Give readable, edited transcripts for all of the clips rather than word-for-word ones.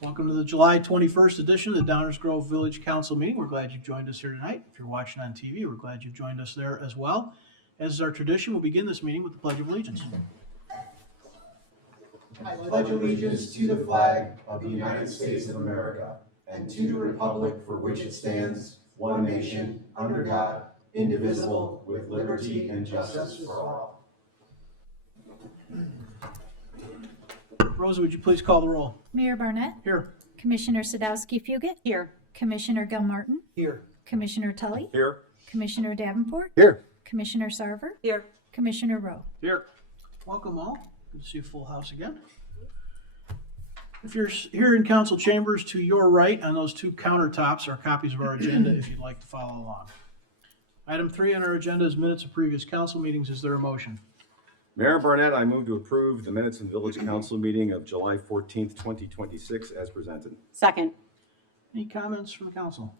Welcome to the July 21st edition of the Downers Grove Village Council meeting. We're glad you've joined us here tonight. If you're watching on TV, we're glad you've joined us there as well. As is our tradition, we'll begin this meeting with the Pledge of Allegiance. I pledge allegiance to the flag of the United States of America and to the republic for which it stands, one nation, under God, indivisible, with liberty and justice for all. Rosa, would you please call the roll? Mayor Barnett, Here. Commissioner Sadowski-Fugit, Here. Commissioner Gilmartin, Here. Commissioner Tully, Here. Commissioner Davenport, Here. Commissioner Sarver, Here. Commissioner Rowe. Here. Welcome all. Good to see a full house again. If you're here in council chambers, to your right on those two countertops are copies of our agenda if you'd like to follow along. Item 3 on our agenda is minutes of previous council meetings. Is there a motion? Mayor Barnett, I move to approve the minutes of the Village Council meeting of July 14th, 2026 as presented. Second. Any comments from the council?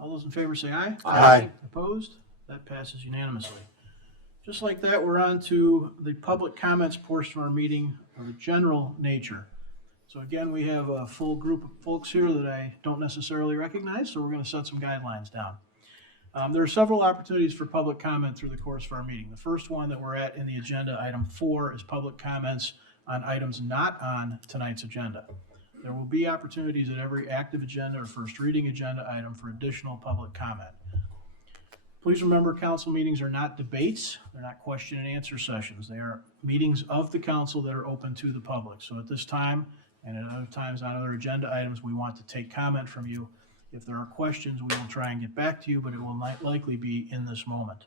All those in favor say aye. Aye. Opposed? That passes unanimously. Just like that, we're on to the public comments portion of our meeting of a general nature. So again, we have a full group of folks here that I don't necessarily recognize, so we're going to set some guidelines down. There are several opportunities for public comment through the course of our meeting. The first one that we're at in the agenda, item 4, is public comments on items not on tonight's agenda. There will be opportunities at every active agenda or first reading agenda item for additional public comment. Please remember, council meetings are not debates. They're not question and answer sessions. They are meetings of the council that are open to the public. So at this time, and at other times on other agenda items, we want to take comment from you. If there are questions, we will try and get back to you, but it will likely be in this moment.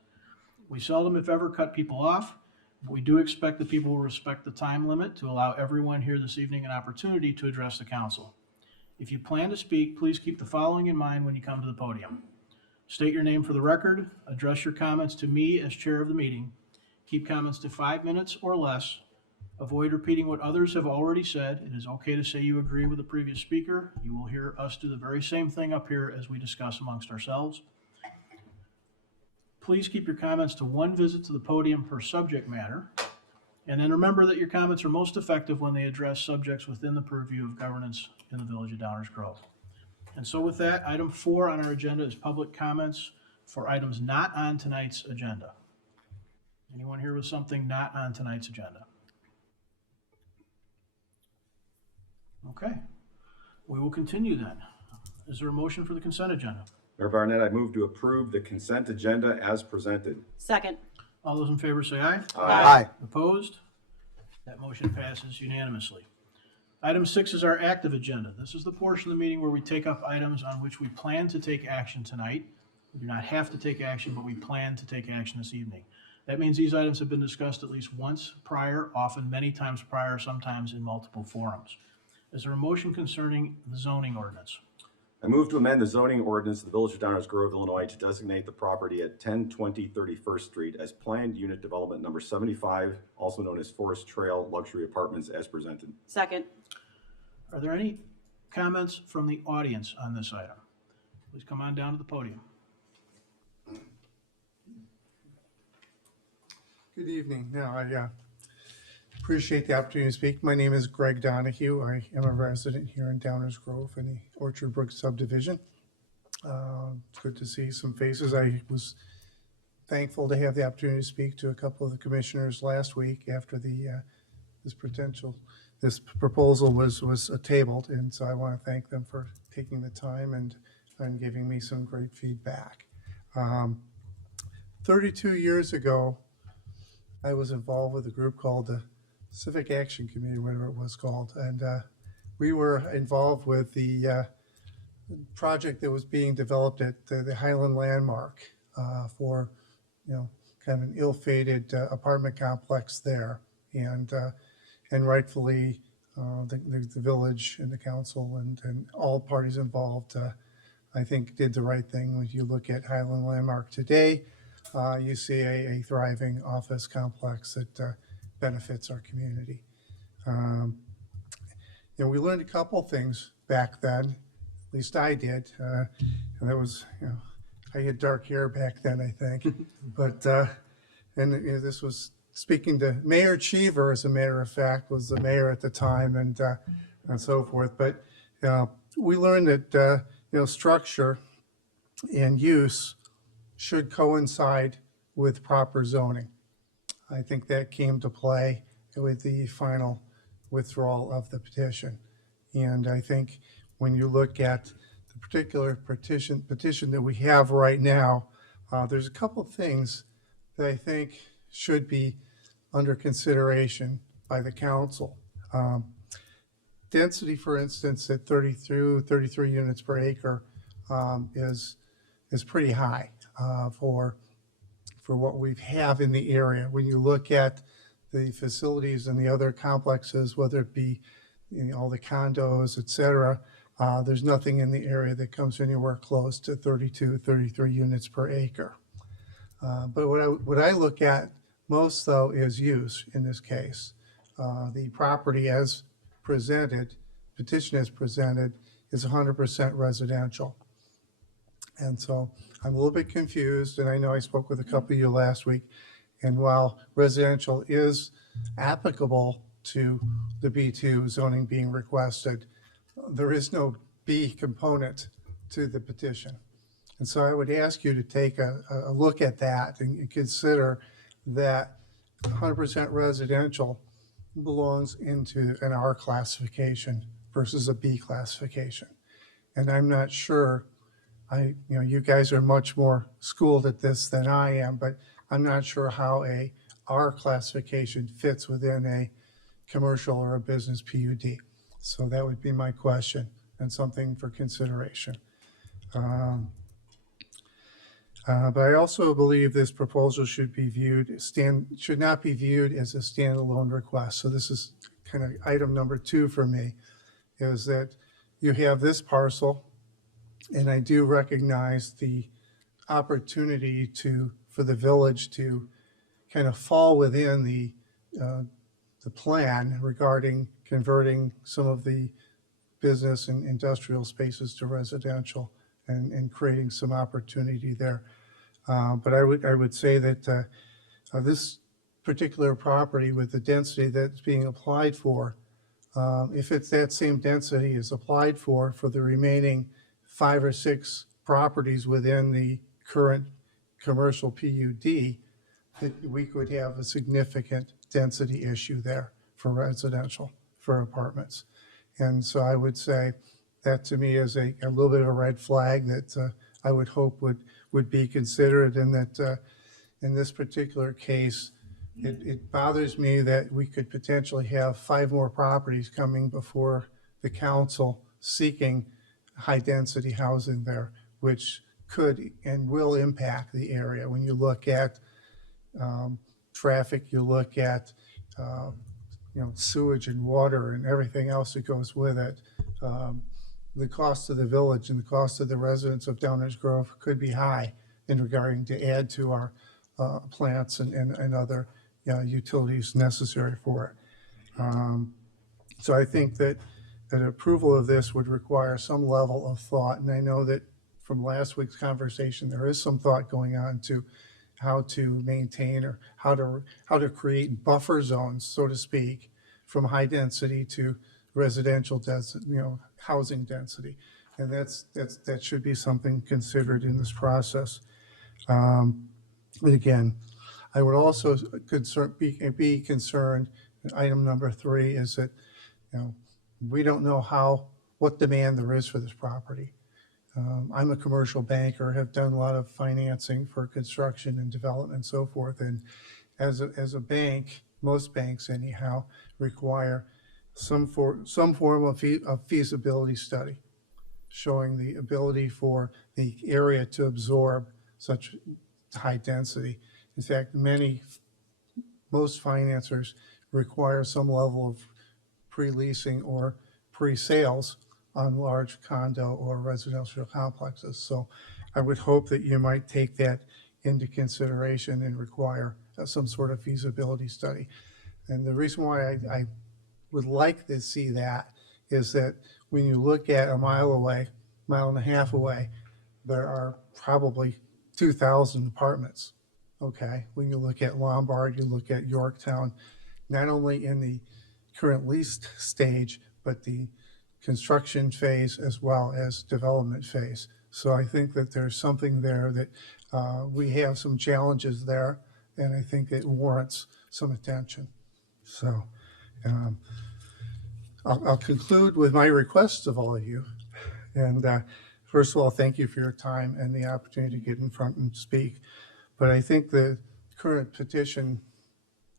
We seldom, if ever, cut people off. But we do expect that people will respect the time limit to allow everyone here this evening an opportunity to address the council. If you plan to speak, please keep the following in mind when you come to the podium. State your name for the record, address your comments to me as chair of the meeting, keep comments to 5 minutes or less, avoid repeating what others have already said. It is okay to say you agree with the previous speaker. You will hear us do the very same thing up here as we discuss amongst ourselves. Please keep your comments to 1 visit to the podium per subject matter. And then remember that your comments are most effective when they address subjects within the purview of governance in the Village of Downers Grove. And so with that, item 4 on our agenda is public comments for items not on tonight's agenda. Anyone here with something not on tonight's agenda? Okay, we will continue then. Is there a motion for the consent agenda? Mayor Barnett, I move to approve the consent agenda as presented. Second. All those in favor say aye. Aye. Opposed? That motion passes unanimously. Item 6 is our active agenda. This is the portion of the meeting where we take up items on which we plan to take action tonight. We do not have to take action, but we plan to take action this evening. That means these items have been discussed at least once prior, often many times prior, sometimes in multiple forums. Is there a motion concerning the zoning ordinance? I move to amend the zoning ordinance of the Village of Downers Grove, Illinois to designate the property at 1020 31st Street as planned unit development number 75, also known as Forest Trail Luxury Apartments as presented. Second. Are there any comments from the audience on this item? Please come on down to the podium. Good evening. Now, I appreciate the opportunity to speak. My name is Greg Donahue. I am a resident here in Downers Grove in the Orchard Brook subdivision. It's good to see some faces. I was thankful to have the opportunity to speak to a couple of the commissioners last week after this proposal was tabled, and so I want to thank them for taking the time and giving me some great feedback. 32 years ago, I was involved with a group called the Civic Action Committee, whatever it was called, and we were involved with the project that was being developed at the Highland Landmark for, kind of an ill-fated apartment complex there, and rightfully the village and the council and all parties involved, I think, did the right thing. When you look at Highland Landmark today, you see a thriving office complex that benefits our community. We learned a couple things back then, at least I did, and that was, I had dark hair back then, I think, but this was speaking to Mayor Cheever, as a matter of fact, was the mayor at the time, and and so forth. But we learned that, structure and use should coincide with proper zoning. I think that came to play with the final withdrawal of the petition. And I think when you look at the particular petition that we have right now, there's a couple of things that I think should be under consideration by the council. Density, for instance, at 33 units per acre is pretty high for what we have in the area. When you look at the facilities and the other complexes, whether it be all the condos, et cetera, there's nothing in the area that comes anywhere close to 33 units per acre. But what I look at most, though, is use in this case. The property as presented, petition as presented, is 100% residential. And so I'm a little bit confused, and I know I spoke with a couple of you last week, and while residential is applicable to the B2 zoning being requested, there is no B component to the petition. And so I would ask you to take a look at that and consider that 100% residential belongs into an R classification versus a B classification. And I'm not sure, you guys are much more schooled at this than I am, but I'm not sure how a R classification fits within a commercial or a business PUD. So that would be my question and something for consideration. But I also believe this proposal should not be viewed as a standalone request. So this is kind of item number 2 for me, is that you have this parcel, and I do recognize the opportunity for the village to kind of fall within the plan regarding converting some of the business and industrial spaces to residential and creating some opportunity there. But I would say that this particular property with the density that's being applied for, if it's that same density is applied for the remaining 5 or 6 properties within the current commercial PUD, that we could have a significant density issue there for residential, for apartments. And so I would say that to me is a little bit of a red flag that I would hope would be considered, and that in this particular case, it bothers me that we could potentially have 5 more properties coming before the council seeking high-density housing there, which could and will impact the area. When you look at traffic, you look at sewage and water and everything else that goes with it. The cost of the village and the cost of the residents of Downers Grove could be high in regarding to add to our plants and other utilities necessary for it. So I think that approval of this would require some level of thought. And I know that from last week's conversation, there is some thought going on to how to maintain or how to create buffer zones, so to speak, from high density to residential housing density. And that should be something considered in this process. But again, I would also be concerned, item number 3 is that, we don't know what demand there is for this property. I'm a commercial banker, have done a lot of financing for construction and development and so forth. And as a bank, most banks anyhow, require some form of feasibility study showing the ability for the area to absorb such high density. In fact, most financiers require some level of pre-leasing or pre-sales on large condo or residential complexes. So I would hope that you might take that into consideration and require some sort of feasibility study. And the reason why I would like to see that is that when you look at a mile and a half away, there are probably 2,000 apartments. Okay, when you look at Lombard, you look at Yorktown, not only in the current lease stage, but the construction phase as well as development phase. So I think that there's something there that we have some challenges there, and I think it warrants some attention. So I'll conclude with my requests of all of you. And first of all, thank you for your time and the opportunity to get in front and speak. But I think the current petition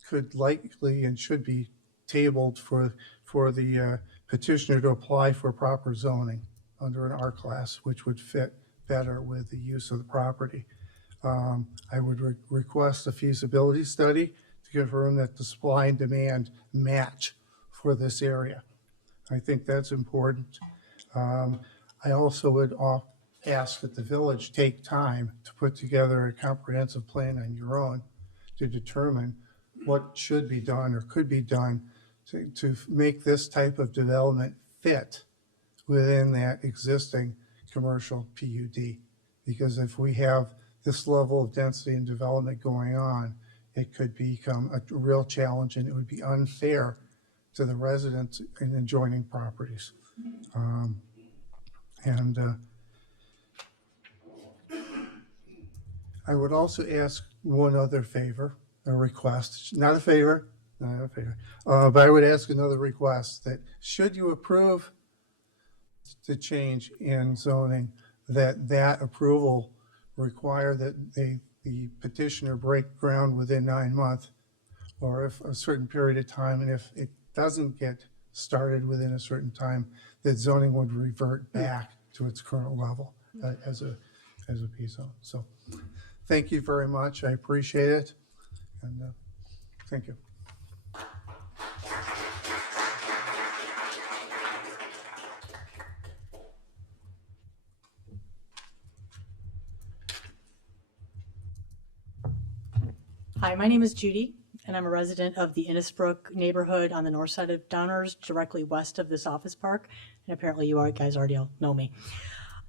could likely and should be tabled for the petitioner to apply for proper zoning under an R class, which would fit better with the use of the property. I would request a feasibility study to confirm that the supply and demand match for this area. I think that's important. I also would ask that the village take time to put together a comprehensive plan on your own to determine what should be done or could be done to make this type of development fit within that existing commercial PUD. Because if we have this level of density and development going on, it could become a real challenge, and it would be unfair to the residents in adjoining properties. I would also ask one other favor, a request, not a favor, but I would ask another request that should you approve the change in zoning, that approval require that the petitioner break ground within 9 months, or if a certain period of time, and if it doesn't get started within a certain time, that zoning would revert back to its current level as a P zone. So thank you very much. I appreciate it. And thank you. Hi, my name is Judy, and I'm a resident of the Innisbrook neighborhood on the north side of Downers, directly west of this office park. And apparently you guys already know me.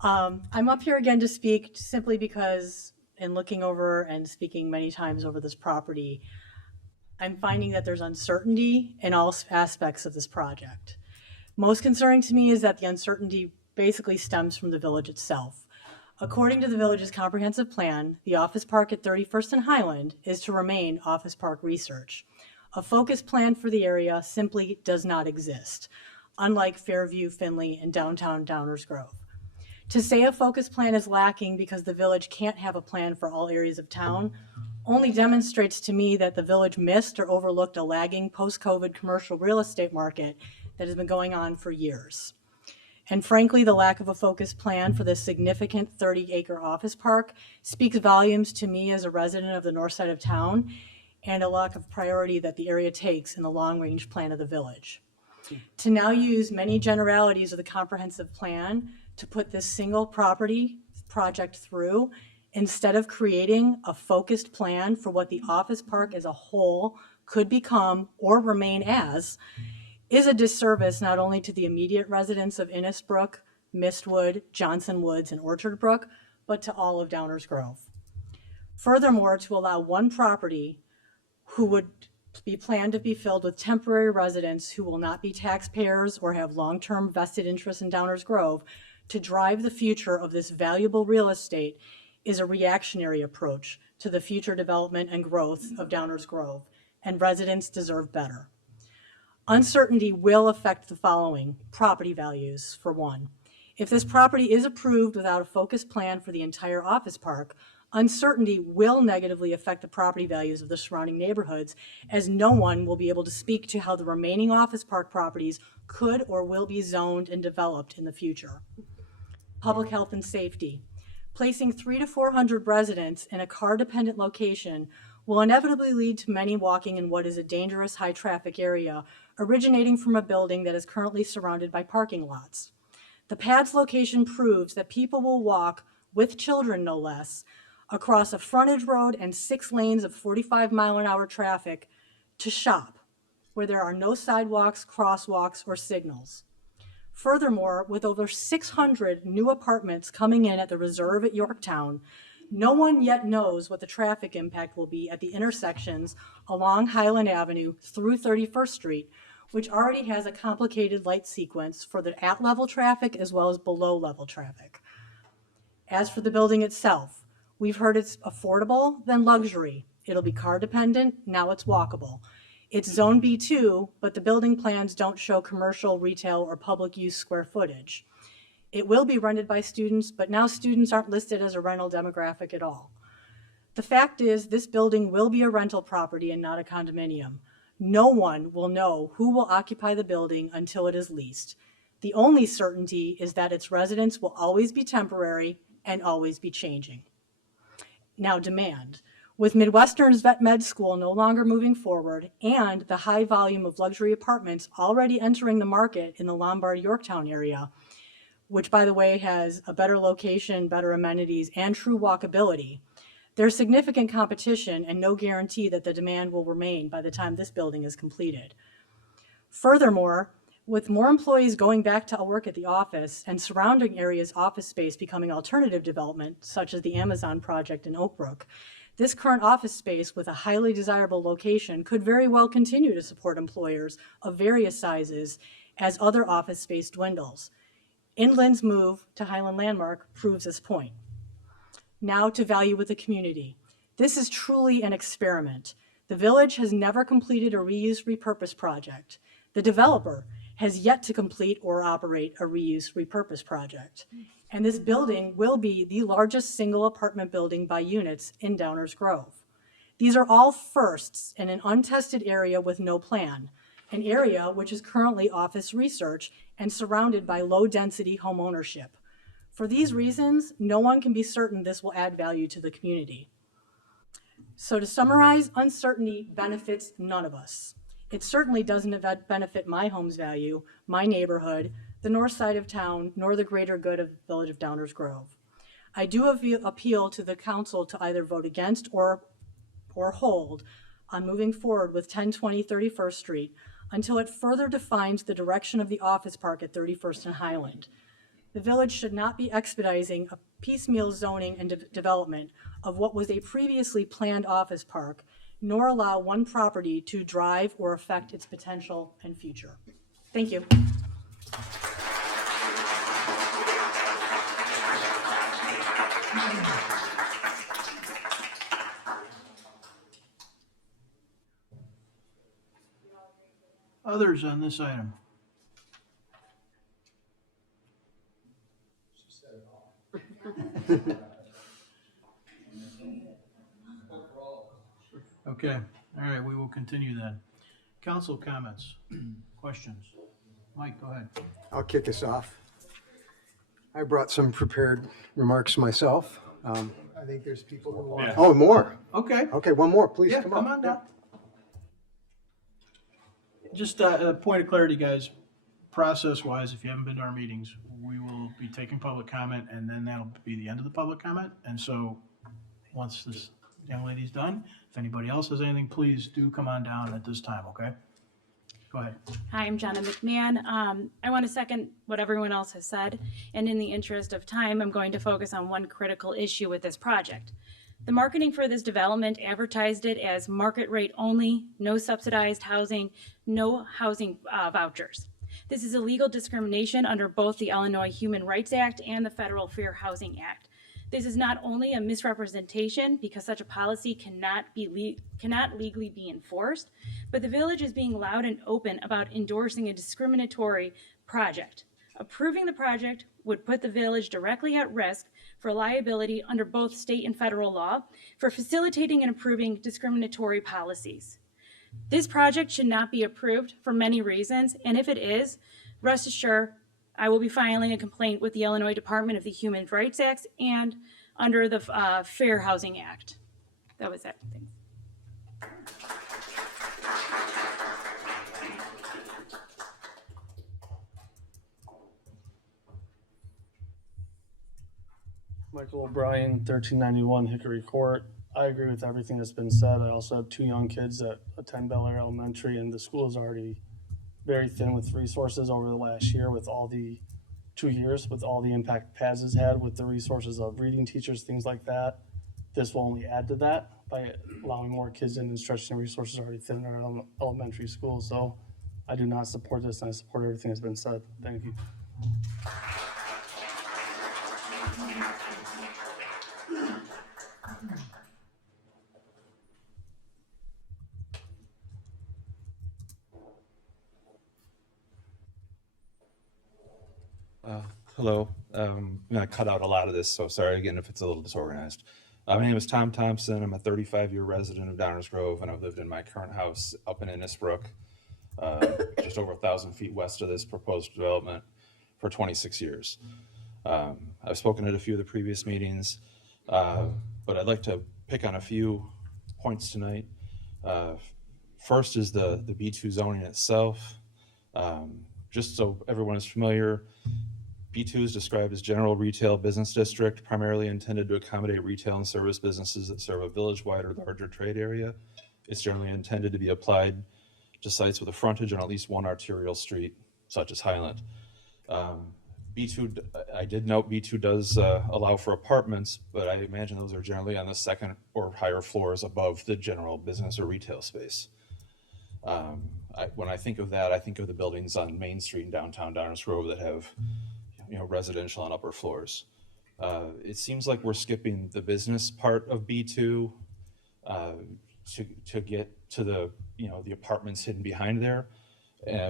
I'm up here again to speak simply because in looking over and speaking many times over this property, I'm finding that there's uncertainty in all aspects of this project. Most concerning to me is that the uncertainty basically stems from the village itself. According to the village's comprehensive plan, the office park at 31st and Highland is to remain office park research. A focused plan for the area simply does not exist, unlike Fairview, Finley, and downtown Downers Grove. To say a focused plan is lacking because the village can't have a plan for all areas of town only demonstrates to me that the village missed or overlooked a lagging post-COVID commercial real estate market that has been going on for years. And frankly, the lack of a focused plan for this significant 30-acre office park speaks volumes to me as a resident of the north side of town, and a lack of priority that the area takes in the long-range plan of the village. To now use many generalities of the comprehensive plan to put this single property project through, instead of creating a focused plan for what the office park as a whole could become or remain as, is a disservice not only to the immediate residents of Innisbrook, Mistwood, Johnson Woods, and Orchard Brook, but to all of Downers Grove. Furthermore, to allow one property who would be planned to be filled with temporary residents who will not be taxpayers or have long-term vested interests in Downers Grove to drive the future of this valuable real estate is a reactionary approach to the future development and growth of Downers Grove, and residents deserve better. Uncertainty will affect the following: property values, for one. If this property is approved without a focused plan for the entire office park, uncertainty will negatively affect the property values of the surrounding neighborhoods, as no one will be able to speak to how the remaining office park properties could or will be zoned and developed in the future. Public health and safety. Placing 300 to 400 residents in a car-dependent location will inevitably lead to many walking in what is a dangerous high-traffic area originating from a building that is currently surrounded by parking lots. The pad's location proves that people will walk, with children no less, across a frontage road and 6 lanes of 45-mile-an-hour traffic to shop, where there are no sidewalks, crosswalks, or signals. Furthermore, with over 600 new apartments coming in at the Reserve at Yorktown, no one yet knows what the traffic impact will be at the intersections along Highland Avenue through 31st Street, which already has a complicated light sequence for the at-level traffic as well as below-level traffic. As for the building itself, we've heard it's affordable, then luxury. It'll be car dependent, now it's walkable. It's Zone B2, but the building plans don't show commercial, retail, or public use square footage. It will be rented by students, but now students aren't listed as a rental demographic at all. The fact is, this building will be a rental property and not a condominium. No one will know who will occupy the building until it is leased. The only certainty is that its residents will always be temporary and always be changing. Now, demand. With Midwestern's Vet Med School no longer moving forward and the high volume of luxury apartments already entering the market in the Lombard-Yorktown area, which, by the way, has a better location, better amenities, and true walkability, there's significant competition and no guarantee that the demand will remain by the time this building is completed. Furthermore, with more employees going back to work at the office and surrounding areas office space becoming alternative development, such as the Amazon project in Oak Brook, this current office space with a highly desirable location could very well continue to support employers of various sizes as other office space dwindles. Inland's move to Highland Landmark proves this point. Now to value with the community. This is truly an experiment. The village has never completed a reuse repurpose project. The developer has yet to complete or operate a reuse repurpose project. And this building will be the largest single apartment building by units in Downers Grove. These are all firsts in an untested area with no plan, an area which is currently office research and surrounded by low-density home ownership. For these reasons, no one can be certain this will add value to the community. So to summarize, uncertainty benefits none of us. It certainly doesn't benefit my home's value, my neighborhood, the north side of town, nor the greater good of the village of Downers Grove. I do appeal to the council to either vote against or hold on moving forward with 1020 31st Street until it further defines the direction of the office park at 31st and Highland. The village should not be expediting a piecemeal zoning and development of what was a previously planned office park, nor allow one property to drive or affect its potential and future. Thank you. Others on this item? Okay, all right, we will continue then. Council comments, questions? Mike, go ahead. I'll kick us off. I brought some prepared remarks myself. I think there's people who want. Oh, more. Okay, Okay, one more, please. yeah, come on down. Just a point of clarity, guys, process-wise, if you haven't been to our meetings, we will be taking public comment, and then that'll be the end of the public comment. And so, once this young lady's done, if anybody else has anything, please do come on down at this time, okay? Go ahead. Hi, I'm Jonna McMahon. I want to second what everyone else has said, and in the interest of time, I'm going to focus on one critical issue with this project. The marketing for this development advertised it as market rate only, no subsidized housing, no housing vouchers. This is illegal discrimination under both the Illinois Human Rights Act and the Federal Fair Housing Act. This is not only a misrepresentation because such a policy cannot legally be enforced, but the village is being loud and open about endorsing a discriminatory project. Approving the project would put the village directly at risk for liability under both state and federal law for facilitating and approving discriminatory policies. This project should not be approved for many reasons, and if it is, rest assured, I will be filing a complaint with the Illinois Department of the Human Rights Act and under the Fair Housing Act. That was it. Thanks. Michael O'Brien, 1391 Hickory Court. I agree with everything that's been said. I also have two young kids that attend Bel Air Elementary, and the school is already very thin with resources over the last year with all the 2 years, with all the impact PAS has had with the resources of reading teachers, things like that. This will only add to that by allowing more kids in and stretching the resources already thin in our elementary school. So I do not support this, and I support everything that's been said. Thank you. Hello. I'm going to cut out a lot of this, so sorry again if it's a little disorganized. My name is Tom Thompson. I'm a 35-year resident of Downers Grove, and I've lived in my current house up in Innisbrook, just over 1,000 feet west of this proposed development, for 26 years. I've spoken at a few of the previous meetings, but I'd like to pick on a few points tonight. First is the B2 zoning itself. Just so everyone is familiar, B2 is described as general retail business district, primarily intended to accommodate retail and service businesses that serve a village-wide or larger trade area. It's generally intended to be applied to sites with a frontage on at least one arterial street, such as Highland. B2, I did note B2 does allow for apartments, but I imagine those are generally on the second or higher floors above the general business or retail space. When I think of that, I think of the buildings on Main Street in downtown Downers Grove that have, residential on upper floors. It seems like we're skipping the business part of B2 to get to the, the apartments hidden behind there.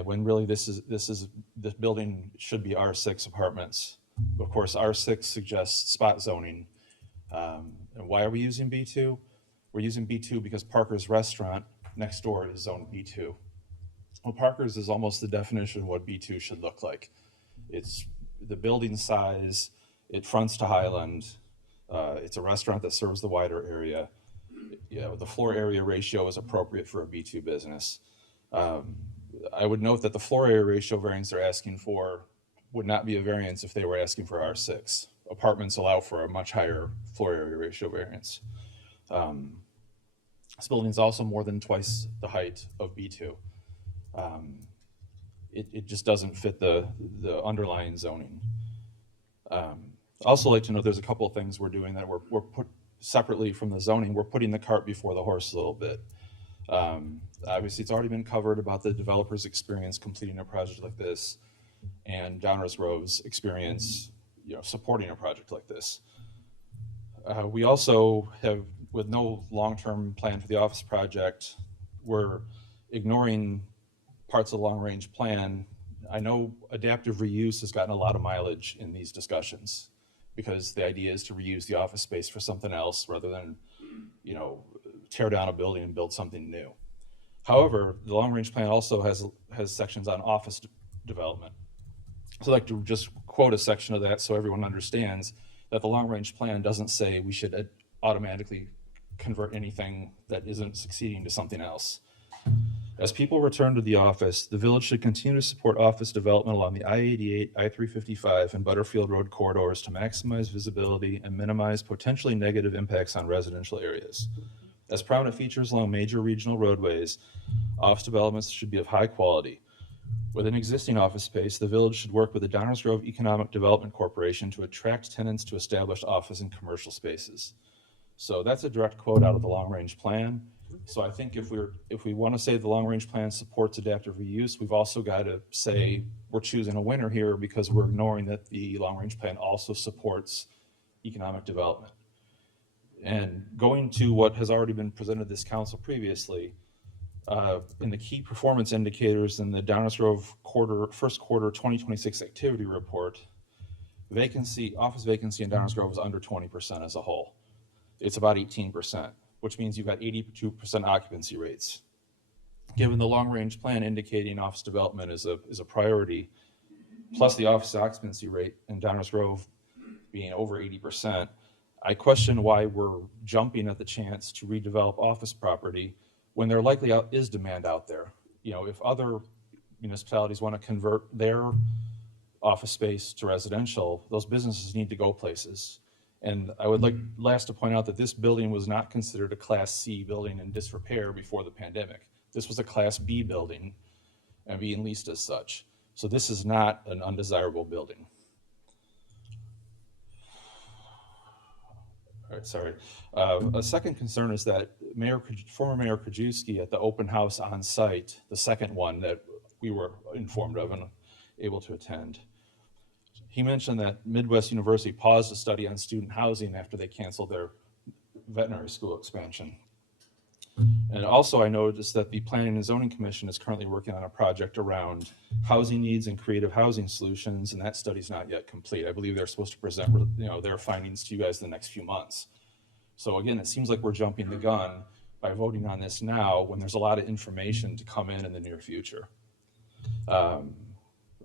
When really this building should be R6 apartments. Of course, R6 suggests spot zoning. And why are we using B2? We're using B2 because Parker's Restaurant next door is zone B2. Well, Parker's is almost the definition of what B2 should look like. It's the building size, it fronts to Highland, it's a restaurant that serves the wider area. The floor area ratio is appropriate for a B2 business. I would note that the floor area ratio variance they're asking for would not be a variance if they were asking for R6. Apartments allow for a much higher floor area ratio variance. This building is also more than twice the height of B2. It just doesn't fit the underlying zoning. Also like to know there's a couple of things we're doing that we're put separately from the zoning. We're putting the cart before the horse a little bit. Obviously, it's already been covered about the developer's experience completing a project like this and Downers Grove's experience, supporting a project like this. We also have, with no long-term plan for the office project, we're ignoring parts of the long-range plan. I know adaptive reuse has gotten a lot of mileage in these discussions because the idea is to reuse the office space for something else rather than, tear down a building and build something new. However, the long-range plan also has sections on office development. So I'd like to just quote a section of that so everyone understands that the long-range plan doesn't say we should automatically convert anything that isn't succeeding to something else. As people return to the office, the village should continue to support office development along the I-88, I-355, and Butterfield Road corridors to maximize visibility and minimize potentially negative impacts on residential areas. As prominent features along major regional roadways, office developments should be of high quality. Within existing office space, the village should work with the Downers Grove Economic Development Corporation to attract tenants to established office and commercial spaces. So that's a direct quote out of the long-range plan. So I think if we want to say the long-range plan supports adaptive reuse, we've also got to say we're choosing a winner here because we're ignoring that the long-range plan also supports economic development. And going to what has already been presented to this council previously, in the key performance indicators in the Downers Grove first quarter 2026 activity report, office vacancy in Downers Grove is under 20% as a whole. It's about 18%, which means you've got 82% occupancy rates. Given the long-range plan indicating office development is a priority, plus the office occupancy rate in Downers Grove being over 80%, I question why we're jumping at the chance to redevelop office property when there likely is demand out there. If other municipalities want to convert their office space to residential, those businesses need to go places. And I would like last to point out that this building was not considered a Class C building in disrepair before the pandemic. This was a Class B building and being leased as such. So this is not an undesirable building. All right, sorry. A second concern is that former Mayor Krajewski at the open house on site, the second one that we were informed of and able to attend. He mentioned that Midwest University paused a study on student housing after they canceled their veterinary school expansion. And also I noticed that the Planning and Zoning Commission is currently working on a project around housing needs and creative housing solutions, and that study's not yet complete. I believe they're supposed to present, their findings to you guys in the next few months. So again, it seems like we're jumping the gun by voting on this now when there's a lot of information to come in the near future.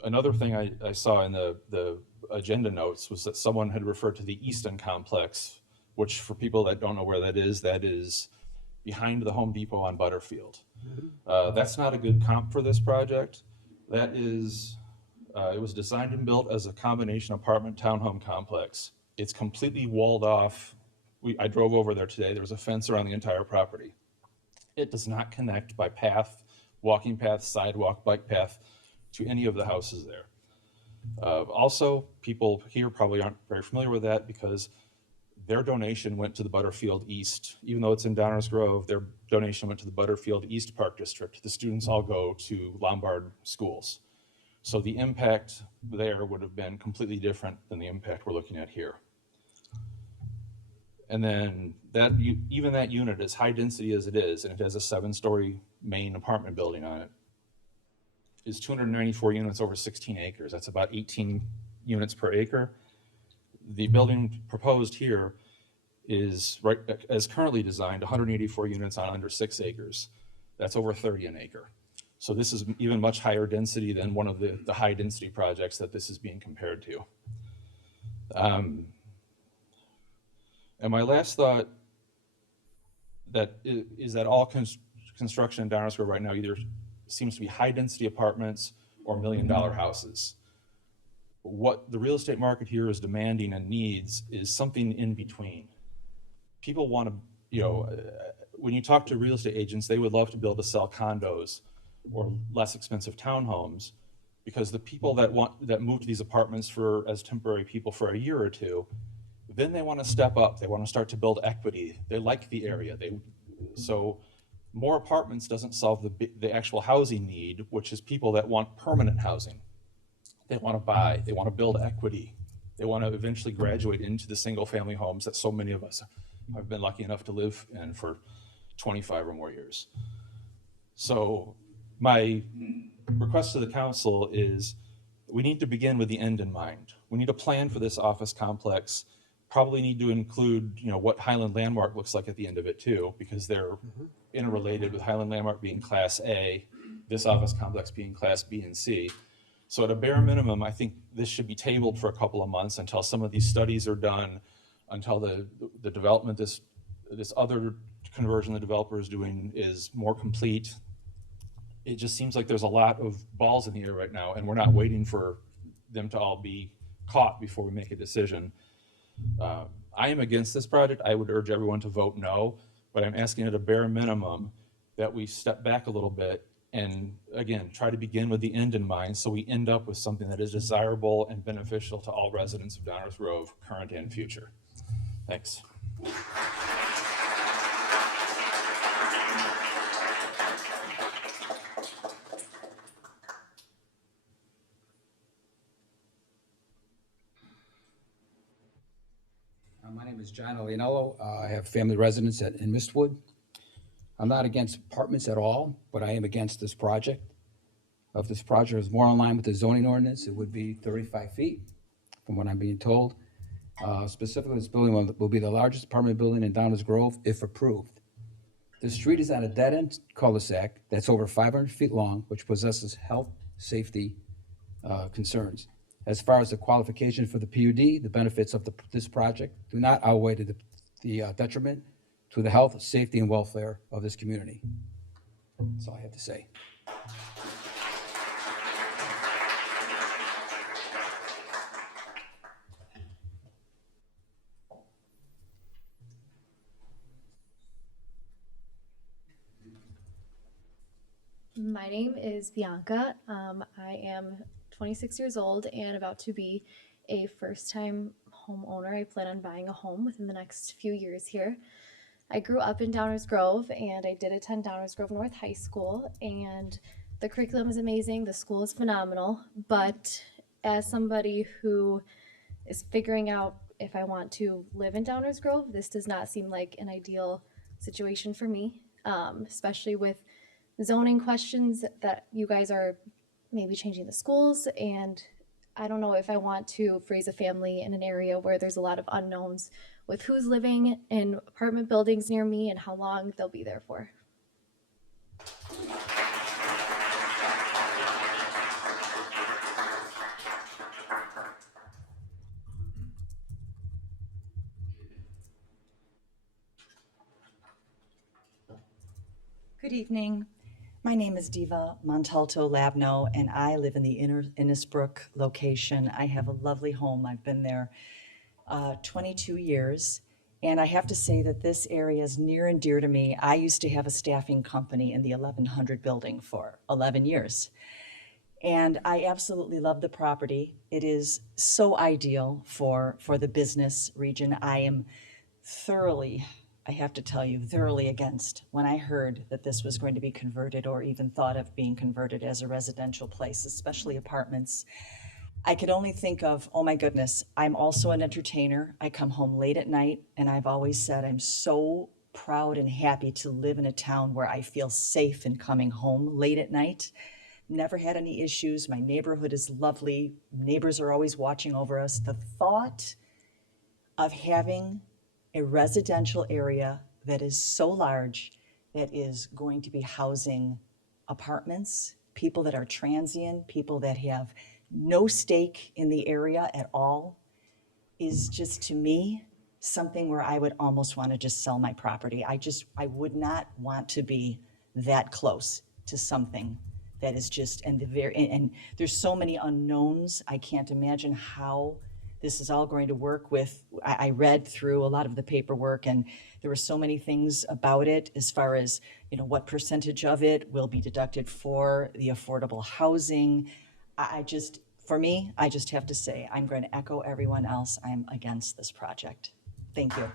Another thing I saw in the agenda notes was that someone had referred to the Easton Complex, which for people that don't know where that is behind the Home Depot on Butterfield. That's not a good comp for this project. That is, it was designed and built as a combination apartment townhome complex. It's completely walled off. I drove over there today. There was a fence around the entire property. It does not connect by path, walking path, sidewalk, bike path to any of the houses there. Also, people here probably aren't very familiar with that because their donation went to the Butterfield East. Even though it's in Downers Grove, their donation went to the Butterfield East Park District. The students all go to Lombard schools. So the impact there would have been completely different than the impact we're looking at here. And then even that unit, as high density as it is, and it has a 7-story main apartment building on it, is 294 units over 16 acres. That's about 18 units per acre. The building proposed here is, right as currently designed, 184 units on under 6 acres. That's over 30 an acre. So this is even much higher density than one of the high density projects that this is being compared to. And my last thought is that all construction in Downers Grove right now either seems to be high density apartments or $1 million houses. What the real estate market here is demanding and needs is something in between. People want to, when you talk to real estate agents, they would love to be able to sell condos or less expensive townhomes because the people that move to these apartments as temporary people for a year or two, then they want to step up. They want to start to build equity. They like the area. So more apartments doesn't solve the actual housing need, which is people that want permanent housing. They want to buy, they want to build equity. They want to eventually graduate into the single family homes that so many of us have been lucky enough to live in for 25 or more years. So my request to the council is we need to begin with the end in mind. We need a plan for this office complex. Probably need to include, what Highland Landmark looks like at the end of it too, because they're interrelated with Highland Landmark being Class A, this office complex being Class B and C. So at a bare minimum, I think this should be tabled for a couple of months until some of these studies are done, until the development, this other conversion the developer is doing is more complete. It just seems like there's a lot of balls in the air right now, and we're not waiting for them to all be caught before we make a decision. I am against this project. I would urge everyone to vote no, but I'm asking at a bare minimum that we step back a little bit and, again, try to begin with the end in mind so we end up with something that is desirable and beneficial to all residents of Downers Grove, current and future. Thanks. My name is John Alianello. I have family residence in Mistwood. I'm not against apartments at all, but I am against this project. If this project is more in line with the zoning ordinance, it would be 35 feet, from what I'm being told. Specifically, this building will be the largest apartment building in Downers Grove if approved. The street is on a dead-end cul-de-sac that's over 500 feet long, which possesses health, safety concerns. As far as the qualification for the PUD, the benefits of this project do not outweigh the detriment to the health, safety, and welfare of this community. That's all I have to say. My name is Bianca. I am 26 years old and about to be a first-time homeowner. I plan on buying a home within the next few years here. I grew up in Downers Grove and I did attend Downers Grove North High School, and The curriculum is amazing, the school is phenomenal, but as somebody who is figuring out if I want to live in Downers Grove, this does not seem like an ideal situation for me, especially with zoning questions that you guys are maybe changing the schools, and I don't know if I want to raise a family in an area where there's a lot of unknowns with who's living in apartment buildings near me and how long they'll be there for. Good evening. My name is Diva Montalto Labno, and I live in the Innisbrook location. I have a lovely home. I've been there 22 years, and I have to say that this area is near and dear to me. I used to have a staffing company in the 1100 building for 11 years, and I absolutely love the property. It is so ideal for the business region. I am thoroughly, I have to tell you, thoroughly against when I heard that this was going to be converted or even thought of being converted as a residential place, especially apartments. I could only think of, oh my goodness, I'm also an entertainer. I come home late at night, and I've always said I'm so proud and happy to live in a town where I feel safe in coming home late at night. Never had any issues. My neighborhood is lovely. Neighbors are always watching over us. The thought of having a residential area that is so large that is going to be housing apartments, people that are transient, people that have no stake in the area at all, is just, to me, something where I would almost want to just sell my property. I would not want to be that close to something that is just, and there's so many unknowns. I can't imagine how this is all going to work with. I read through a lot of the paperwork, and there were so many things about it as far as, what percentage of it will be deducted for the affordable housing. For me, I just have to say, I'm going to echo everyone else. I'm against this project. Thank you.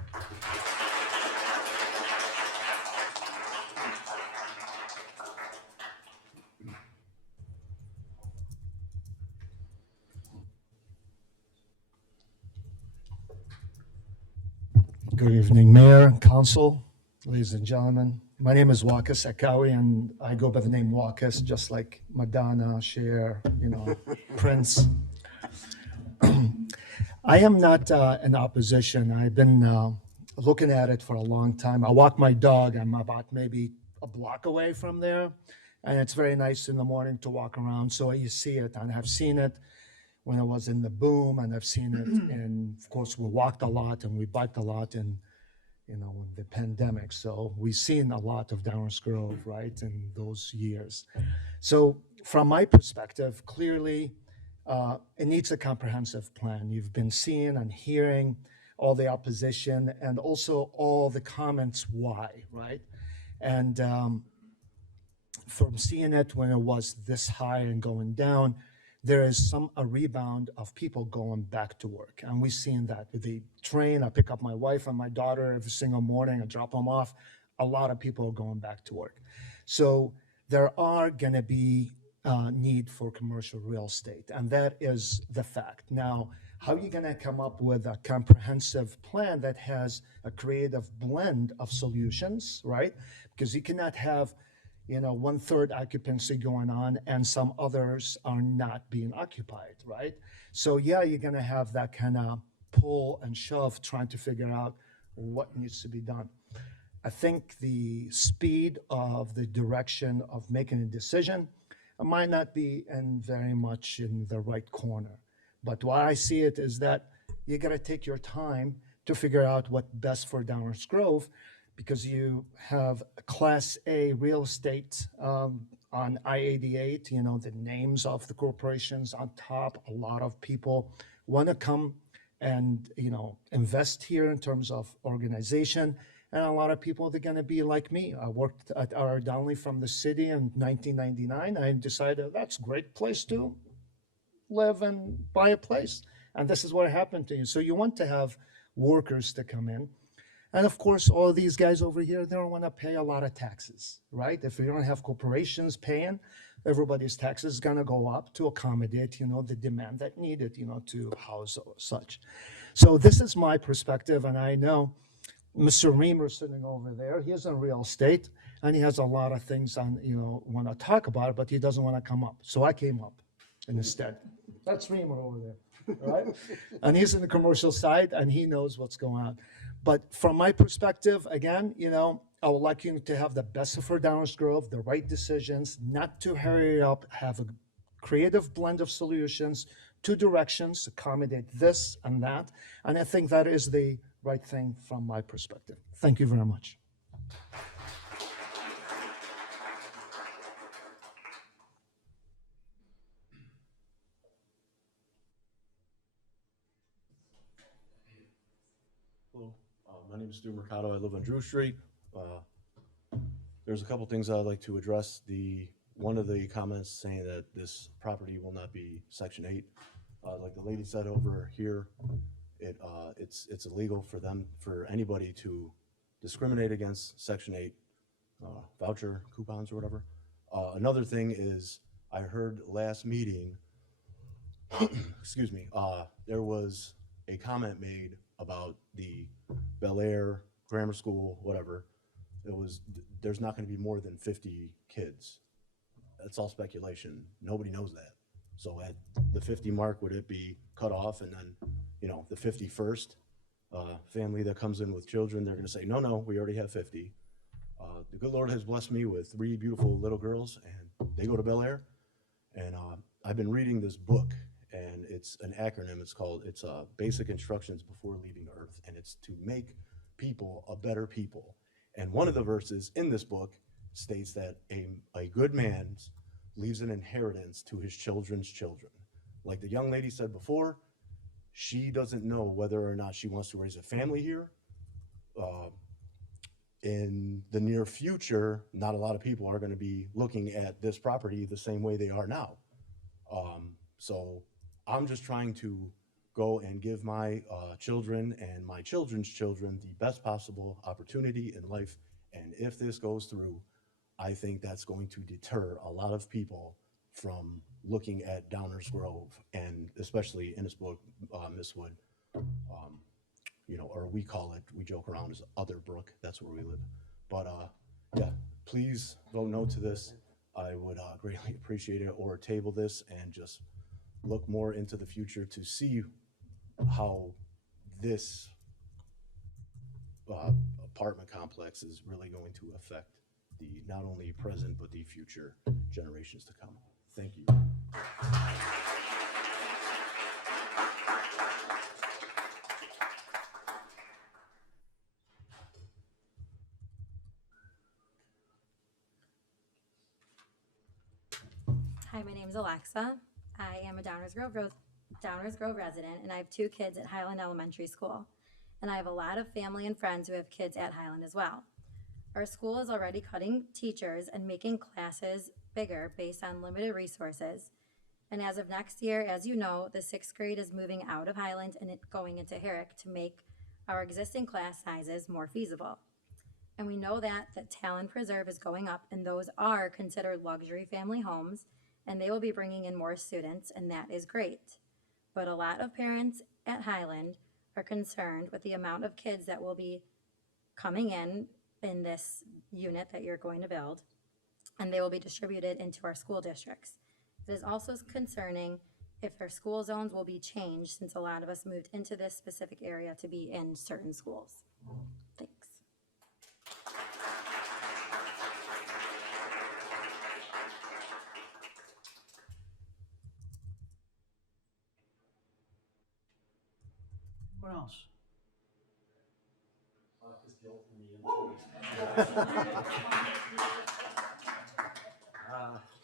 Good evening, Mayor and Council, ladies and gentlemen. My name is Wakas Akawi, and I go by the name Wakas, just like Madonna, Cher, Prince. I am not in opposition. I've been looking at it for a long time. I walk my dog. I'm about maybe a block away from there, and it's very nice in the morning to walk around. So you see it, and I've seen it when I was in the boom, and I've seen it, and of course we walked a lot and we biked a lot in the pandemic. So we've seen a lot of Downers Grove, right, in those years. So from my perspective, clearly it needs a comprehensive plan. You've been seeing and hearing all the opposition and also all the comments why, right? And from seeing it when it was this high and going down, there is a rebound of people going back to work. And we've seen that with the train. I pick up my wife and my daughter every single morning. I drop them off. A lot of people are going back to work. So there are gonna be need for commercial real estate, and that is the fact. Now, how are you gonna come up with a comprehensive plan that has a creative blend of solutions, right? Because you cannot have 1/3 occupancy going on and some others are not being occupied, right? So yeah, you're gonna have that kind of pull and shove trying to figure out what needs to be done. I think the speed of the direction of making a decision might not be very much in the right corner. But why I see it is that you gotta take your time to figure out what's best for Downers Grove, because you have Class A real estate on I-88, the names of the corporations on top. A lot of people want to come and, invest here in terms of organization. And a lot of people, they're going to be like me. I worked at R.R. Donnelley from the city in 1999. I decided that's a great place to live and buy a place. And this is what happened to you. So you want to have workers to come in. And of course, all these guys over here, they don't want to pay a lot of taxes, right? If you don't have corporations paying, everybody's taxes is going to go up to accommodate, the demand that needed, to house such. So this is my perspective, and I know Mr. Reamer sitting over there, he is in real estate, and he has a lot of things on, want to talk about, but he doesn't want to come up. So I came up instead. That's Reamer over there, right? And he's in the commercial side, and he knows what's going on. But from my perspective, again, I would like you to have the best for Downers Grove, the right decisions, not to hurry up, have a creative blend of solutions, 2 directions, accommodate this and that. And I think that is the right thing from my perspective. Thank you very much. Hello, my name is Stu Mercado. I live on Drew Street. There's a couple things I'd like to address. One of the comments saying that this property will not be Section 8. Like the lady said over here, it's illegal for anybody to discriminate against Section 8 voucher coupons or whatever. Another thing is, I heard last meeting, excuse me, there was a comment made about the Bel Air Grammar School, whatever. There's not going to be more than 50 kids. That's all speculation. Nobody knows that. So at the 50 mark, would it be cut off? And then, the 51st family that comes in with children, they're going to say, no, we already have 50. The good Lord has blessed me with 3 beautiful little girls, and they go to Bel Air. And I've been reading this book, and it's an acronym. It's Basic Instructions Before Leaving Earth, and it's to make people a better people. And one of the verses in this book states that a good man leaves an inheritance to his children's children. Like the young lady said before, she doesn't know whether or not she wants to raise a family here. In the near future, not a lot of people are going to be looking at this property the same way they are now. So I'm just trying to go and give my children and my children's children the best possible opportunity in life. And if this goes through, I think that's going to deter a lot of people from looking at Downers Grove, and especially Innisbrook, Mistwood, or we joke around as Other Brook. That's where we live. But yeah, please vote no to this. I would greatly appreciate it, or table this and just look more into the future to see how this apartment complex is really going to affect the not only present but the future generations to come. Thank you. Hi, my name is Alexa. I am a Downers Grove resident, and I have 2 kids at Highland Elementary School. And I have a lot of family and friends who have kids at Highland as well. Our school is already cutting teachers and making classes bigger based on limited resources. And as of next year, as you know, the 6th grade is moving out of Highland and going into Herrick to make our existing class sizes more feasible. And we know that the Talon Preserve is going up, and those are considered luxury family homes, and they will be bringing in more students, and that is great. But a lot of parents at Highland are concerned with the amount of kids that will be coming in this unit that you're going to build, and they will be distributed into our school districts. It is also concerning if our school zones will be changed, since a lot of us moved into this specific area to be in certain schools. Thanks. What else?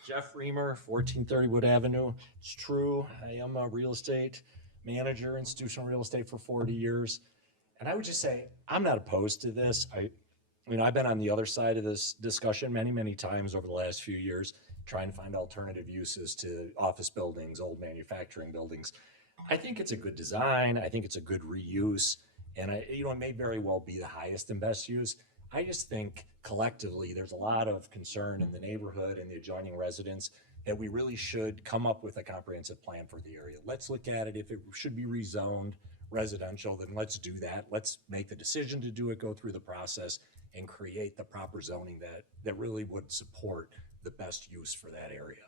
Jeff Reamer, 1430 Wood Avenue. It's true, I am a real estate manager, institutional real estate for 40 years. And I would just say, I'm not opposed to this. I've been on the other side of this discussion many, many times over the last few years, trying to find alternative uses to office buildings, old manufacturing buildings. I think it's a good design. I think it's a good reuse. And it may very well be the highest and best use. I just think collectively, there's a lot of concern in the neighborhood and the adjoining residents that we really should come up with a comprehensive plan for the area. Let's look at it. If it should be rezoned residential, then let's do that. Let's make the decision to do it, go through the process, and create the proper zoning that really would support the best use for that area.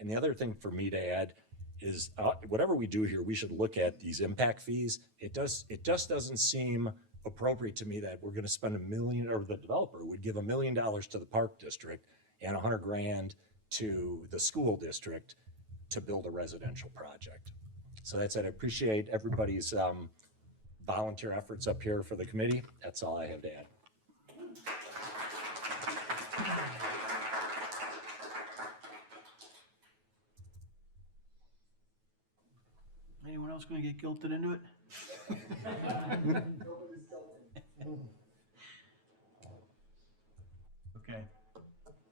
And the other thing for me to add is whatever we do here, we should look at these impact fees. It just doesn't seem appropriate to me that we're going to spend $1 million, or the developer would give $1 million to the park district and $100,000 to the school district to build a residential project. So that's it. I appreciate everybody's volunteer efforts up here for the committee. That's all I have to add. Anyone else going to get guilted into it? Okay.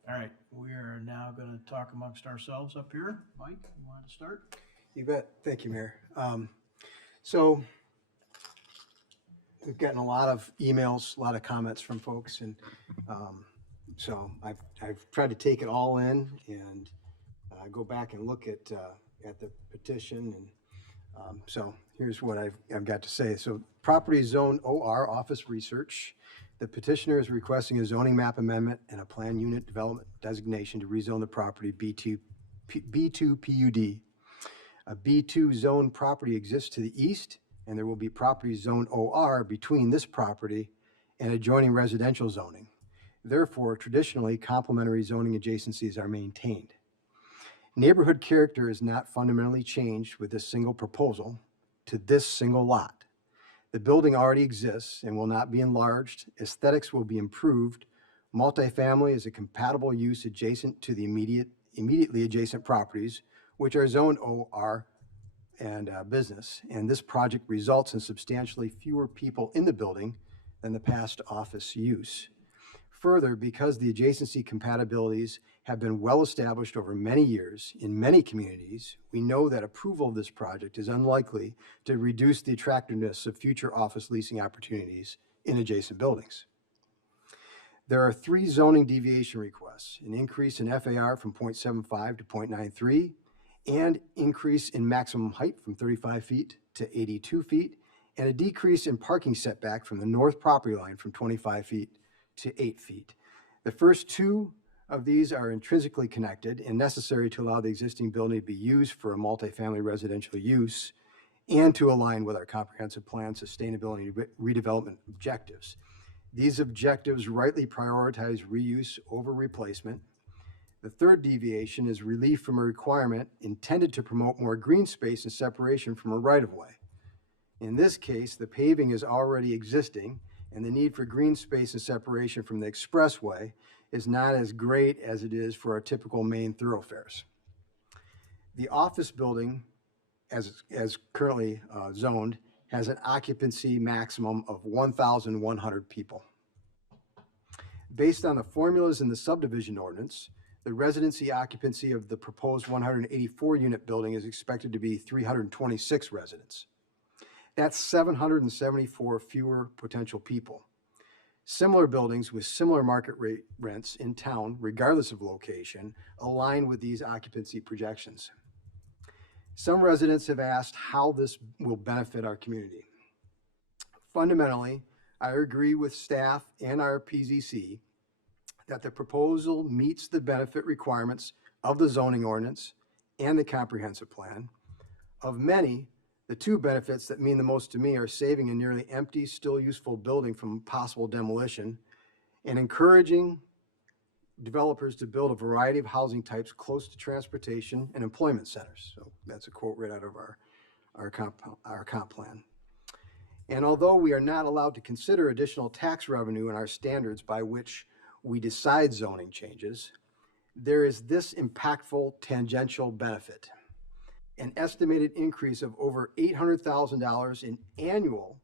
All right. We are now going to talk amongst ourselves up here. Mike, you want to start? You bet. Thank you, Mayor. So we've gotten a lot of emails, a lot of comments from folks, and so I've tried to take it all in and go back and look at the petition, and so here's what I've got to say. So property zone OR office research. The petitioner is requesting a zoning map amendment and a plan unit development designation to rezone the property B2 PUD. A B2 zone property exists to the east, and there will be property zone OR between this property and adjoining residential zoning. Therefore, traditionally, complementary zoning adjacencies are maintained. Neighborhood character is not fundamentally changed with this single proposal to this single lot. The building already exists and will not be enlarged. Aesthetics will be improved. Multifamily is a compatible use adjacent to the immediately adjacent properties, which are zoned OR and business. And this project results in substantially fewer people in the building than the past office use. Further, because the adjacency compatibilities have been well established over many years in many communities, we know that approval of this project is unlikely to reduce the attractiveness of future office leasing opportunities in adjacent buildings. There are 3 zoning deviation requests: an increase in FAR from 0.75 to 0.93, and increase in maximum height from 35 feet to 82 feet, and a decrease in parking setback from the north property line from 25 feet to 8 feet. The first 2 of these are intrinsically connected and necessary to allow the existing building to be used for a multifamily residential use and to align with our comprehensive plan sustainability and redevelopment objectives. These objectives rightly prioritize reuse over replacement. The third deviation is relief from a requirement intended to promote more green space and separation from a right-of-way. In this case, the paving is already existing, and the need for green space and separation from the expressway is not as great as it is for our typical main thoroughfares. The office building, as currently zoned, has an occupancy maximum of 1,100 people. Based on the formulas in the subdivision ordinance, the residency occupancy of the proposed 184-unit building is expected to be 326 residents. That's 774 fewer potential people. Similar buildings with similar market rate rents in town, regardless of location, align with these occupancy projections. Some residents have asked how this will benefit our community. Fundamentally, I agree with staff and our PZC that the proposal meets the benefit requirements of the zoning ordinance and the comprehensive plan. Of many, the 2 benefits that mean the most to me are saving a nearly empty, still useful building from possible demolition and encouraging developers to build a variety of housing types close to transportation and employment centers. So that's a quote right out of our comp plan. And although we are not allowed to consider additional tax revenue in our standards by which we decide zoning changes, there is this impactful tangential benefit: an estimated increase of over $800,000 in annual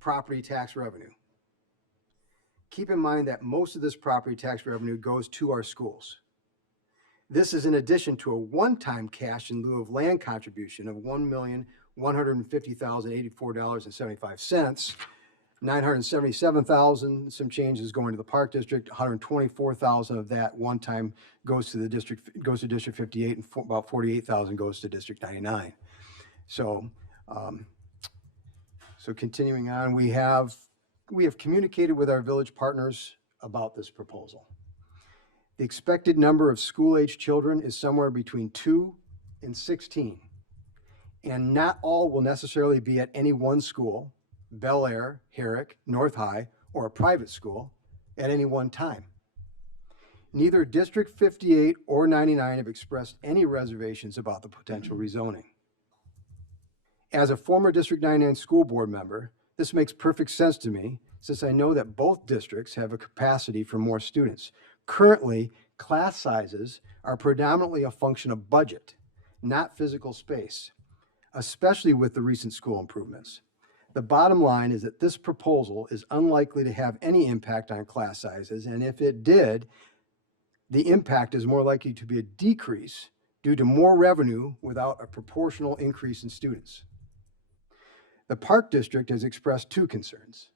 property tax revenue. Keep in mind that most of this property tax revenue goes to our schools. This is in addition to a one-time cash in lieu of land contribution of $1,150,084.75 $977,000, some changes going to the Park District, $124,000 of that one time goes to District 58, and about $48,000 goes to District 99. So, so continuing on, we have communicated with our village partners about this proposal. The expected number of school-age children is somewhere between 2 and 16, and not all will necessarily be at any one school, Bel Air, Herrick, North High, or a private school at any one time. Neither District 58 or 99 have expressed any reservations about the potential rezoning. As a former District 99 school board member, this makes perfect sense to me since I know that both districts have a capacity for more students. Currently, class sizes are predominantly a function of budget, not physical space, especially with the recent school improvements. The bottom line is that this proposal is unlikely to have any impact on class sizes, and if it did, the impact is more likely to be a decrease due to more revenue without a proportional increase in students. The Park District has expressed two concerns: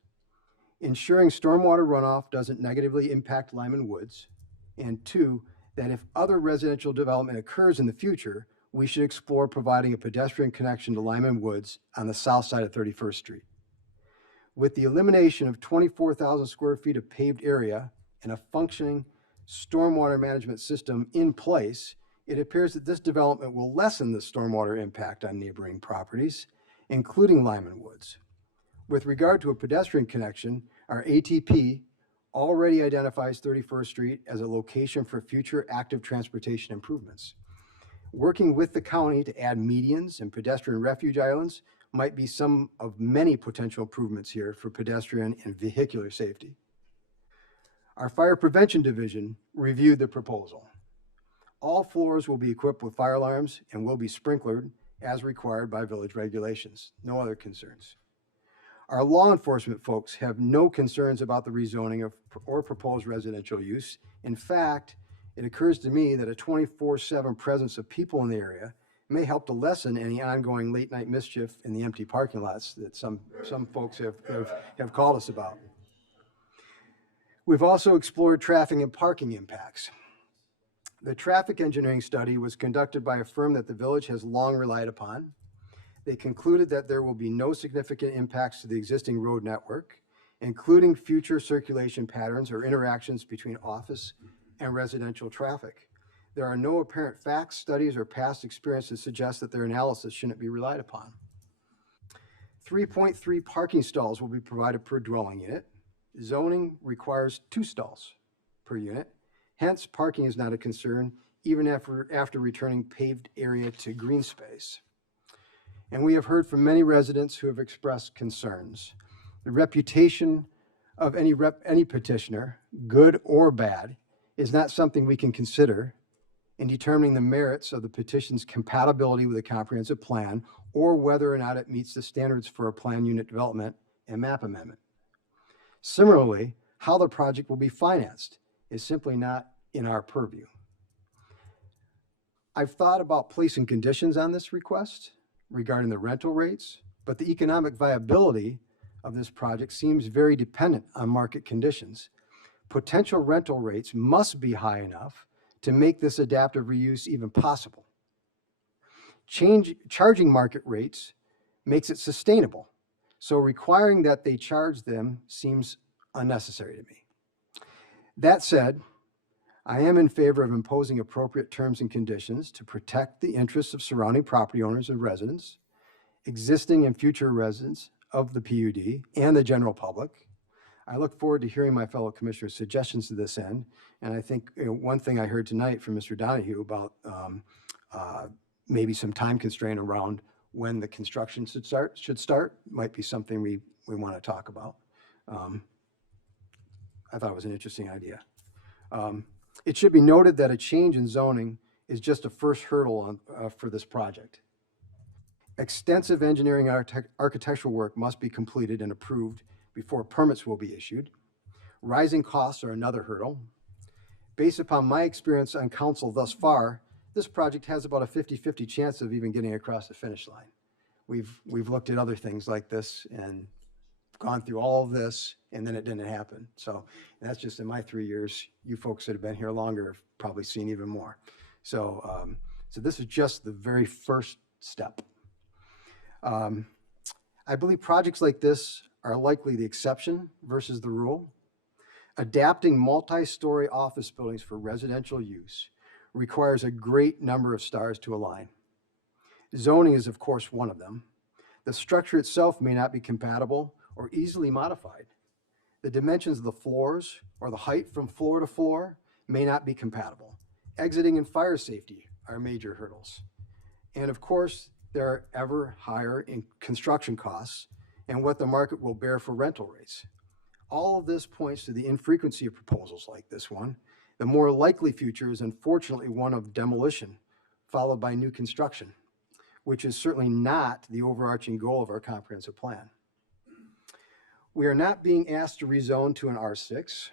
ensuring stormwater runoff doesn't negatively impact Lyman Woods, and two, that if other residential development occurs in the future, we should explore providing a pedestrian connection to Lyman Woods on the south side of 31st Street. With the elimination of 24,000 square feet of paved area and a functioning stormwater management system in place, it appears that this development will lessen the stormwater impact on neighboring properties, including Lyman Woods. With regard to a pedestrian connection, our ATP already identifies 31st Street as a location for future active transportation improvements. Working with the county to add medians and pedestrian refuge islands might be some of many potential improvements here for pedestrian and vehicular safety. Our Fire Prevention Division reviewed the proposal. All floors will be equipped with fire alarms and will be sprinklered as required by village regulations. No other concerns. Our law enforcement folks have no concerns about the rezoning or proposed residential use. In fact, it occurs to me that a 24/7 presence of people in the area may help to lessen any ongoing late night mischief in the empty parking lots that some folks have called us about. We've also explored traffic and parking impacts. The traffic engineering study was conducted by a firm that the village has long relied upon. They concluded that there will be no significant impacts to the existing road network, including future circulation patterns or interactions between office and residential traffic. There are no apparent facts, studies, or past experience that suggest that their analysis shouldn't be relied upon. 3.3 parking stalls will be provided per dwelling unit. Zoning requires 2 stalls per unit. Hence, parking is not a concern, even after returning paved area to green space. And we have heard from many residents who have expressed concerns. The reputation of any petitioner, good or bad, is not something we can consider in determining the merits of the petition's compatibility with a comprehensive plan or whether or not it meets the standards for a plan unit development and map amendment. Similarly, how the project will be financed is simply not in our purview. I've thought about placing conditions on this request regarding the rental rates, but the economic viability of this project seems very dependent on market conditions. Potential rental rates must be high enough to make this adaptive reuse even possible. Charging market rates makes it sustainable, so requiring that they charge them seems unnecessary to me. That said, I am in favor of imposing appropriate terms and conditions to protect the interests of surrounding property owners and residents, existing and future residents of the PUD, and the general public. I look forward to hearing my fellow commissioners' suggestions to this end. And I think one thing I heard tonight from Mr. Donahue about maybe some time constraint around when the construction should start might be something we want to talk about. I thought it was an interesting idea. It should be noted that a change in zoning is just a first hurdle for this project. Extensive engineering architectural work must be completed and approved before permits will be issued. Rising costs are another hurdle. Based upon my experience on council thus far, this project has about a 50-50 chance of even getting across the finish line. We've looked at other things like this, and gone through all of this and then it didn't happen. So that's just in my 3 years. You folks that have been here longer have probably seen even more. So, so this is just the very first step. I believe projects like this are likely the exception versus the rule. Adapting multi-story office buildings for residential use requires a great number of stars to align. Zoning is, of course, one of them. The structure itself may not be compatible or easily modified. The dimensions of the floors or the height from floor to floor may not be compatible. Exiting and fire safety are major hurdles. And of course, there are ever higher in construction costs and what the market will bear for rental rates. All of this points to the infrequency of proposals like this one. The more likely future is unfortunately one of demolition, followed by new construction, which is certainly not the overarching goal of our comprehensive plan. We are not being asked to rezone to an R6.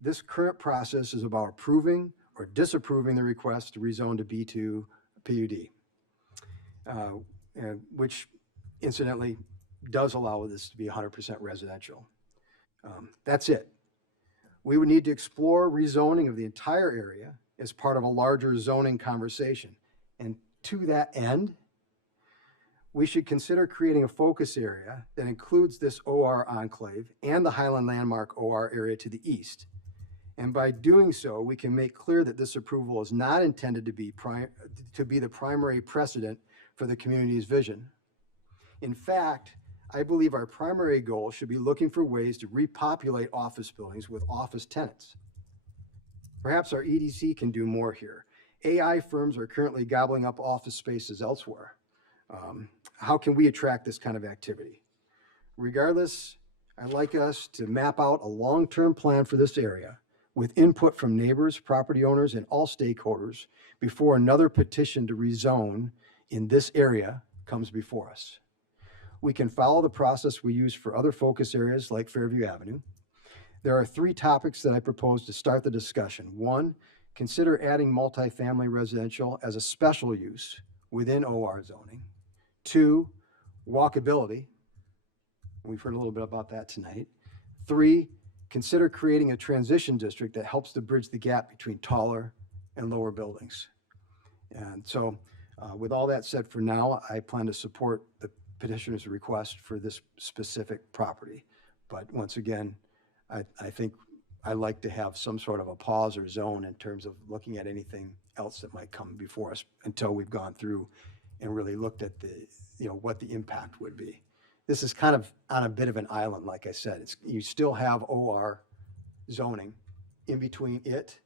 This current process is about approving or disapproving the request to rezone to B2 PUD, which incidentally does allow this to be 100% residential. That's it. We would need to explore rezoning of the entire area as part of a larger zoning conversation. And to that end, we should consider creating a focus area that includes this OR enclave and the Highland Landmark OR area to the east. And by doing so, we can make clear that this approval is not intended to be the primary precedent for the community's vision. In fact, I believe our primary goal should be looking for ways to repopulate office buildings with office tenants. Perhaps our EDC can do more here. AI firms are currently gobbling up office spaces elsewhere. How can we attract this kind of activity? Regardless, I'd like us to map out a long-term plan for this area with input from neighbors, property owners, and all stakeholders before another petition to rezone in this area comes before us. We can follow the process we use for other focus areas like Fairview Avenue. There are 3 topics that I propose to start the discussion. 1, consider adding multifamily residential as a special use within OR zoning. 2, walkability. We've heard a little bit about that tonight. 3, consider creating a transition district that helps to bridge the gap between taller and lower buildings. And so with all that said, for now, I plan to support the petitioner's request for this specific property. But once again, I think I like to have some sort of a pause or zone in terms of looking at anything else that might come before us until we've gone through and really looked at the, what the impact would be. This is kind of on a bit of an island, like I said. You still have OR zoning in between it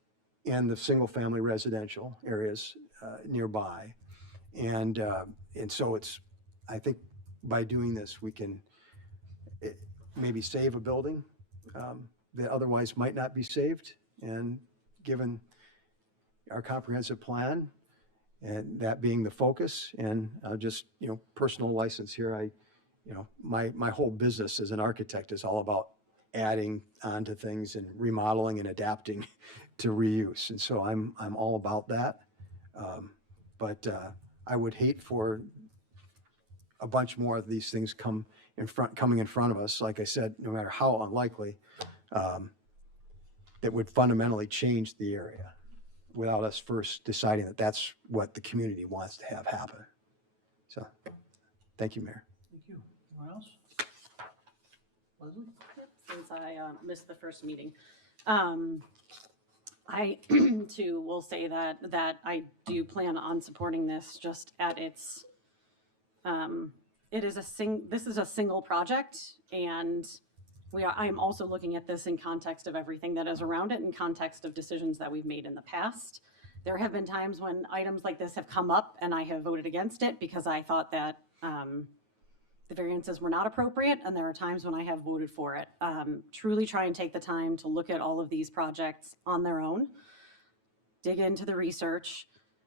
and the single-family residential areas nearby. And so I think by doing this, we can maybe save a building that otherwise might not be saved. And given our comprehensive plan, and that being the focus, and just, personal license here, my whole business as an architect is all about adding onto things and remodeling and adapting to reuse. And so I'm all about that. But I would hate for a bunch more of these things coming in front of us, like I said, no matter how unlikely, that would fundamentally change the area without us first deciding that that's what the community wants to have happen. So, thank you, Mayor. Thank you. Anyone else? Leslie? Since I missed the first meeting, I too will say that I do plan on supporting this just at its. This is a single project, and I'm also looking at this in context of everything that is around it, in context of decisions that we've made in the past. There have been times when items like this have come up and I have voted against it because I thought that the variances were not appropriate, and there are times when I have voted for it. Truly try and take the time to look at all of these projects on their own, dig into the research.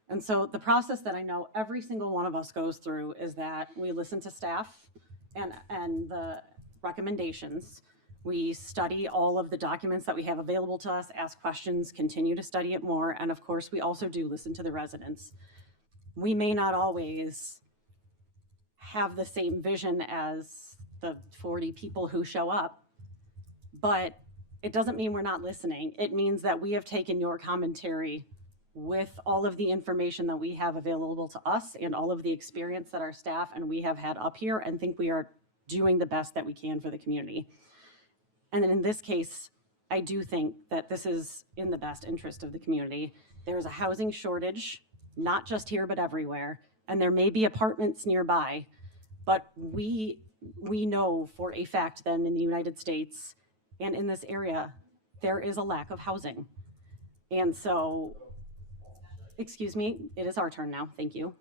And so the process that I know every single one of us goes through is that we listen to staff and the recommendations. We study all of the documents that we have available to us, ask questions, continue to study it more, and of course, we also do listen to the residents. We may not always have the same vision as the 40 people who show up. But it doesn't mean we're not listening. It means that we have taken your commentary with all of the information that we have available to us and all of the experience that our staff and we have had up here, and think we are doing the best that we can for the community. And in this case, I do think that this is in the best interest of the community. There is a housing shortage, not just here, but everywhere. And there may be apartments nearby, but we know for a fact that in the United States and in this area, there is a lack of housing. And so, excuse me, it is our turn now, thank you.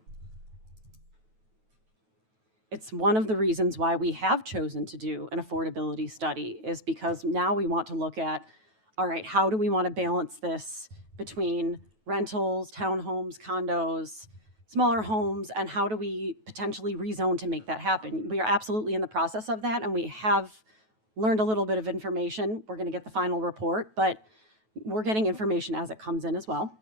It's one of the reasons why we have chosen to do an affordability study, is because now we want to look at, all right, how do we want to balance this between rentals, townhomes, condos, smaller homes, and how do we potentially rezone to make that happen? We are absolutely in the process of that, and we have learned a little bit of information. We're going to get the final report, but we're getting information as it comes in as well.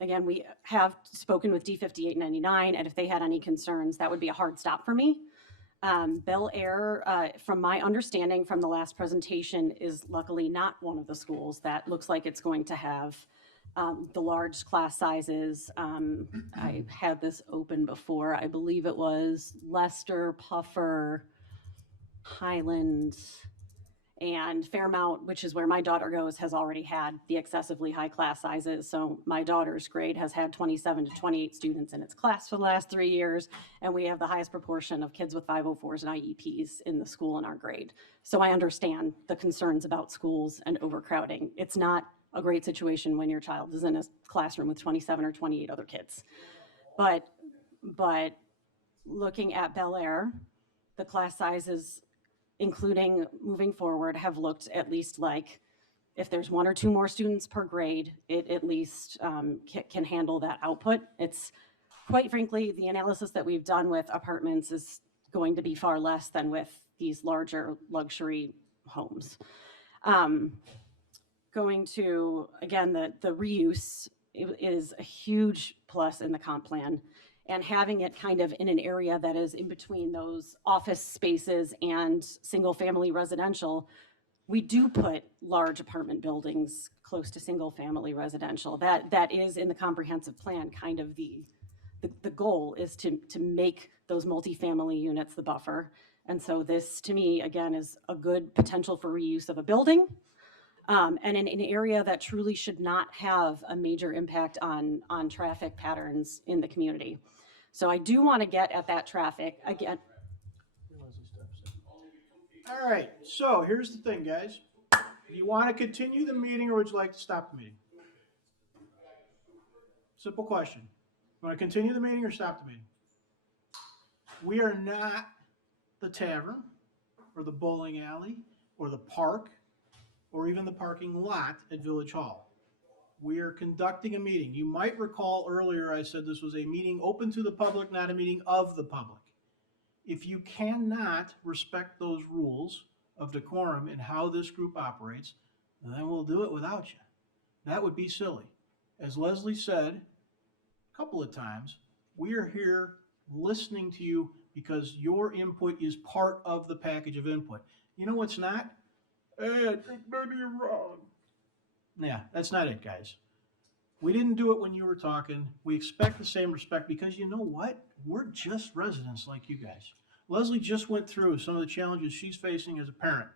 Again, we have spoken with D5899, and if they had any concerns, that would be a hard stop for me. Bel Air, from my understanding from the last presentation, is luckily not one of the schools that looks like it's going to have the large class sizes. I had this open before. I believe it was Leicester, Puffer, Highland, and Fairmount, which is where my daughter goes, has already had the excessively high class sizes. So my daughter's grade has had 27 to 28 students in its class for the last 3 years, and we have the highest proportion of kids with 504s and IEPs in the school in our grade. So I understand the concerns about schools and overcrowding. It's not a great situation when your child is in a classroom with 27 or 28 other kids. But looking at Bel Air, the class sizes, including moving forward, have looked at least like, if there's 1 or 2 more students per grade, it at least can handle that output. It's, quite frankly, the analysis that we've done with apartments is going to be far less than with these larger luxury homes. Going to, again, the reuse is a huge plus in the comp plan. And having it kind of in an area that is in between those office spaces and single-family residential, we do put large apartment buildings close to single-family residential. That is in the comprehensive plan, kind of the goal is to make those multifamily units the buffer. And so this, to me, again, is a good potential for reuse of a building, and in an area that truly should not have a major impact on traffic patterns in the community. So I do want to get at that traffic again. All right, so here's the thing, guys. Do you want to continue the meeting or would you like to stop the meeting? Simple question. You want to continue the meeting or stop the meeting? We are not the tavern or the bowling alley or the park or even the parking lot at Village Hall. We are conducting a meeting. You might recall earlier I said this was a meeting open to the public, not a meeting of the public. If you cannot respect those rules of decorum and how this group operates, then we'll do it without you. That would be silly. As Leslie said a couple of times, we are here listening to you because your input is part of the package of input. You know what's not? Hey, I think maybe you're wrong. Yeah, that's not it, guys. We didn't do it when you were talking. We expect the same respect because you know what? We're just residents like you guys. Leslie just went through some of the challenges she's facing as a parent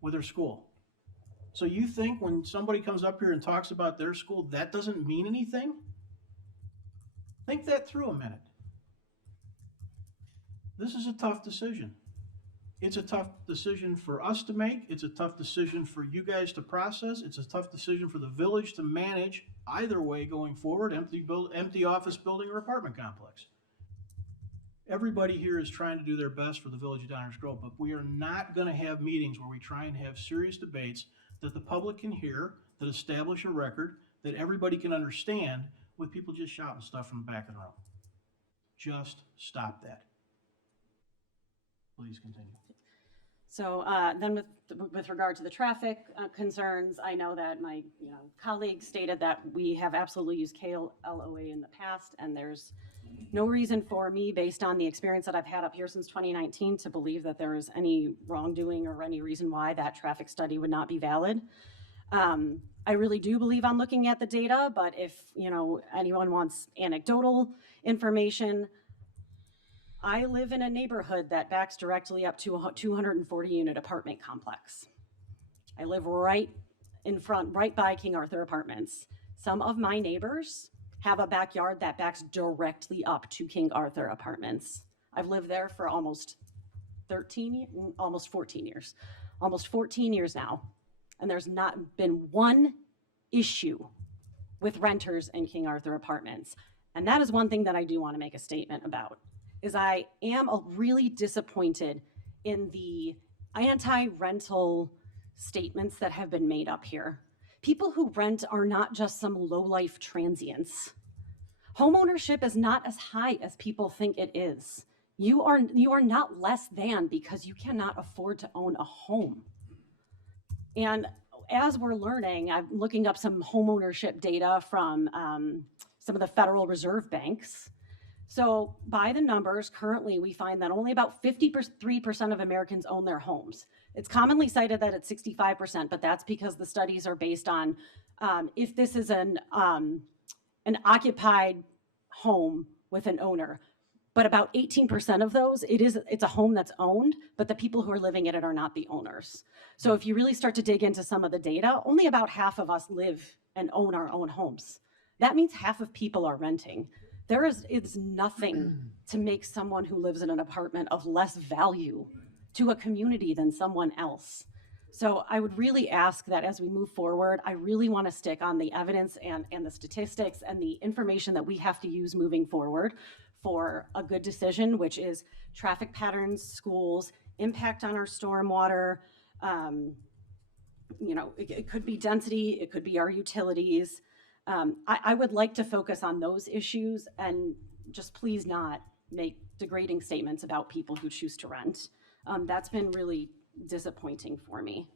with her school. So you think when somebody comes up here and talks about their school, that doesn't mean anything? Think that through a minute. This is a tough decision. It's a tough decision for us to make. It's a tough decision for you guys to process. It's a tough decision for the village to manage either way going forward, empty office building or apartment complex. Everybody here is trying to do their best for the village of Downers Grove, but we are not going to have meetings where we try and have serious debates that the public can hear, that establish a record, that everybody can understand, with people just shouting stuff from the back of the room. Just stop that. Please continue. So then with regard to the traffic concerns, I know that my colleague stated that we have absolutely used KLOA in the past, and there's no reason for me, based on the experience that I've had up here since 2019, to believe that there is any wrongdoing or any reason why that traffic study would not be valid. I really do believe on looking at the data, but if anyone wants anecdotal information, I live in a neighborhood that backs directly up to a 240 unit apartment complex. I live right in front, right by King Arthur Apartments. Some of my neighbors have a backyard that backs directly up to King Arthur Apartments. I've lived there for almost 14 years, almost 14 years now. And there's not been one issue with renters in King Arthur Apartments. And that is one thing that I do want to make a statement about, is I am really disappointed in the anti-rental statements that have been made up here. People who rent are not just some low-life transients. Homeownership is not as high as people think it is. You are not less than because you cannot afford to own a home. And as we're learning, I'm looking up some homeownership data from some of the Federal Reserve banks. So by the numbers, currently we find that only about 53% of Americans own their homes. It's commonly cited that it's 65%, but that's because the studies are based on if this is an occupied home with an owner. But about 18% of those, it's a home that's owned, but the people who are living in it are not the owners. So if you really start to dig into some of the data, only about half of us live and own our own homes. That means half of people are renting. It's nothing to make someone who lives in an apartment of less value to a community than someone else. So I would really ask that as we move forward, I really want to stick on the evidence and the statistics and the information that we have to use moving forward for a good decision, which is traffic patterns, schools, impact on our stormwater. It could be density, it could be our utilities. I would like to focus on those issues and just please not make degrading statements about people who choose to rent. That's been really disappointing for me.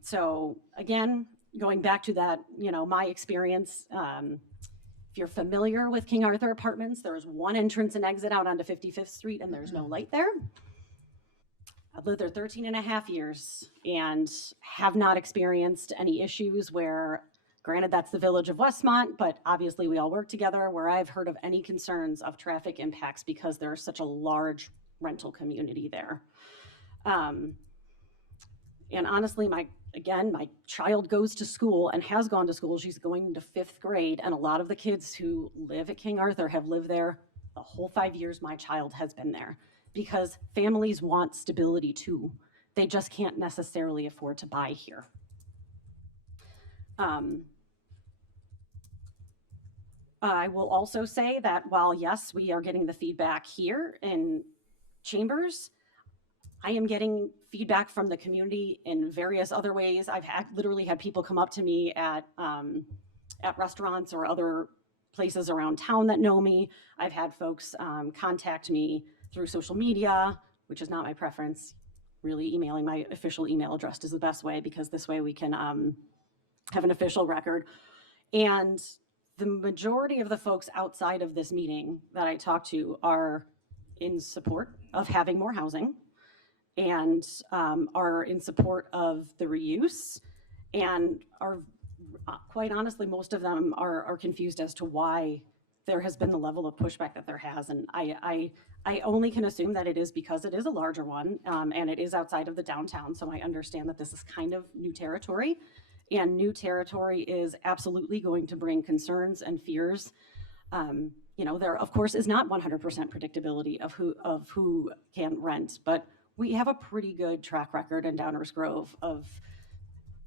So again, going back to that, my experience, if you're familiar with King Arthur Apartments, there's one entrance and exit out onto 55th Street and there's no light there. I've lived there 13 and a half years and have not experienced any issues where, granted that's the village of Westmont, but obviously we all work together, where I've heard of any concerns of traffic impacts because there's such a large rental community there. And honestly, my child goes to school and has gone to school. She's going into 5th grade. And a lot of the kids who live at King Arthur have lived there the whole 5 years my child has been there, because families want stability too. They just can't necessarily afford to buy here. I will also say that while yes, we are getting the feedback here in Chambers, I am getting feedback from the community in various other ways. I've literally had people come up to me at restaurants or other places around town that know me. I've had folks contact me through social media, which is not my preference. Really, emailing my official email address is the best way, because this way we can have an official record. And the majority of the folks outside of this meeting that I talk to are in support of having more housing, and are in support of the reuse, and are quite honestly, most of them are confused as to why there has been the level of pushback that there has. And I only can assume that it is because it is a larger one, and it is outside of the downtown. So I understand that this is kind of new territory, and new territory is absolutely going to bring concerns and fears. There of course is not 100% predictability of who can rent, but we have a pretty good track record in Downers Grove of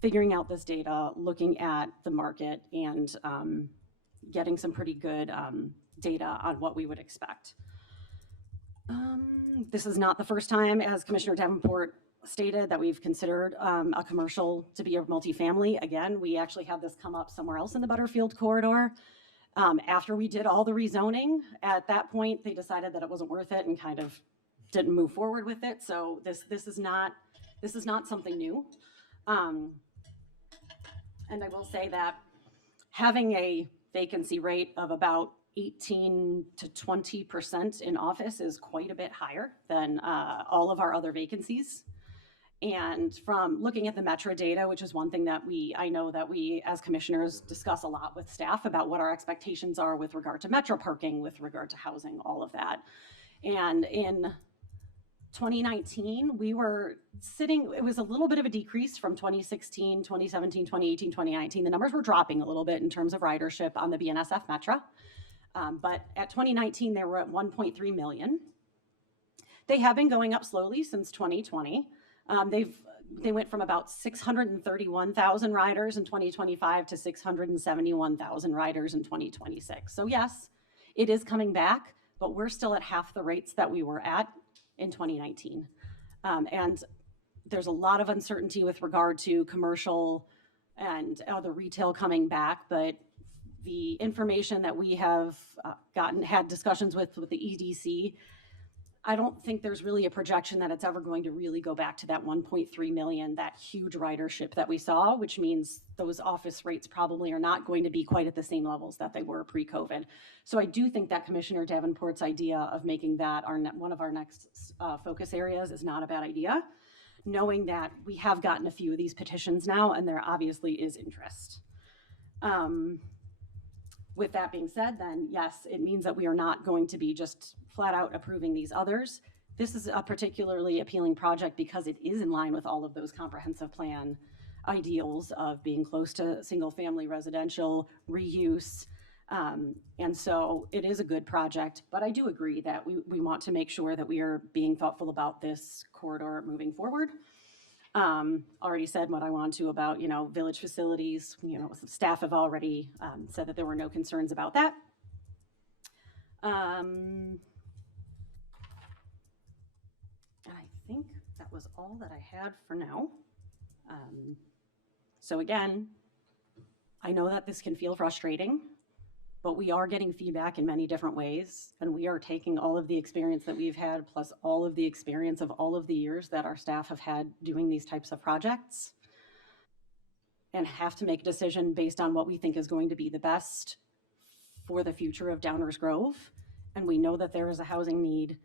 figuring out this data, looking at the market, and getting some pretty good data on what we would expect. This is not the first time, as Commissioner Davenport stated, that we've considered a commercial to be a multifamily. Again, we actually had this come up somewhere else in the Butterfield corridor. After we did all the rezoning, at that point, they decided that it wasn't worth it and kind of didn't move forward with it. So this is not something new. And I will say that having a vacancy rate of about 18 to 20% in office is quite a bit higher than all of our other vacancies. And from looking at the Metro data, which is one thing that I know that we as commissioners discuss a lot with staff about what our expectations are with regard to Metro parking, with regard to housing, all of that. And in 2019, we were sitting, it was a little bit of a decrease from 2016, 2017, 2018, 2019. The numbers were dropping a little bit in terms of ridership on the BNSF Metro. But at 2019, they were at 1.3 million. They have been going up slowly since 2020. They went from about 631,000 riders in 2025 to 671,000 riders in 2026. So yes, it is coming back, but we're still at half the rates that we were at in 2019. And there's a lot of uncertainty with regard to commercial and other retail coming back, but the information that we have had discussions with the EDC, I don't think there's really a projection that it's ever going to really go back to that 1.3 million, that huge ridership that we saw, which means those office rates probably are not going to be quite at the same levels that they were pre-COVID. So I do think that Commissioner Davenport's idea of making that one of our next focus areas is not a bad idea, knowing that we have gotten a few of these petitions now, and there obviously is interest. With that being said, then yes, it means that we are not going to be just flat out approving these others. This is a particularly appealing project because it is in line with all of those comprehensive plan ideals of being close to single family residential, reuse. And so it is a good project, but I do agree that we want to make sure that we are being thoughtful about this corridor moving forward. Already said what I want to about, village facilities, staff have already said that there were no concerns about that. And I think that was all that I had for now. So again, I know that this can feel frustrating, but we are getting feedback in many different ways, and we are taking all of the experience that we've had, plus all of the experience of all of the years that our staff have had doing these types of projects, and have to make a decision based on what we think is going to be the best for the future of Downers Grove. And we know that there is a housing need,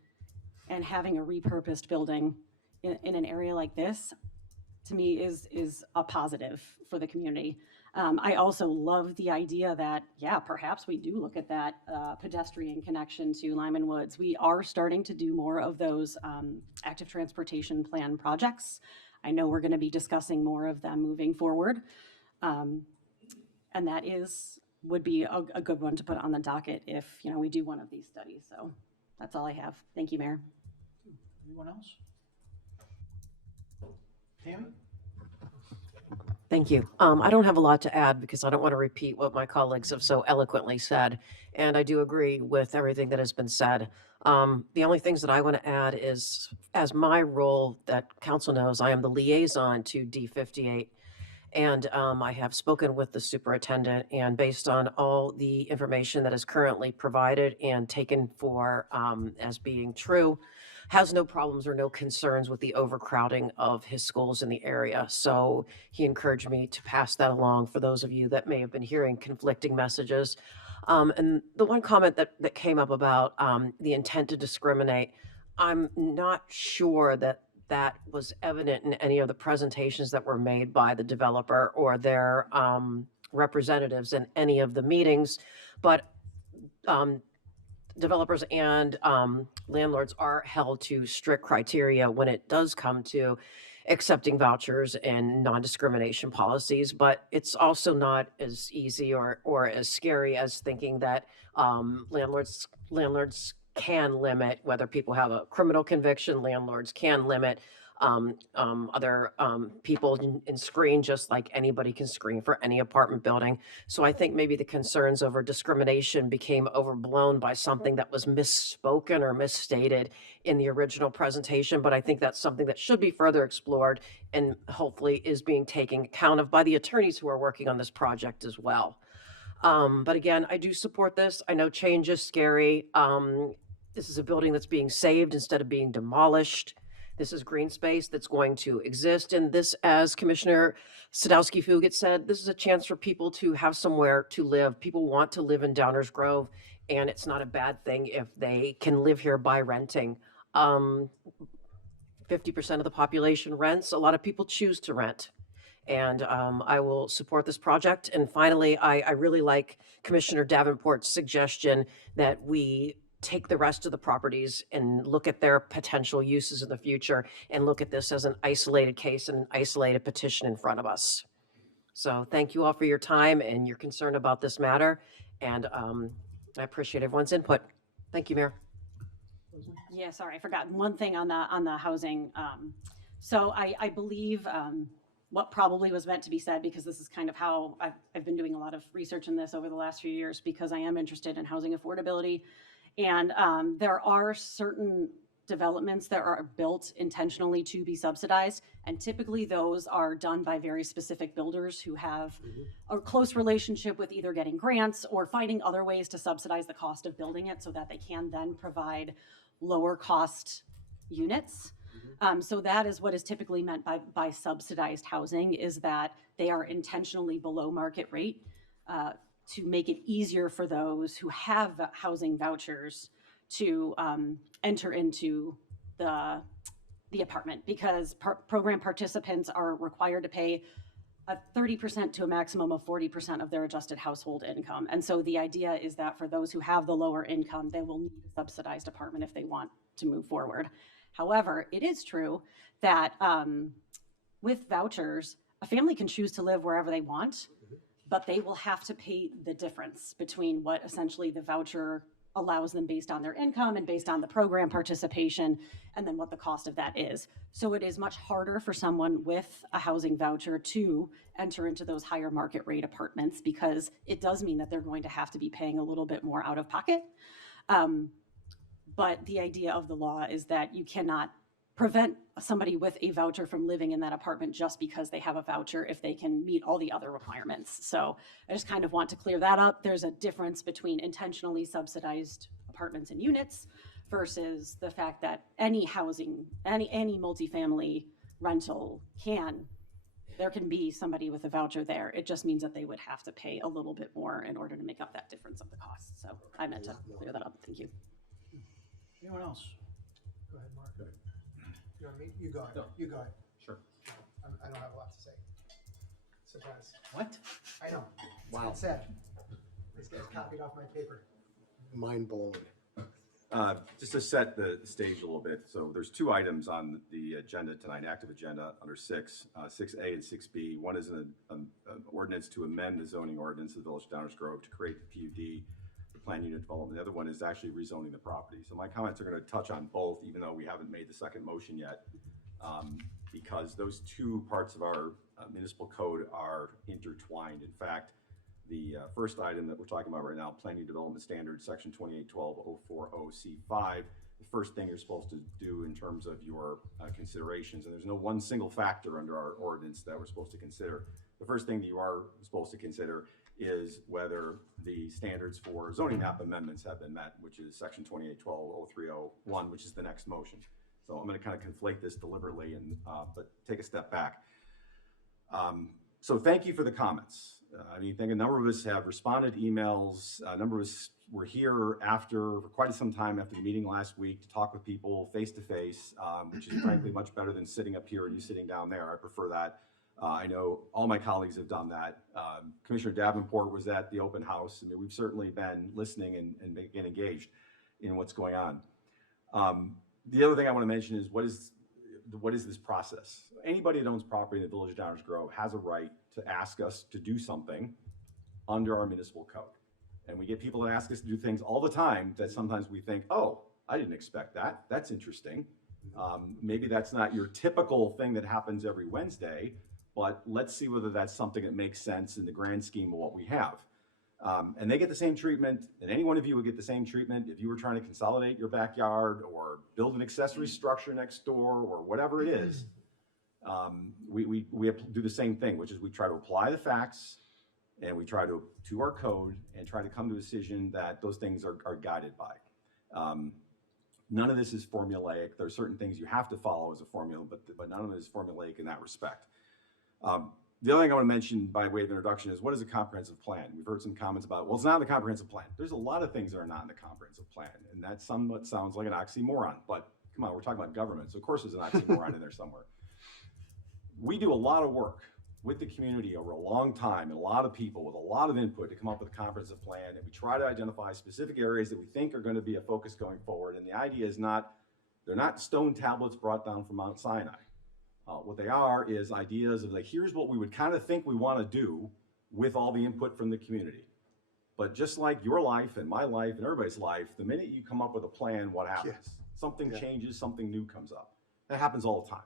and having a repurposed building in an area like this, to me, is a positive for the community. I also love the idea that, yeah, perhaps we do look at that pedestrian connection to Lyman Woods. We are starting to do more of those active transportation plan projects. I know we're going to be discussing more of them moving forward. And that would be a good one to put on the docket if, we do one of these studies. So that's all I have. Thank you, Mayor. Anyone else? Tammy? Thank you. I don't have a lot to add because I don't want to repeat what my colleagues have so eloquently said. And I do agree with everything that has been said. The only things that I want to add is, as my role that council knows, I am the liaison to D58. And I have spoken with the superintendent, and based on all the information that is currently provided and taken for as being true, has no problems or no concerns with the overcrowding of his schools in the area. So he encouraged me to pass that along for those of you that may have been hearing conflicting messages. And the one comment that came up about the intent to discriminate, I'm not sure that was evident in any of the presentations that were made by the developer or their representatives in any of the meetings, but developers and landlords are held to strict criteria when it does come to accepting vouchers and non-discrimination policies. But it's also not as easy or as scary as thinking that landlords can limit whether people have a criminal conviction. Landlords can limit other people and screen just like anybody can screen for any apartment building. So I think maybe the concerns over discrimination became overblown by something that was misspoken or misstated in the original presentation. But I think that's something that should be further explored and hopefully is being taken account of by the attorneys who are working on this project as well. But again, I do support this. I know change is scary. This is a building that's being saved instead of being demolished. This is green space that's going to exist. And this, as Commissioner Sadowski-Fugit said, this is a chance for people to have somewhere to live. People want to live in Downers Grove, and it's not a bad thing if they can live here by renting. 50% of the population rents. A lot of people choose to rent. And I will support this project. And finally, I really like Commissioner Davenport's suggestion that we take the rest of the properties and look at their potential uses in the future and look at this as an isolated case and an isolated petition in front of us. So thank you all for your time and your concern about this matter. And I appreciate everyone's input. Thank you, Mayor. Yeah, sorry, I forgot one thing on the housing. So I believe what probably was meant to be said, because this is kind of how I've been doing a lot of research in this over the last few years, because I am interested in housing affordability. And there are certain developments that are built intentionally to be subsidized. And typically those are done by very specific builders who have a close relationship with either getting grants or finding other ways to subsidize the cost of building it so that they can then provide lower cost units. So that is what is typically meant by subsidized housing, is that they are intentionally below market rate to make it easier for those who have housing vouchers to enter into the apartment, because program participants are required to pay a 30% to a maximum of 40% of their adjusted household income. And so the idea is that for those who have the lower income, they will need a subsidized apartment if they want to move forward. However, it is true that with vouchers, a family can choose to live wherever they want, but they will have to pay the difference between what essentially the voucher allows them based on their income and based on the program participation, and then what the cost of that is. So it is much harder for someone with a housing voucher to enter into those higher market rate apartments, because it does mean that they're going to have to be paying a little bit more out of pocket. But the idea of the law is that you cannot prevent somebody with a voucher from living in that apartment just because they have a voucher if they can meet all the other requirements. So I just kind of want to clear that up. There's a difference between intentionally subsidized apartments and units versus the fact that any housing, any multifamily rental there can be somebody with a voucher there. It just means that they would have to pay a little bit more in order to make up that difference of the cost. So I meant to clear that up. Thank you. Anyone else? Go ahead, Mark. You want me? You go ahead. You go ahead. Sure. I don't have a lot to say. Surprise. What? I know. Wow. It's sad. This guy's copied off my paper. Mind blown. Just to set the stage a little bit, so there's two items on the agenda tonight, active agenda under 6A and 6B. One is an ordinance to amend the zoning ordinance of the Village of Downers Grove to create the PUD, the planned unit development. The other one is actually rezoning the property. So my comments are going to touch on both, even though we haven't made the second motion yet, because those two parts of our municipal code are intertwined. In fact, the first item that we're talking about right now, Planning Development Standards, Section 2812.040C5, the first thing you're supposed to do in terms of your considerations, and there's no one single factor under our ordinance that we're supposed to consider. The first thing that you are supposed to consider is whether the standards for zoning map amendments have been met, which is Section 2812.030.1, which is the next motion. So I'm going to kind of conflate this deliberately, and but take a step back. So thank you for the comments. I think a number of us have responded to emails. A number of us were here for quite some time after the meeting last week to talk with people face to face, which is frankly much better than sitting up here and you sitting down there. I prefer that. I know all my colleagues have done that. Commissioner Davenport was at the open house. I mean, we've certainly been listening and getting engaged in what's going on. The other thing I want to mention is what is this process? Anybody that owns property in the Village of Downers Grove has a right to ask us to do something under our municipal code. And we get people that ask us to do things all the time that sometimes we think, oh, I didn't expect that. That's interesting. Maybe that's not your typical thing that happens every Wednesday, but let's see whether that's something that makes sense in the grand scheme of what we have. And they get the same treatment, and any one of you would get the same treatment if you were trying to consolidate your backyard or build an accessory structure next door or whatever it is. We have to do the same thing, which is we try to apply the facts and we try to our code and try to come to a decision that those things are guided by. None of this is formulaic. There are certain things you have to follow as a formula, but none of it is formulaic in that respect. The other thing I want to mention by way of introduction is, what is a comprehensive plan? We've heard some comments about, well, it's not in the comprehensive plan. There's a lot of things that are not in the comprehensive plan, and that somewhat sounds like an oxymoron, but come on, we're talking about government, so of course there's an oxymoron in there somewhere. We do a lot of work with the community over a long time, and a lot of people with a lot of input to come up with a comprehensive plan, and we try to identify specific areas that we think are going to be a focus going forward, and the idea is they're not stone tablets brought down from Mount Sinai. What they are is ideas of like, here's what we would kind of think we want to do with all the input from the community. But just like your life and my life and everybody's life, the minute you come up with a plan, what happens? Yes. Something changes, something new comes up. That happens all the time.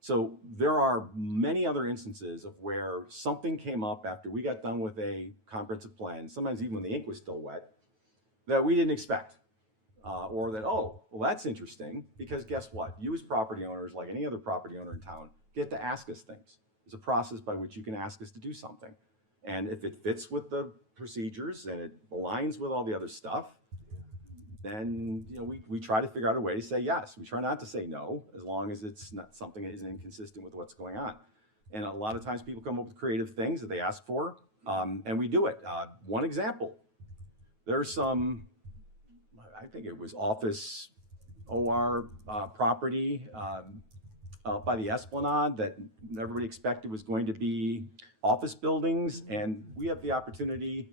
So there are many other instances of where something came up after we got done with a comprehensive plan, sometimes even when the ink was still wet, that we didn't expect. Or that, oh, well, that's interesting, because guess what? You as property owners, like any other property owner in town, get to ask us things. There's a process by which you can ask us to do something. And if it fits with the procedures and it aligns with all the other stuff, then we try to figure out a way to say yes. We try not to say no, as long as it's not something that isn't inconsistent with what's going on. And a lot of times people come up with creative things that they ask for, and we do it. One example, there's some, I think it was office OR property out by the Esplanade that everybody expected was going to be office buildings, and we have the opportunity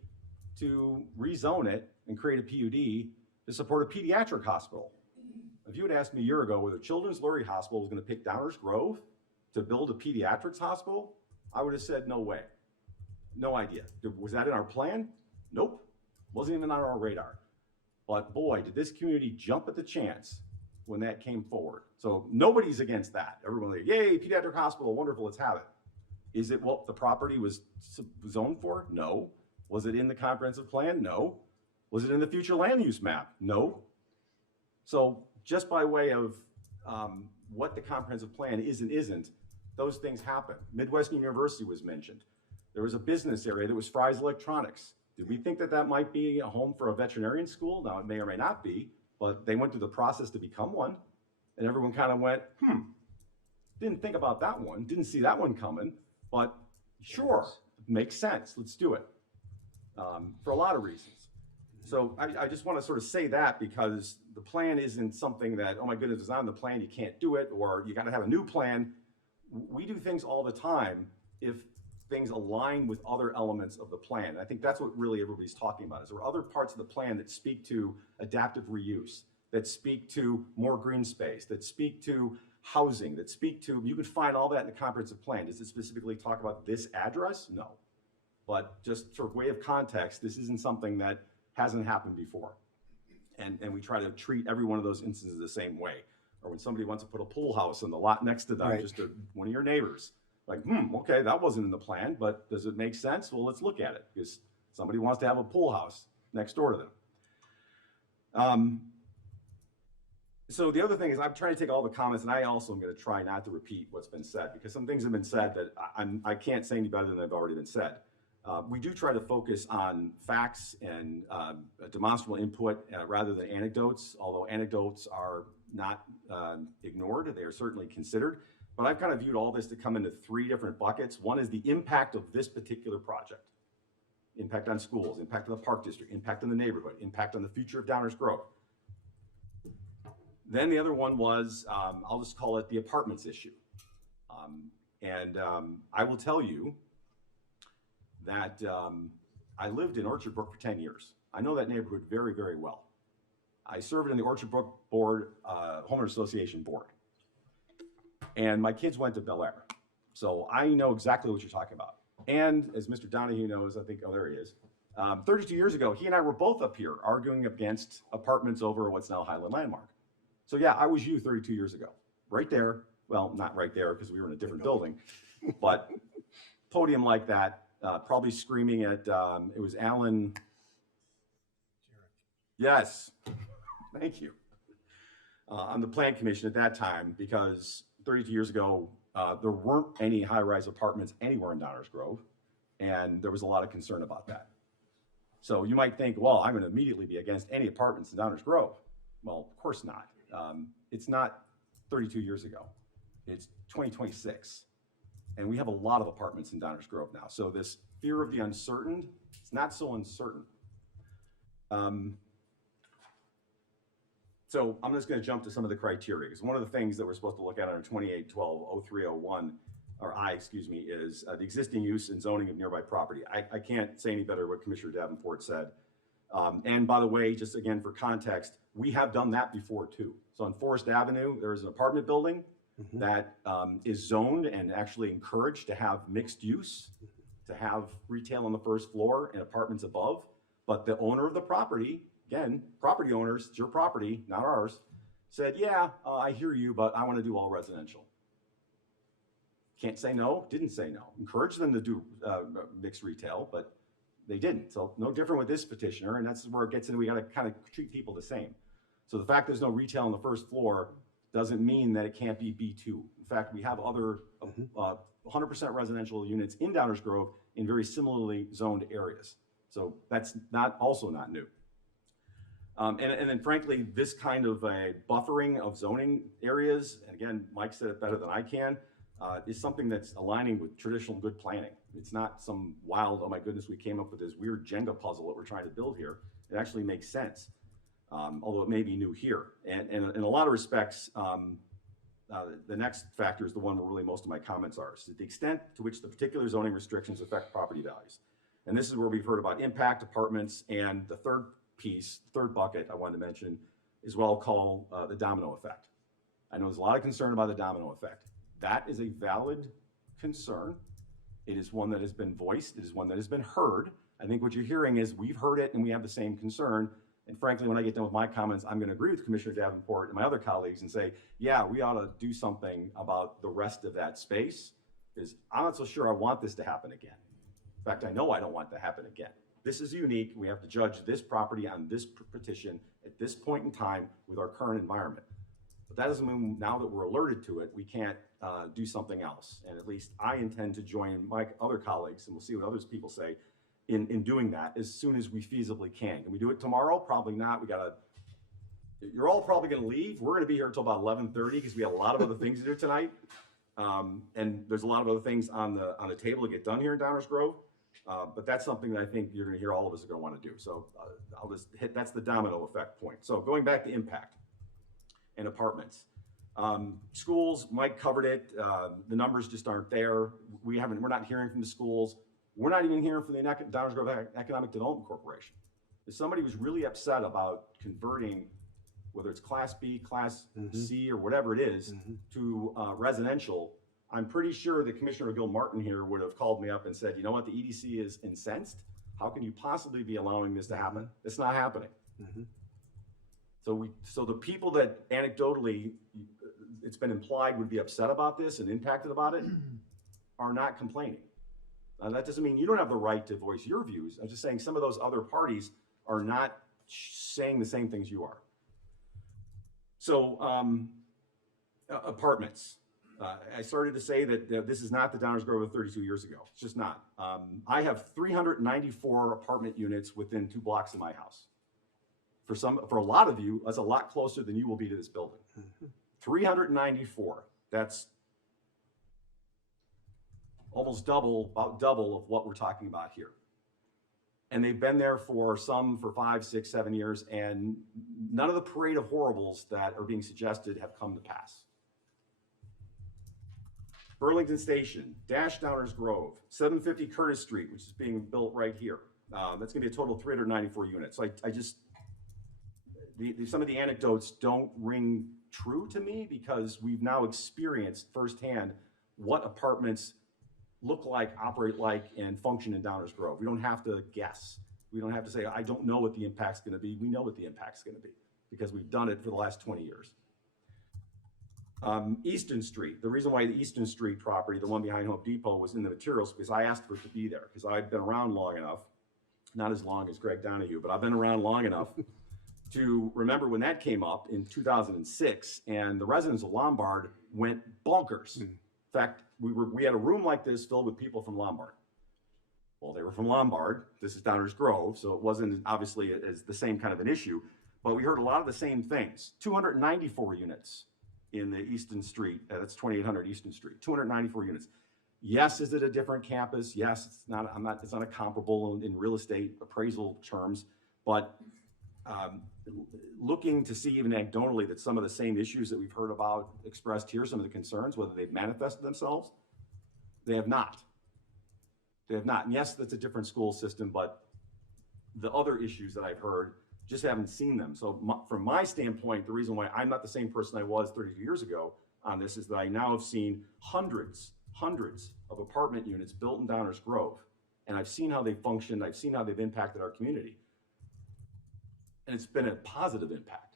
to rezone it and create a PUD to support a pediatric hospital. If you had asked me a year ago whether Children's Lurie Hospital was going to pick Downers Grove to build a pediatrics hospital, I would have said no way. No idea. Was that in our plan? Nope. Wasn't even on our radar. But boy, did this community jump at the chance when that came forward. So nobody's against that. Everyone's like, yay, pediatric hospital, wonderful, let's have it. Is it what the property was zoned for? No. Was it in the comprehensive plan? No. Was it in the future land use map? No. So just by way of what the comprehensive plan is and isn't, those things happen. Midwestern University was mentioned. There was a business area that was Fry's Electronics. Did we think that that might be a home for a veterinarian school? Now, it may or may not be, but they went through the process to become one, and everyone kind of went, didn't think about that one, didn't see that one coming, but sure, makes sense, let's do it, for a lot of reasons. So I just want to sort of say that, because the plan isn't something that, oh my goodness, it's not on the plan, you can't do it, or you got to have a new plan. We do things all the time if things align with other elements of the plan. I think that's what really everybody's talking about, is there are other parts of the plan that speak to adaptive reuse, that speak to more green space, that speak to housing, that speak to, you could find all that in the comprehensive plan. Does it specifically talk about this address? No. But just for way of context, this isn't something that hasn't happened before. And we try to treat every one of those instances the same way. Or when somebody wants to put a pool house in the lot next to them, Right. just to one of your neighbors, like, okay, that wasn't in the plan, but does it make sense? Well, let's look at it, because somebody wants to have a pool house next door to them. So the other thing is, I'm trying to take all the comments, and I also am going to try not to repeat what's been said, because some things have been said that I can't say any better than they've already been said. We do try to focus on facts and demonstrable input rather than anecdotes, although anecdotes are not ignored, they are certainly considered. But I've kind of viewed all this to come into three different buckets. One is the impact of this particular project. Impact on schools, impact on the park district, impact on the neighborhood, impact on the future of Downers Grove. Then the other one was, I'll just call it the apartments issue. I will tell you that I lived in Orchard Brook for 10 years. I know that neighborhood very, very well. I served in the Orchard Brook Board, Homeowners Association Board. And my kids went to Bel Air. So I know exactly what you're talking about. And as Mr. Donahue knows, I think, oh, there he is. 32 years ago, he and I were both up here arguing against apartments over what's now Highland Landmark. So yeah, I was you 32 years ago, right there. Well, not right there, because we were in a different building, but podium like that, probably screaming at, it was Alan. Yes, thank you. On the plan commission at that time, because 32 years ago, there weren't any high-rise apartments anywhere in Downers Grove, and there was a lot of concern about that. So you might think, well, I'm going to immediately be against any apartments in Downers Grove. Well, of course not. It's not 32 years ago. It's 2026. And we have a lot of apartments in Downers Grove now. So this fear of the uncertain, it's not so uncertain. So I'm just going to jump to some of the criteria, because one of the things that we're supposed to look at under 2812-0301, or I, excuse me, is the existing use and zoning of nearby property. I can't say any better what Commissioner Davenport said. And by the way, just again for context, we have done that before too. So on Forest Avenue, there is an apartment building that is zoned and actually encouraged to have mixed use, to have retail on the first floor and apartments above. But the owner of the property, again, property owners, it's your property, not ours, said, yeah, I hear you, but I want to do all residential. Can't say no, didn't say no. Encouraged them to do mixed retail, but they didn't. So no different with this petitioner, and that's where it gets into, we got to kind of treat people the same. So the fact there's no retail on the first floor doesn't mean that it can't be B2. In fact, we have other 100% residential units in Downers Grove in very similarly zoned areas. So that's also not new. And then frankly, this kind of a buffering of zoning areas, and again, Mike said it better than I can, is something that's aligning with traditional good planning. It's not some wild, oh my goodness, we came up with this weird Jenga puzzle that we're trying to build here. It actually makes sense, although it may be new here. And in a lot of respects, the next factor is the one where really most of my comments are. So the extent to which the particular zoning restrictions affect property values. And this is where we've heard about impact apartments, and the third piece, third bucket I wanted to mention is what I'll call the domino effect. I know there's a lot of concern about the domino effect. That is a valid concern. It is one that has been voiced. It is one that has been heard. I think what you're hearing is we've heard it and we have the same concern. And frankly, when I get done with my comments, I'm going to agree with Commissioner Davenport and my other colleagues and say, yeah, we ought to do something about the rest of that space, because I'm not so sure I want this to happen again. In fact, I know I don't want it to happen again. This is unique. We have to judge this property on this petition at this point in time with our current environment. But that doesn't mean now that we're alerted to it, we can't do something else. And at least I intend to join my other colleagues, and we'll see what others people say, in doing that as soon as we feasibly can. Can we do it tomorrow? Probably not. You're all probably gonna leave. We're gonna be here until about 11:30 because we have a lot of other things to do tonight. And there's a lot of other things on the table to get done here in Downers Grove. But that's something that I think you're gonna hear all of us are gonna wanna do. So I'll just hit, that's the domino effect point. So going back to impact and apartments. Schools, Mike covered it. The numbers just aren't there. We're not hearing from the schools. We're not even hearing from the Downers Grove Economic Development Corporation. If somebody was really upset about converting, whether it's Class B, Class C, or whatever it is, to residential, I'm pretty sure that Commissioner Gil Martin here would have called me up and said, you know what, the EDC is incensed. How can you possibly be allowing this to happen? It's not happening. So the people that anecdotally, it's been implied would be upset about this and impacted about it, are not complaining. That doesn't mean you don't have the right to voice your views. I'm just saying some of those other parties are not saying the same things you are. So apartments. I started to say that this is not the Downers Grove of 32 years ago. It's just not. I have 394 apartment units within 2 blocks of my house. For a lot of you, that's a lot closer than you will be to this building. 394. That's almost double, about double of what we're talking about here. And they've been there for 5, 6, 7 years, and none of the parade of horribles that are being suggested have come to pass. Burlington Station, Downers Grove, 750 Curtis Street, which is being built right here. That's gonna be a total of 394 units. So I just, some of the anecdotes don't ring true to me because we've now experienced firsthand what apartments look like, operate like, and function in Downers Grove. We don't have to guess. We don't have to say, I don't know what the impact's gonna be. We know what the impact's gonna be because we've done it for the last 20 years. Easton Street, the reason why the Easton Street property, the one behind Home Depot, was in the materials because I asked for it to be there because I've been around long enough, not as long as Greg Donahue, but I've been around long enough to remember when that came up in 2006 and the residents of Lombard went bonkers. In fact, we had a room like this filled with people from Lombard. Well, they were from Lombard. This is Downers Grove, so it wasn't obviously as the same kind of an issue. But we heard a lot of the same things. 294 units in the Easton Street, that's 2800 Easton Street, 294 units. Yes, is it a different campus? Yes, it's not a comparable in real estate appraisal terms, but looking to see even anecdotally that some of the same issues that we've heard about expressed here, some of the concerns, whether they've manifested themselves, they have not. They have not. And yes, that's a different school system, but the other issues that I've heard, just haven't seen them. So from my standpoint, the reason why I'm not the same person I was 32 years ago on this is that I now have seen hundreds of apartment units built in Downers Grove. And I've seen how they function. I've seen how they've impacted our community. And it's been a positive impact.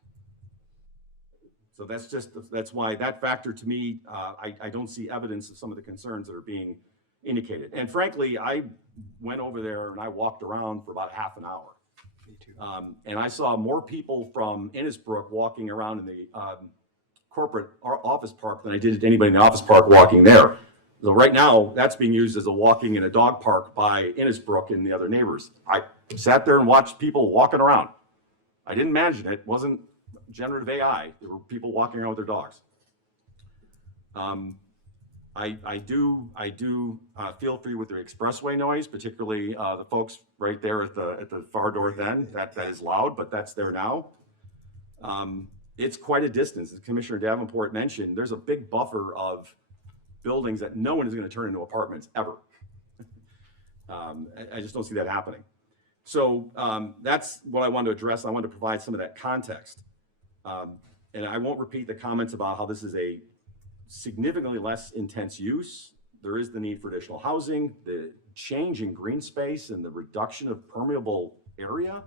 So that's why that factor to me, I don't see evidence of some of the concerns that are being indicated. And frankly, I went over there and I walked around for about half an hour. Me too. And I saw more people from Innisbrook walking around in the corporate office park than I did anybody in the office park walking there. So right now, that's being used as a walking in a dog park by Innisbrook and the other neighbors. I sat there and watched people walking around. I didn't imagine it. It wasn't generative AI. There were people walking around with their dogs. I do feel free with the expressway noise, particularly the folks right there at the far north end. That is loud, but that's there now. It's quite a distance. As Commissioner Davenport mentioned, there's a big buffer of buildings that no one is going to turn into apartments ever. I just don't see that happening. So that's what I wanted to address. I wanted to provide some of that context. And I won't repeat the comments about how this is a significantly less intense use. There is the need for additional housing, the change in green space and the reduction of permeable area.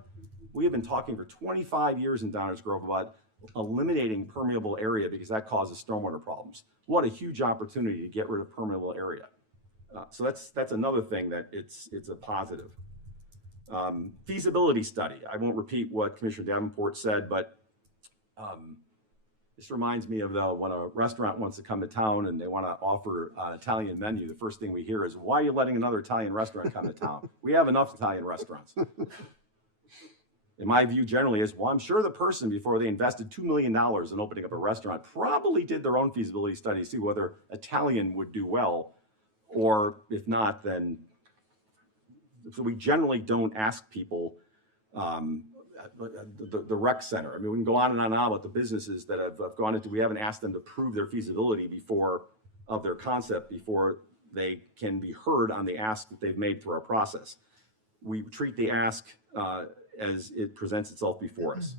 We have been talking for 25 years in Downers Grove about eliminating permeable area because that causes stormwater problems. What a huge opportunity to get rid of permeable area. So that's another thing that it's a positive. Feasibility study. I won't repeat what Commissioner Davenport said, but this reminds me of when a restaurant wants to come to town and they want to offer an Italian menu. The first thing we hear is, why are you letting another Italian restaurant come to town? We have enough Italian restaurants. In my view generally is, well, I'm sure the person before they invested $2 million in opening up a restaurant probably did their own feasibility study to see whether Italian would do well, or if not, then, so we generally don't ask people, the rec center. I mean, we can go on and on about the businesses that have gone into, we haven't asked them to prove their feasibility of their concept before they can be heard on the ask that they've made through our process. We treat the ask as it presents itself before us.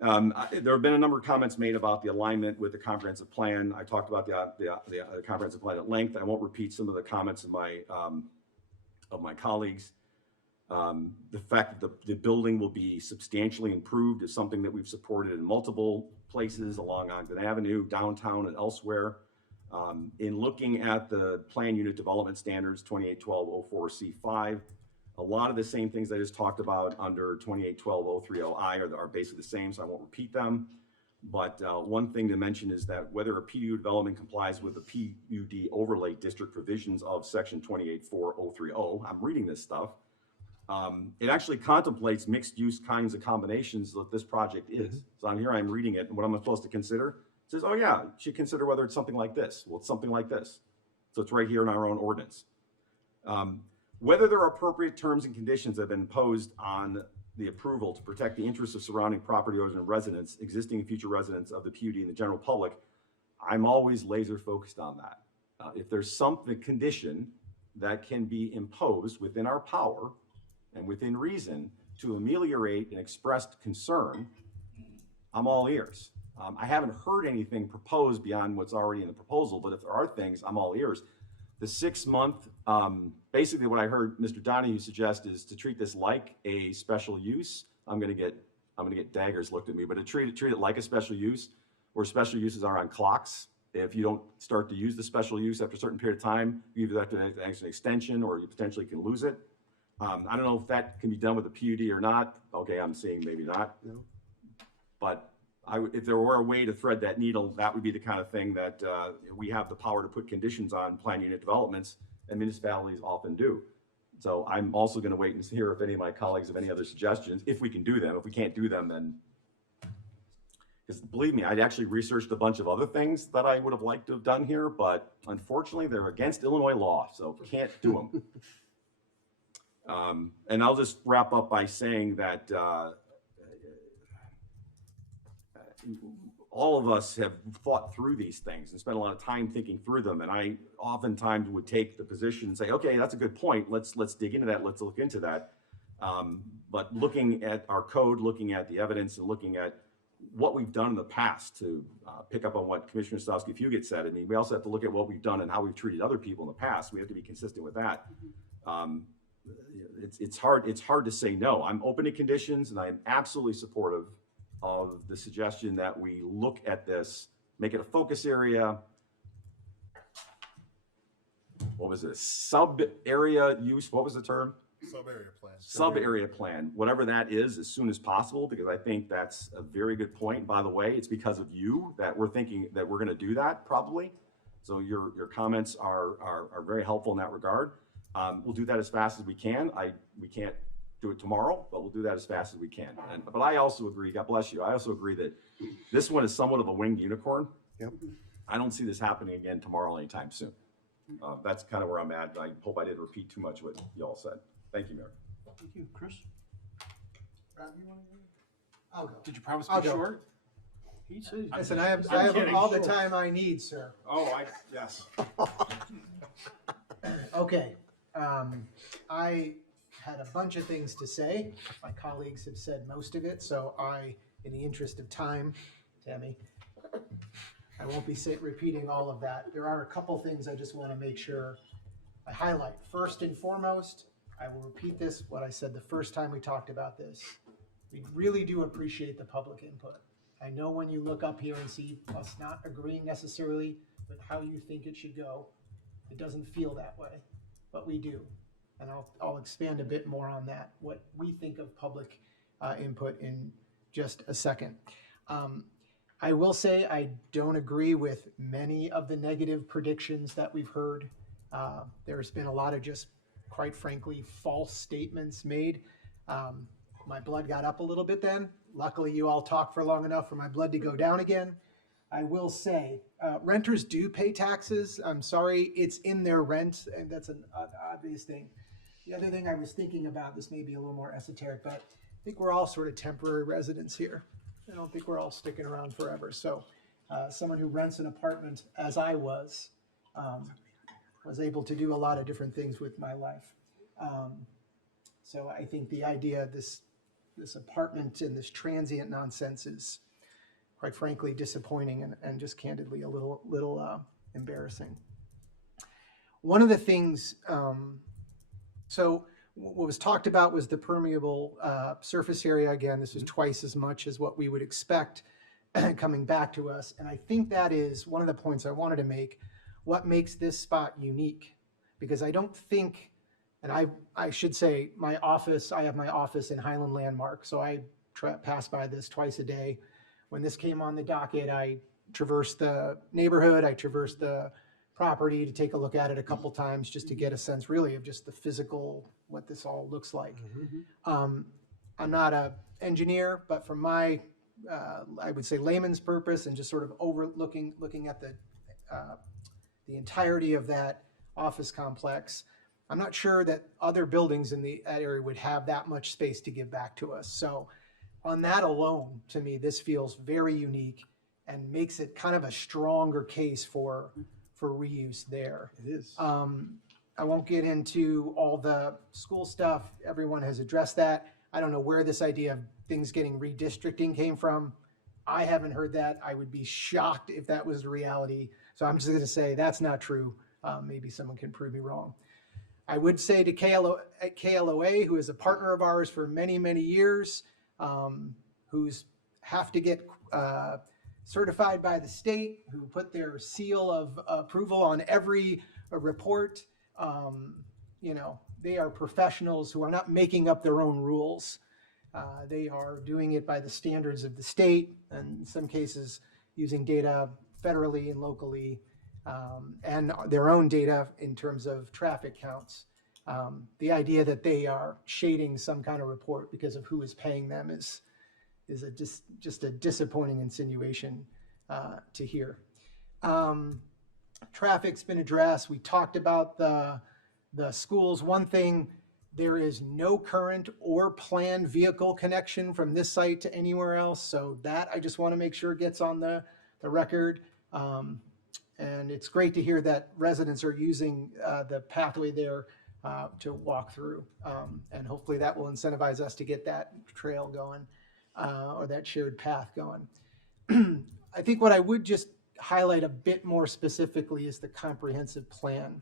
There have been a number of comments made about the alignment with the comprehensive plan. I talked about the comprehensive plan at length. I won't repeat some of the comments of my colleagues. The fact that the building will be substantially improved is something that we've supported in multiple places along Ogden Avenue, downtown, and elsewhere. In looking at the plan unit development standards 2812-04C5, a lot of the same things I just talked about under 2812-030I are basically the same, so I won't repeat them. But one thing to mention is that whether a PUD development complies with the PUD overlay district provisions of section 284030, I'm reading this stuff, it actually contemplates mixed use kinds of combinations that this project is. So I'm reading it, and what am I supposed to consider? It says, oh yeah, you should consider whether it's something like this. Well, it's something like this. So it's right here in our own ordinance. Whether there are appropriate terms and conditions that have been imposed on the approval to protect the interests of surrounding property owners and residents, existing and future residents of the PUD and the general public, I'm always laser focused on that. If there's something, condition that can be imposed within our power and within reason to ameliorate an expressed concern, I'm all ears. I haven't heard anything proposed beyond what's already in the proposal, but if there are things, I'm all ears. The 6-month, basically what I heard Mr. Donahue suggest is to treat this like a special use. I'm gonna get daggers looked at me, but to treat it like a special use, where special uses are on clocks. If you don't start to use the special use after a certain period of time, you either have to ask an extension or you potentially can lose it. I don't know if that can be done with a PUD or not. Okay, I'm saying maybe not. No. But if there were a way to thread that needle, that would be the kind of thing that we have the power to put conditions on plan unit developments, and municipalities often do. So I'm also going to wait and hear if any of my colleagues have any other suggestions, if we can do them. If we can't do them, then, because believe me, I'd actually researched a bunch of other things that I would have liked to have done here, but unfortunately they're against Illinois law, so can't do them. And I'll just wrap up by saying that all of us have thought through these things and spent a lot of time thinking through them. And I oftentimes would take the position and say, okay, that's a good point. Let's dig into that. Let's look into that. But looking at our code, looking at the evidence, and looking at what we've done in the past, to pick up on what Commissioner Stowski-Fugit said, I mean, we also have to look at what we've done and how we've treated other people in the past. We have to be consistent with that. It's hard to say no. I'm open to conditions, and I'm absolutely supportive of the suggestion that we look at this, make it a focus area. What was it? Sub-area use? What was the term? Sub-area plan. Sub-area plan, whatever that is, as soon as possible, because I think that's a very good point. By the way, it's because of you that we're thinking that we're going to do that, probably. So your comments are very helpful in that regard. We'll do that as fast as we can. We can't do it tomorrow, but we'll do that as fast as we can. But I also agree, God bless you, I also agree that this one is somewhat of a winged unicorn. Yep. I don't see this happening again tomorrow anytime soon. That's kind of where I'm at. I hope I didn't repeat too much what y'all said. Thank you, Mayor. Thank you, Chris. Rob, you want to go? I'll go. Did you promise I'll to be go. short? He says. Listen, I have kidding, all the short. time I need, sir. Oh, yes. Okay, I had a bunch of things to say. My colleagues have said most of it, so in the interest of time, Tammy, I won't be repeating all of that. There are a couple things I just want to make sure I highlight. First and foremost, I will repeat this, what I said the first time we talked about this. We really do appreciate the public input. I know when you look up here and see us not agreeing necessarily with how you think it should go, it doesn't feel that way, but we do. And I'll expand a bit more on that, what we think of public input in just a second. I will say I don't agree with many of the negative predictions that we've heard. There's been a lot of just, quite frankly, false statements made. My blood got up a little bit then. Luckily, you all talked for long enough for my blood to go down again. I will say, renters do pay taxes. I'm sorry, it's in their rent, and that's an obvious thing. The other thing I was thinking about, this may be a little more esoteric, but I think we're all sort of temporary residents here. I don't think we're all sticking around forever. So someone who rents an apartment, as I was able to do a lot of different things with my life. So I think the idea of this apartment and this transient nonsense is, quite frankly, disappointing and just candidly a little embarrassing. One of the things, so what was talked about was the permeable surface area. Again, this is twice as much as what we would expect coming back to us. And I think that is one of the points I wanted to make, what makes this spot unique. Because I don't think, and I should say my office, I have my office in Highland Landmark, so I pass by this twice a day. When this came on the docket, I traversed the neighborhood, I traversed the property to take a look at it a couple times just to get a sense really of just the physical, what this all looks like. I'm not an engineer, but from my, I would say layman's purpose and just sort of looking at the entirety of that office complex, I'm not sure that other buildings in that area would have that much space to give back to us. So on that alone, to me, this feels very unique and makes it kind of a stronger case for reuse there. It is. I won't get into all the school stuff. Everyone has addressed that. I don't know where this idea of things getting redistricting came from. I haven't heard that. I would be shocked if that was the reality. So I'm just going to say that's not true. Maybe someone can prove me wrong. I would say to KLOA, who is a partner of ours for many, many years, who's have to get certified by the state, who put their seal of approval on every report. You know, they are professionals who are not making up their own rules. They are doing it by the standards of the state, and in some cases using data federally and locally, and their own data in terms of traffic counts. The idea that they are shading some kind of report because of who is paying them is just a disappointing insinuation to hear. Traffic's been addressed. We talked about the schools. One thing, there is no current or planned vehicle connection from this site to anywhere else. So that I just want to make sure gets on the record. And it's great to hear that residents are using the pathway there to walk through. And hopefully that will incentivize us to get that trail going or that shared path going. I think what I would just highlight a bit more specifically is the comprehensive plan.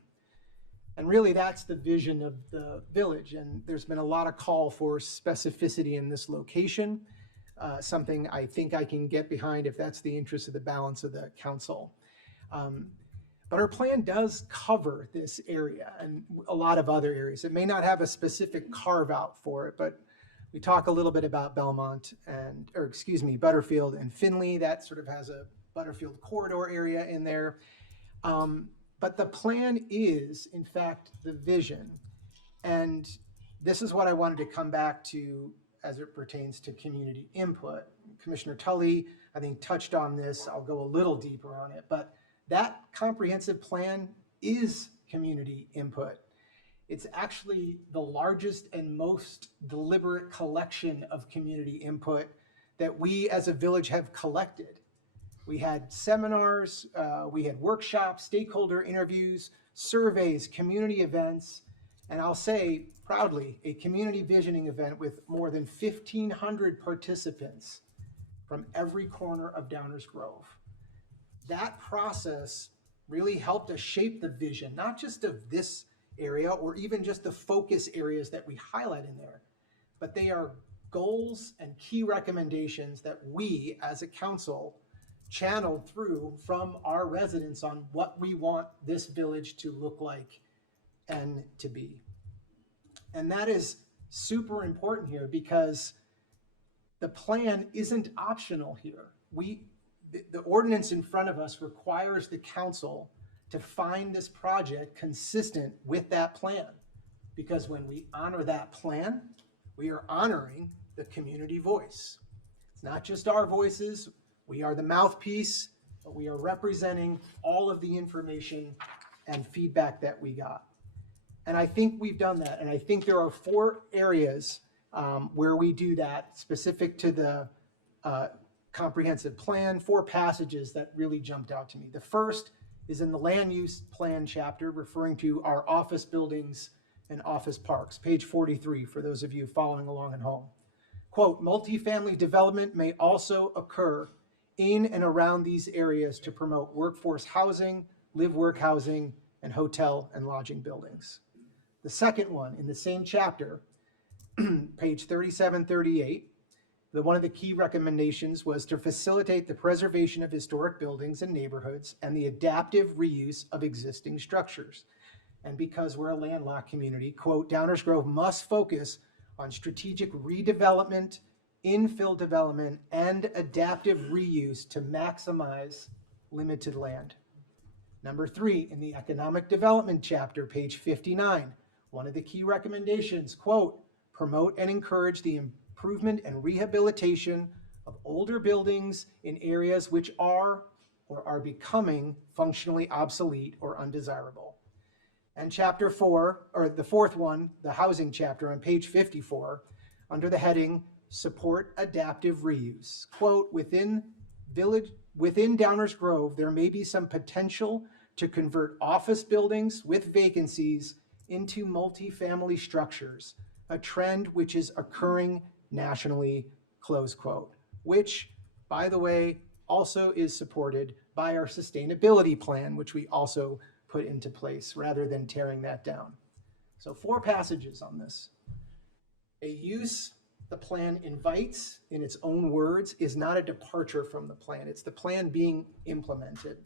And really that's the vision of the village. And there's been a lot of call for specificity in this location, something I think I can get behind if that's the interest of the balance of the council. But our plan does cover this area and a lot of other areas. It may not have a specific carve out for it, but we talk a little bit about Belmont Butterfield and Finley. That sort of has a Butterfield corridor area in there. But the plan is, in fact, the vision. And this is what I wanted to come back to as it pertains to community input. Commissioner Tully, I think, touched on this. I'll go a little deeper on it. But that comprehensive plan is community input. It's actually the largest and most deliberate collection of community input that we as a village have collected. We had seminars, we had workshops, stakeholder interviews, surveys, community events, and I'll say proudly, a community visioning event with more than 1,500 participants from every corner of Downers Grove. That process really helped us shape the vision, not just of this area or even just the focus areas that we highlight in there, but they are goals and key recommendations that we as a council channeled through from our residents on what we want this village to look like and to be. And that is super important here because the plan isn't optional here. The ordinance in front of us requires the council to find this project consistent with that plan. Because when we honor that plan, we are honoring the community voice. It's not just our voices. We are the mouthpiece, but we are representing all of the information and feedback that we got. And I think we've done that. And I think there are 4 areas where we do that specific to the comprehensive plan, 4 passages that really jumped out to me. The first is in the land use plan chapter referring to our office buildings and office parks, page 43 for those of you following along at home. Quote, multifamily development may also occur in and around these areas to promote workforce housing, live-work housing, and hotel and lodging buildings. The second one in the same chapter, page 3738, one of the key recommendations was to facilitate the preservation of historic buildings and neighborhoods and the adaptive reuse of existing structures. And because we're a landlocked community, quote, Downers Grove must focus on strategic redevelopment, infill development, and adaptive reuse to maximize limited land. Number 3, in the economic development chapter, page 59, one of the key recommendations, quote, promote and encourage the improvement and rehabilitation of older buildings in areas which are or are becoming functionally obsolete or undesirable. And chapter 4, or the fourth one, the housing chapter on page 54, under the heading, support adaptive reuse. Quote, within Downers Grove, there may be some potential to convert office buildings with vacancies into multifamily structures, a trend which is occurring nationally, close quote, which, by the way, also is supported by our sustainability plan, which we also put into place rather than tearing that down. So 4 passages on this. A use the plan invites, in its own words, is not a departure from the plan. It's the plan being implemented.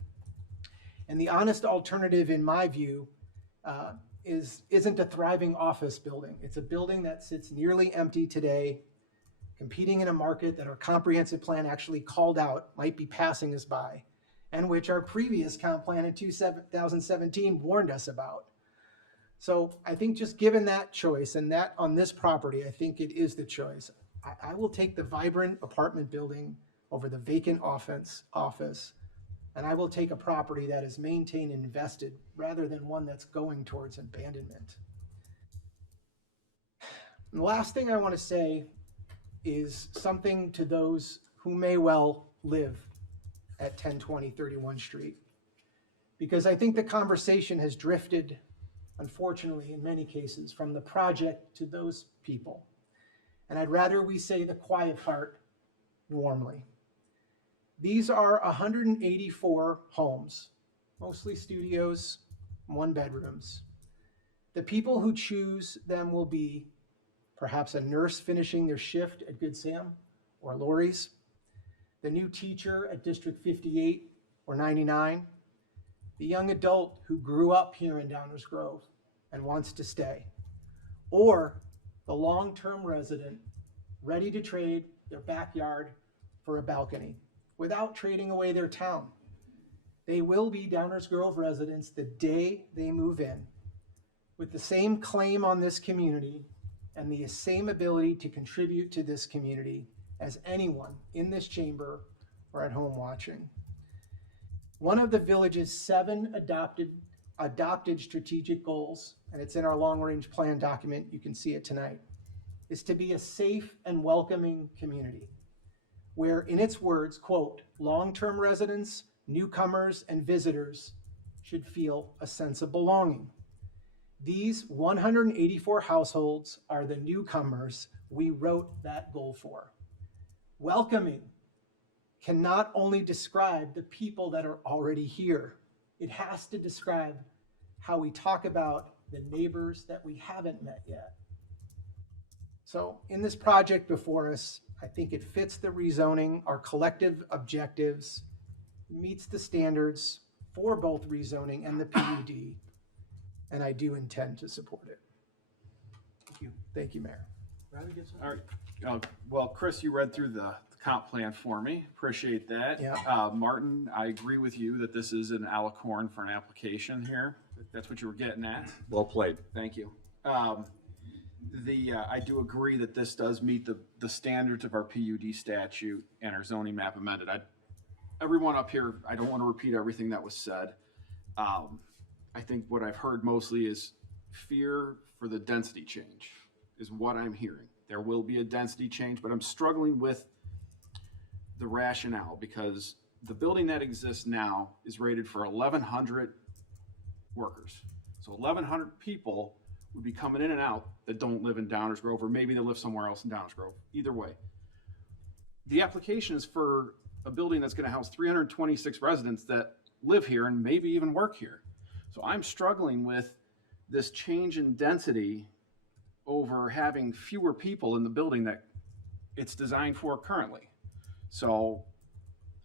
And the honest alternative, in my view, isn't a thriving office building. It's a building that sits nearly empty today, competing in a market that our comprehensive plan actually called out might be passing us by, and which our previous comp plan in 2017 warned us about. So I think just given that choice and that on this property, I think it is the choice. I will take the vibrant apartment building over the vacant office, and I will take a property that is maintained and invested rather than one that's going towards abandonment. And the last thing I want to say is something to those who may well live at 1020 31 Street, because I think the conversation has drifted, unfortunately, in many cases, from the project to those people. And I'd rather we say the quiet part warmly. These are 184 homes, mostly studios, one bedrooms. The people who choose them will be perhaps a nurse finishing their shift at Good Sam or Lori's, the new teacher at District 58 or 99, the young adult who grew up here in Downers Grove and wants to stay, or the long-term resident ready to trade their backyard for a balcony without trading away their town. They will be Downers Grove residents the day they move in, with the same claim on this community and the same ability to contribute to this community as anyone in this chamber or at home watching. One of the village's 7 adopted strategic goals, and it's in our long-range plan document, you can see it tonight, is to be a safe and welcoming community where, in its words, quote, long-term residents, newcomers, and visitors should feel a sense of belonging. These 184 households are the newcomers we wrote that goal for. Welcoming can not only describe the people that are already here, it has to describe how we talk about the neighbors that we haven't met yet. So in this project before us, I think it fits the rezoning, our collective objectives, meets the standards for both rezoning and the PUD, and I do intend to support it. Thank you. Thank you, Mayor. All right. Well, Chris, you read through the comp plan for me. Appreciate that. Yeah. Martin, I agree with you that this is an alicorn for an application here. That's what you were getting at. Well played. Thank you. I do agree that this does meet the standards of our PUD statute and our zoning map amended. Everyone up here, I don't want to repeat everything that was said. I think what I've heard mostly is fear for the density change is what I'm hearing. There will be a density change, but I'm struggling with the rationale because the building that exists now is rated for 1,100 workers. So 1,100 people would be coming in and out that don't live in Downers Grove, or maybe they live somewhere else in Downers Grove. Either way. The application is for a building that's gonna house 326 residents that live here and maybe even work here. So I'm struggling with this change in density over having fewer people in the building that it's designed for currently. So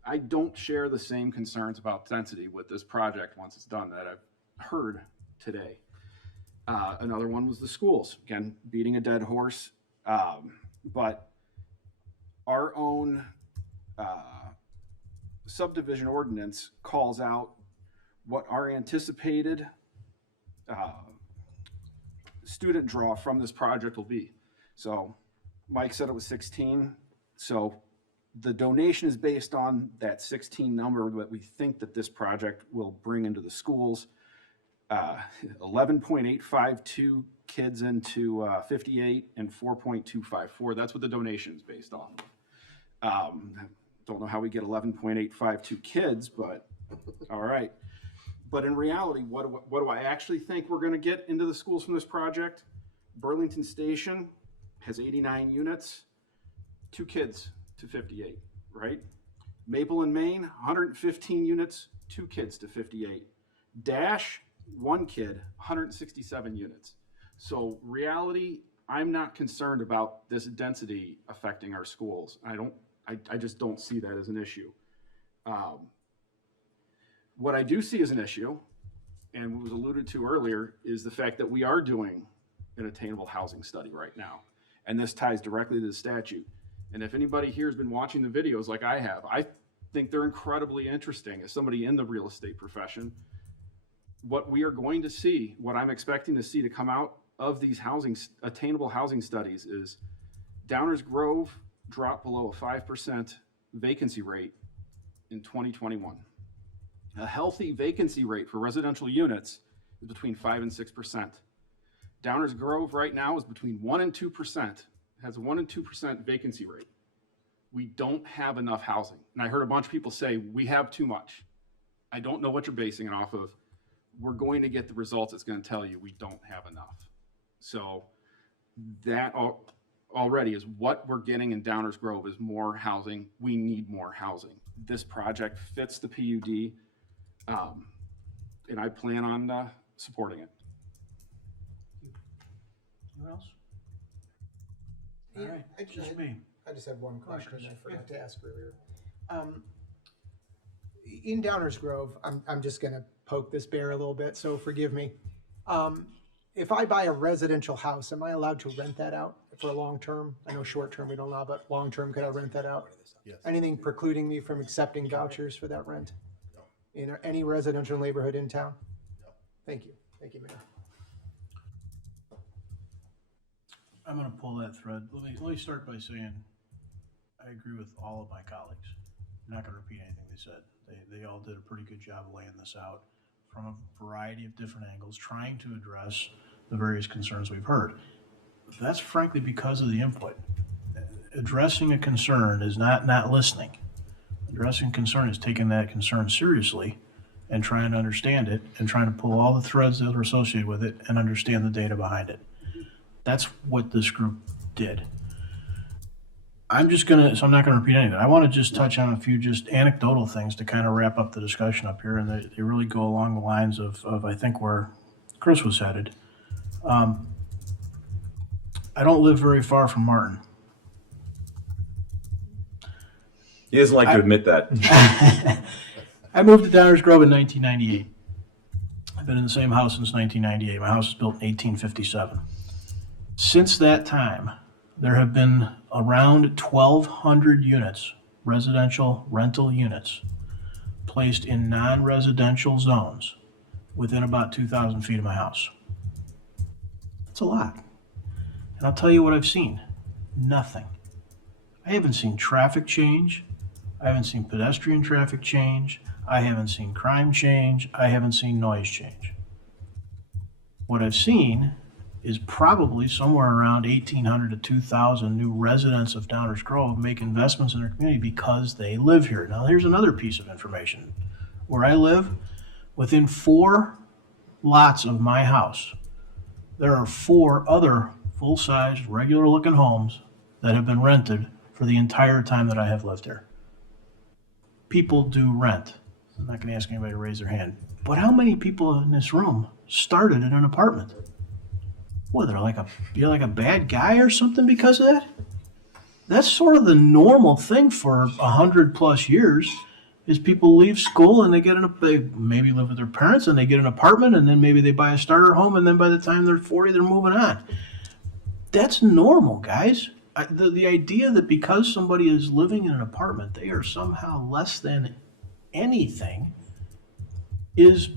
I don't share the same concerns about density with this project once it's done that I've heard today. Another one was the schools. Again, beating a dead horse. But our own subdivision ordinance calls out what our anticipated student draw from this project will be. So Mike said it was 16. So the donation is based on that 16 number that we think that this project will bring into the schools. 11.852 kids into 58 and 4.254. That's what the donation is based off of. Don't know how we get 11.852 kids, but all right. But in reality, what do I actually think we're going to get into the schools from this project? Burlington Station has 89 units, 2 kids to 58, right? Maple and Maine, 115 units, 2 kids to 58. Dash, 1 kid, 167 units. So reality, I'm not concerned about this density affecting our schools. I just don't see that as an issue. What I do see as an issue, and was alluded to earlier, is the fact that we are doing an attainable housing study right now. And this ties directly to the statute. And if anybody here has been watching the videos like I have, I think they're incredibly interesting as somebody in the real estate profession. what we are going to see, what I'm expecting to see to come out of these attainable housing studies is Downers Grove dropped below a 5% vacancy rate in 2021. A healthy vacancy rate for residential units is between 5 and 6%. Downers Grove right now is between 1 and 2%, has a 1 and 2% vacancy rate. We don't have enough housing. And I heard a bunch of people say, we have too much. I don't know what you're basing it off of. We're going to get the results that's going to tell you we don't have enough. So that already is what we're getting in Downers Grove is more housing. We need more housing. This project fits the PUD, and I plan on supporting it. Anyone else? Yeah, All right, just me. I just had one question Chris. I forgot to ask earlier. In Downers Grove, I'm just gonna poke this bear a little bit, so forgive me. If I buy a residential house, am I allowed to rent that out for a long term? I know short term we don't allow, but long term, could I rent that out? Yes. Anything precluding me from accepting vouchers for that rent? No. In any residential neighborhood in town? No. Thank you, Mayor. I'm gonna pull that thread. Let me start by saying, I agree with all of my colleagues. I'm not gonna repeat anything they said. They all did a pretty good job of laying this out from a variety of different angles, trying to address the various concerns we've heard. That's frankly because of the input. Addressing a concern is not listening. Addressing concern is taking that concern seriously and trying to understand it and trying to pull all the threads that are associated with it and understand the data behind it. That's what this group did. So I'm not gonna repeat anything. I wanna just touch on a few just anecdotal things to kind of wrap up the discussion up here, and they really go along the lines of I think where Chris was headed. I don't live very far from Martin. He doesn't like to admit that. I moved to Downers Grove in 1998. I've been in the same house since 1998. My house was built in 1857. Since that time, there have been around 1,200 units, residential rental units, placed in non-residential zones within about 2,000 feet of my house. That's a lot. And I'll tell you what I've seen. Nothing. I haven't seen traffic change. I haven't seen pedestrian traffic change. I haven't seen crime change. I haven't seen noise change. What I've seen is probably somewhere around 1,800 to 2,000 new residents of Downers Grove make investments in their community because they live here. Now, here's another piece of information. Where I live, within 4 lots of my house, there are 4 other full-size, regular-looking homes that have been rented for the entire time that I have lived here. People do rent. I'm not going to ask anybody to raise their hand. But how many people in this room started in an apartment? What, you're like a bad guy or something because of that? That's sort of the normal thing for 100+ years, is people leave school and they maybe live with their parents and they get an apartment and then maybe they buy a starter home and then by the time they're 40, they're moving on. That's normal, guys. The idea that because somebody is living in an apartment, they are somehow less than anything is,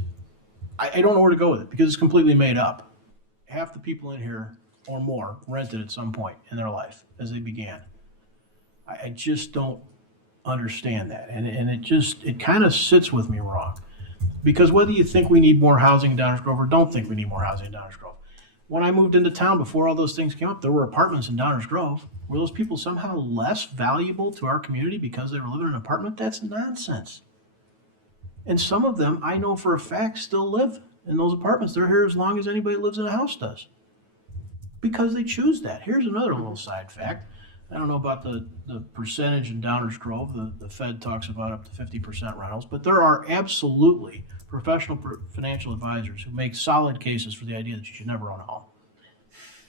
I don't know where to go with it because it's completely made up. Half the people in here or more rented at some point in their life as they began. I just don't understand that. And it kind of sits with me wrong. Because whether you think we need more housing in Downers Grove or don't think we need more housing in Downers Grove, when I moved into town before all those things came up, there were apartments in Downers Grove. Were those people somehow less valuable to our community because they were living in an apartment? That's nonsense. And some of them, I know for a fact, still live in those apartments. They're here as long as anybody that lives in a house does. Because they choose that. Here's another little side fact. I don't know about the percentage in Downers Grove. The Fed talks about up to 50% rentals, but there are absolutely professional financial advisors who make solid cases for the idea that you should never own a home.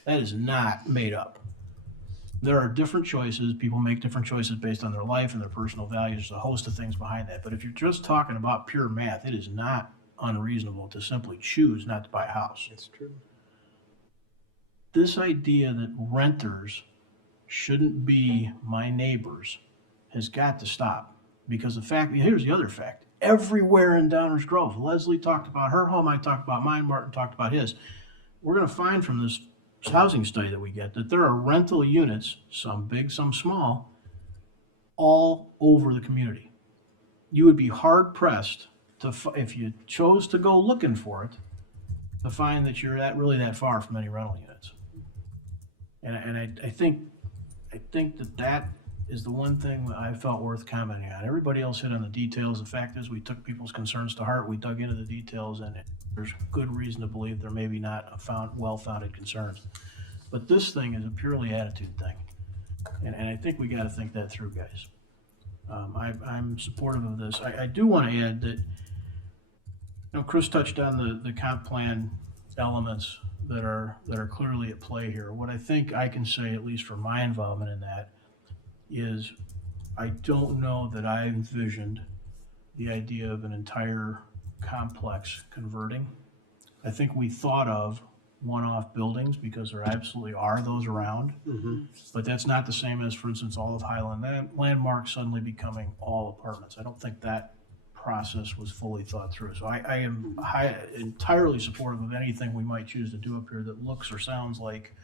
That is not made up. There are different choices. People make different choices based on their life and their personal values. There's a host of things behind that. But if you're just talking about pure math, it is not unreasonable to simply choose not to buy a house. It's true. This idea that renters shouldn't be my neighbors has got to stop. Because here's the other fact. everywhere in Downers Grove. Leslie talked about her home, I talked about mine, Martin talked about his. We're gonna find from this housing study that we get that there are rental units, some big, some small, all over the community. You would be hard pressed to, if you chose to go looking for it, to find that you're really that far from any rental units. And I think that is the one thing that I felt worth commenting on. Everybody else hit on the details. The fact is, we took people's concerns to heart. We dug into the details, and there's good reason to believe there may be not well-founded concerns. But this thing is a purely attitude thing. And I think we got to think that through, guys. I'm supportive of this. I do want to add that, Chris touched on the comp plan elements that are clearly at play here. What I think I can say, at least for my involvement in that, is I don't know that I envisioned the idea of an entire complex converting. I think we thought of one-off buildings because there absolutely are those around. But that's not the same as, for instance, all of Highland Landmark suddenly becoming all apartments. I don't think that process was fully thought through. So I am entirely supportive of anything we might choose to do up here that looks or sounds like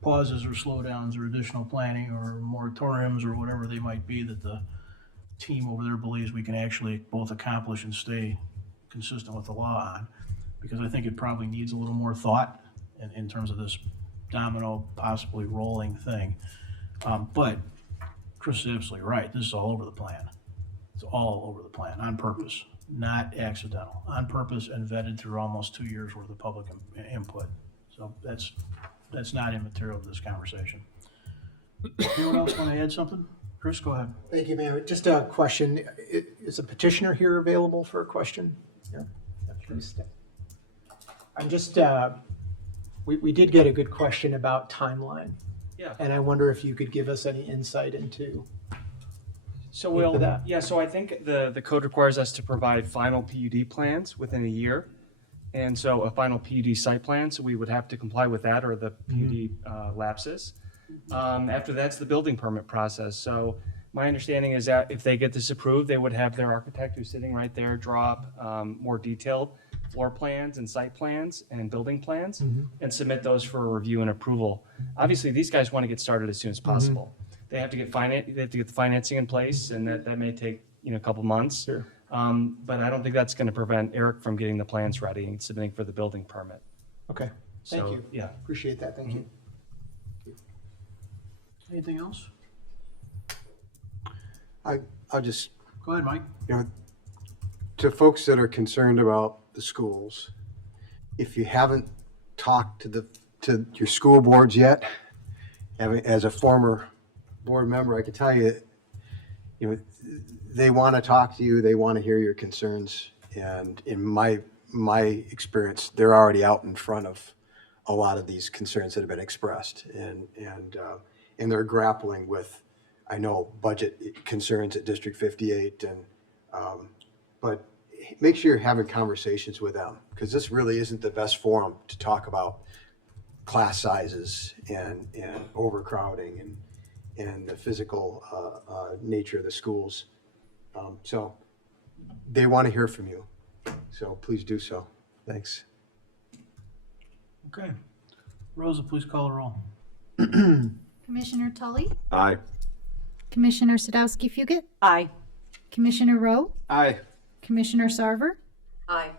pauses or slowdowns or additional planning or moratoriums or whatever they might be that the team over there believes we can actually both accomplish and stay consistent with the law on. Because I think it probably needs a little more thought in terms of this domino possibly rolling thing. But Chris is absolutely right. This is all over the plan. It's all over the plan on purpose, not accidental, on purpose and vetted through almost 2 years worth of public input. So that's not immaterial to this conversation. Anyone else want to add something? Chris, go ahead. Thank you, Mayor. Just a question. Is a petitioner here available for a question? Yeah. I'm just, we did get a good question about timeline. Yeah. And I wonder if you could give us any insight into So that. yeah, so I think the code requires us to provide final PUD plans within a year. And so a final PUD site plan, so we would have to comply with that or the PUD lapses. After that's the building permit process. So my understanding is that if they get this approved, they would have their architect who's sitting right there draw up more detailed floor plans and site plans and building plans and submit those for review and approval. Obviously, these guys want to get started as soon as possible. They have to get the financing in place, and that may take a couple months. Sure. But I don't think that's going to prevent Eric from getting the plans ready and submitting for the building permit. Okay, thank So, you. yeah. Appreciate that, thank you. Anything else? I'll just, Go ahead, Mike. to folks that are concerned about the schools, if you haven't talked to your school boards yet, as a former board member, I can tell you, they want to talk to you, they want to hear your concerns, and in my experience, they're already out in front of a lot of these concerns that have been expressed, and they're grappling with, I know, budget concerns at District 58, but make sure you're having conversations with them, because this really isn't the best forum to talk about class sizes and overcrowding and the physical nature of the schools. So they want to hear from you. So please do so. Thanks. Okay. Rosa, please call the roll. Commissioner Tully, Aye. Commissioner Sadowski Fugit, Aye. Commissioner Rowe, Aye. Commissioner Sarver, Aye.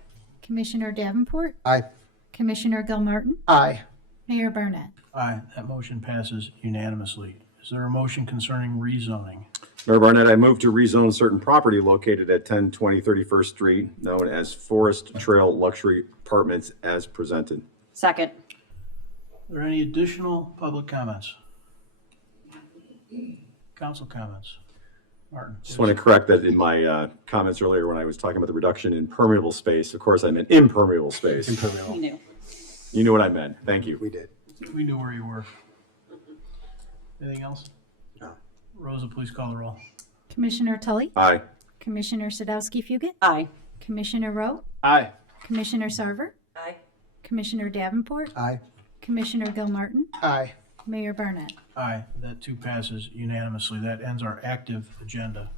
Commissioner Davenport, Aye. Commissioner Gilmartin, Aye. Mayor Barnett. Aye, that motion passes unanimously. Is there a motion concerning rezoning? Mayor Barnett, I move to rezone certain property located at 1020 31st Street, known as Forest Trail Luxury Apartments, as presented. Second. Are there any additional public comments? Council comments? Martin? Just want to correct that in my comments earlier when I was talking about the reduction in permeable space. Of course, I meant impermeable space. Impermeable. You knew. You knew what I meant. Thank you. We did. We knew where you were. Anything else? No. Rosa, please call the roll. Commissioner Tully, Aye. Commissioner Sadowski Fugit, Aye. Commissioner Rowe, Aye. Commissioner Sarver, Aye. Commissioner Davenport, Aye. Commissioner Gilmartin, Aye. Mayor Barnett. Aye, that too passes unanimously. That ends our active agenda.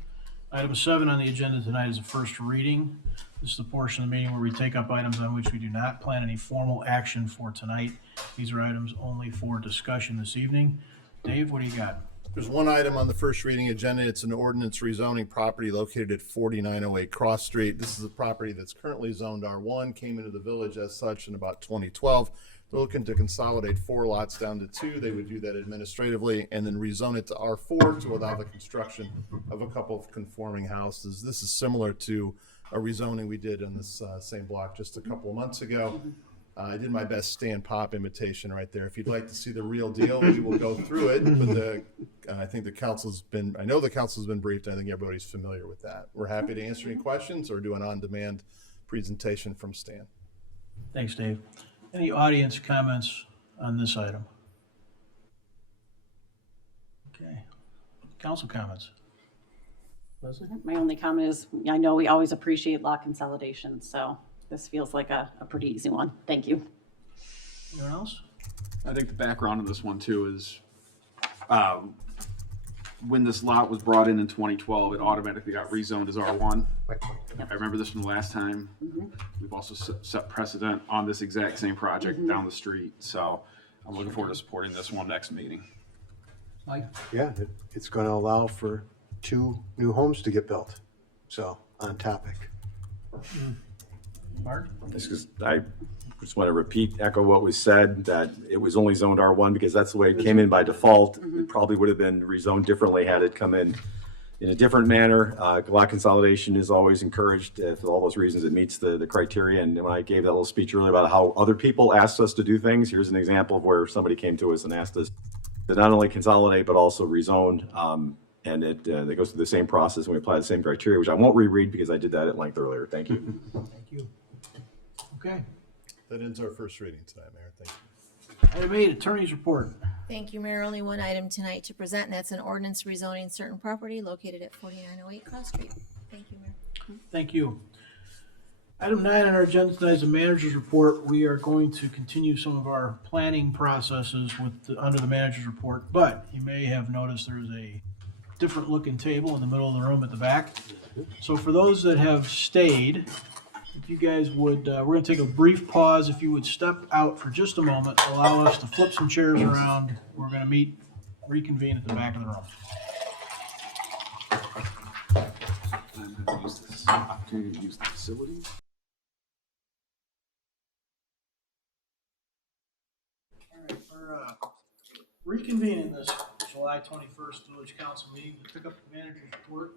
Item 7 on the agenda tonight is a first reading. This is the portion of the meeting where we take up items on which we do not plan any formal action for tonight. These are items only for discussion this evening. Dave, what do you got? There's one item on the first reading agenda. It's an ordinance rezoning property located at 4908 Cross Street. This is a property that's currently zoned R1, came into the village as such in about 2012. They're looking to consolidate 4 lots down to 2. They would do that administratively and then rezone it to R4 to allow the construction of a couple of conforming houses. This is similar to a rezoning we did on this same block just a couple of months ago. I did my best Stan Pop imitation right there. If you'd like to see the real deal, we will go through it. But I think the council's been, I know the council's been briefed. I think everybody's familiar with that. We're happy to answer any questions or do an on-demand presentation from Stan. Thanks, Dave. Any audience comments on this item? Okay. Council comments. Leslie? My only comment is, I know we always appreciate lot consolidation, so this feels like a pretty easy one. Thank you. Anyone else? I think the background of this one too is, when this lot was brought in 2012, it automatically got rezoned as R1. I remember this from the last time. We've also set precedent on this exact same project down the street. So I'm looking forward to supporting this one next meeting. Mike? Yeah, it's going to allow for 2 new homes to get built. So, on topic. Mark? I just want to echo what was said, that it was only zoned R1 because that's the way it came in by default. It probably would have been rezoned differently had it come in a different manner. Lot consolidation is always encouraged for all those reasons. It meets the criteria. And when I gave that little speech earlier about how other people asked us to do things, here's an example of where somebody came to us and asked us to not only consolidate but also rezone. And it goes through the same process and we apply the same criteria, which I won't reread because I did that at length earlier. Thank you. Thank you. Okay. That ends our first reading tonight, Mayor. Thank you. Item 8, Attorney's Report. Thank you, Mayor. Only one item tonight to present, and that's an ordinance rezoning certain property located at 4908 Cross Street. Thank you, Mayor. Thank you. Item 9 on our agenda tonight is a manager's report. We are going to continue some of our planning processes under the manager's report, but you may have noticed there's a different looking table in the middle of the room at the back. So for those that have stayed, if you guys would, we're going to take a brief pause. If you would step out for just a moment, allow us to flip some chairs around. We're going to reconvene at the back of the room. I'm going to use this opportunity to use the facilities. All right, we're reconvening this July 21st Village Council meeting to pick up the manager's report.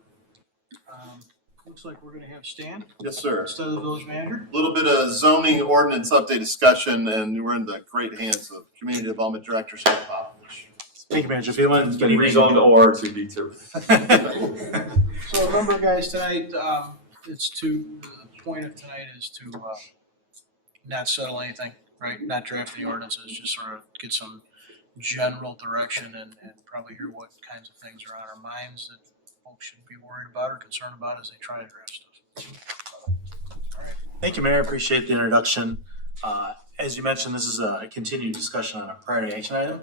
Looks like we're going to have Stan. Yes, sir. Instead of the village manager. A little bit of zoning ordinance update discussion, and we're in the great hands of Community Development Director Stan Popovich. Thank you, Manager Phelan. It's been rezoned to OR2B2. So remember, guys, tonight, the point of tonight is to not settle anything, right? Not draft the ordinances, just sort of get some general direction and probably hear what kinds of things are on our minds that folks should be worried about or concerned about as they try to draft stuff. All right. Thank you, Mayor. I appreciate the introduction. As you mentioned, this is a continued discussion on a priority action item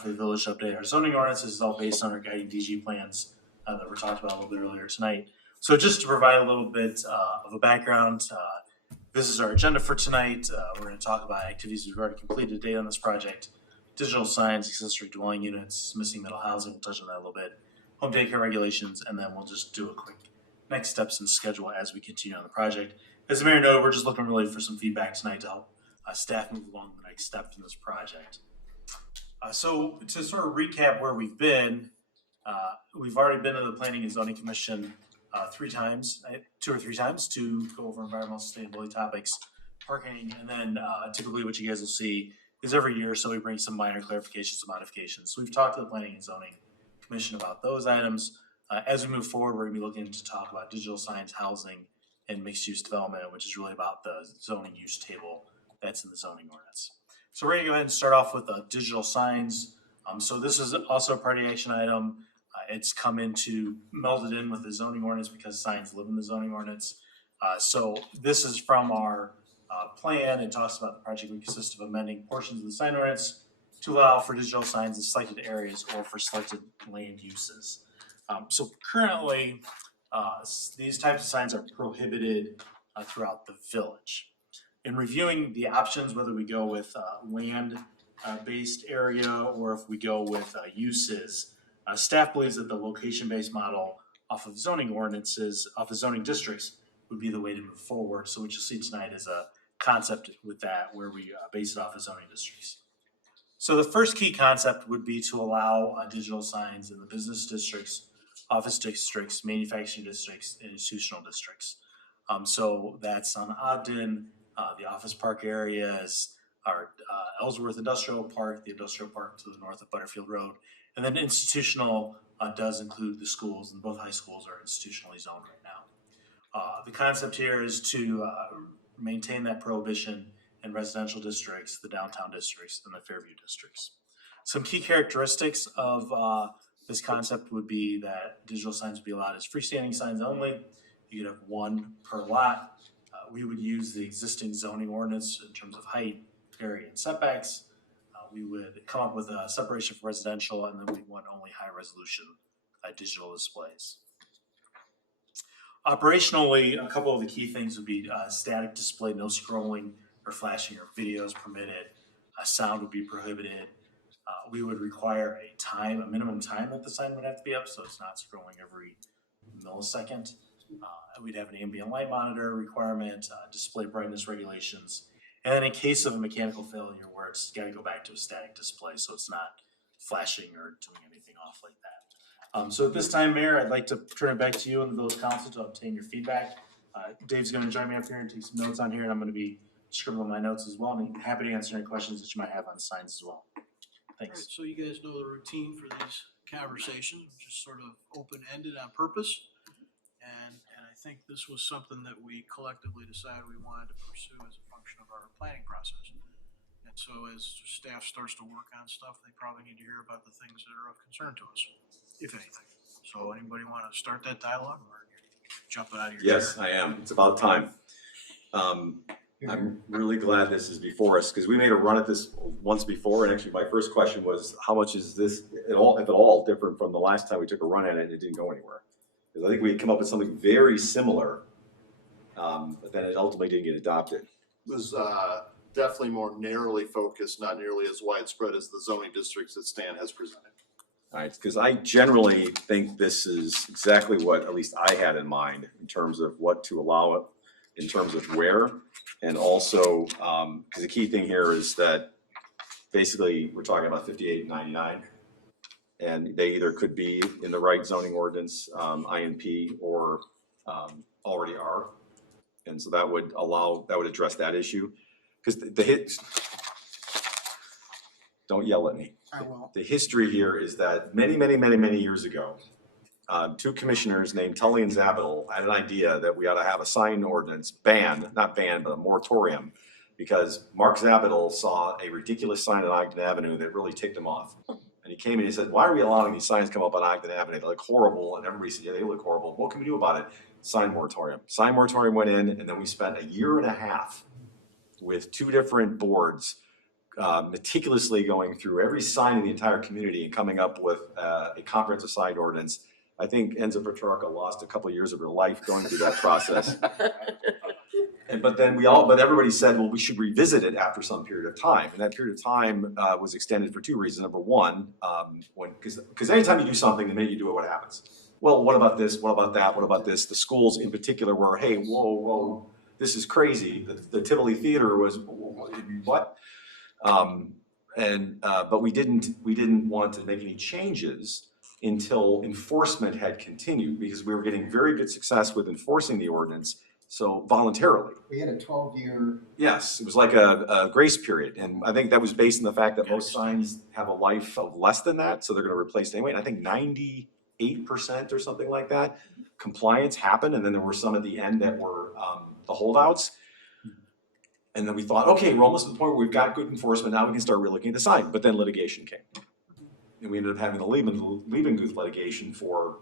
for the village to update our zoning ordinance. This is all based on our guiding DG plans that were talked about a little bit earlier tonight. So just to provide a little bit of a background, this is our agenda for tonight. We're going to talk about activities we've already completed to date on this project, digital signs, accessory dwelling units, missing middle housing. We'll touch on that a little bit. Home daycare regulations, and then we'll just do a quick next steps and schedule as we continue on the project. As the mayor noted, we're just looking really for some feedback tonight to help staff move along the next steps in this project. So to sort of recap where we've been, we've already been to the Planning and Zoning Commission 2 or 3 times to go over environmental sustainability topics, parking, and then typically what you guys will see is every year so we bring some minor clarifications and modifications. So we've talked to the Planning and Zoning Commission about those items. As we move forward, we're going to be looking to talk about digital signs, housing, and mixed-use development, which is really about the zoning use table that's in the zoning ordinance. So we're going to go ahead and start off with digital signs. So this is also a priority action item. It's come melded in with the zoning ordinance because signs live in the zoning ordinance. So this is from our plan. It talks about the project will consist of amending portions of the sign ordinance to allow for digital signs in selected areas or for selected land uses. So currently, These types of signs are prohibited throughout the village. In reviewing the options, whether we go with land-based area or if we go with uses, staff believes that the location-based model off of zoning ordinances, off of zoning districts, would be the way to move forward. So what you'll see tonight is a concept with that where we base it off of zoning districts. So the first key concept would be to allow digital signs in the business districts, office districts, manufacturing districts, and institutional districts. So that's on Ogden, the office park areas, our Ellsworth Industrial Park, the industrial park to the north of Butterfield Road. And then institutional does include the schools, and both high schools are institutionally zoned right now. The concept here is to maintain that prohibition in residential districts, the downtown districts, and the Fairview districts. Some key characteristics of this concept would be that digital signs would be allowed as freestanding signs only. You could have one per lot. We would use the existing zoning ordinance in terms of height, area, and setbacks. We would come up with a separation for residential, and then we want only high resolution digital displays. Operationally, a couple of the key things would be static display, no scrolling or flashing or videos permitted. Sound would be prohibited. We would require a minimum time that the sign would have to be up, so it's not scrolling every millisecond. We'd have an ambient light monitor requirement, display brightness regulations, and then in case of a mechanical failure where it's got to go back to a static display, so it's not flashing or doing anything off like that. So at this time, Mayor, I'd like to turn it back to you and the village council to obtain your feedback. Dave's going to join me up here and take some notes on here, and I'm going to be scribbling my notes as well, and I'm happy to answer any questions that you might have on signs as well. Thanks. All right, so you guys know the routine for these conversations, just sort of open-ended on purpose. And I think this was something that we collectively decided we wanted to pursue as a function of our planning process. And so as staff starts to work on stuff, they probably need to hear about the things that are of concern to us, if anything. So anybody want to start that dialogue or jumping out of your chair? Yes, I am. It's about time. I'm really glad this is before us because we made a run at this once before, and actually my first question was, how much is this at all, if at all, different from the last time we took a run at it and it didn't go anywhere? Because I think we had come up with something very similar, but then it ultimately didn't get adopted. It was definitely more narrowly focused, not nearly as widespread as the zoning districts that Stan has presented. All right, because I generally think this is exactly what at least I had in mind in terms of what to allow it, in terms of where, and also because the key thing here is that basically we're talking about 58 and 99, and they either could be in the right zoning ordinance, INP, or already are, and so that would address that issue. Because the hit, don't yell at me. I will. The history here is that many years ago, two commissioners named Tully and Zabel had an idea that we ought to have a sign ordinance not banned, but a moratorium, because Mark Zabel saw a ridiculous sign on Ogden Avenue that really ticked him off. And he came in and he said, why are we allowing these signs to come up on Ogden Avenue? They look horrible. And everybody said, yeah, they look horrible. What can we do about it? Sign moratorium. Sign moratorium went in, and then we spent a year and a half with two different boards meticulously going through every sign in the entire community and coming up with a comprehensive sign ordinance. I think Enza Petrarca lost a couple of years of her life going through that process. But everybody said, well, we should revisit it after some period of time. And that period of time was extended for two reasons. Number one, because anytime you do something, the minute you do it, what happens? Well, what about this? What about that? What about this? The schools in particular were, hey, whoa, this is crazy. The Tivoli Theater was, what? But we didn't want to make any changes until enforcement had continued, because we were getting very good success with enforcing the ordinance, so voluntarily. We had a 12-year. Yes, it was like a grace period, and I think that was based on the fact that most signs have a life of less than that, so they're gonna replace it anyway, and I think 98% or something like that, compliance happened, and then there were some at the end that were the holdouts. And then we thought, okay, we're almost at the point where we've got good enforcement, now we can start relooking at the sign, but then litigation came. And we ended up having the Liebenguth litigation for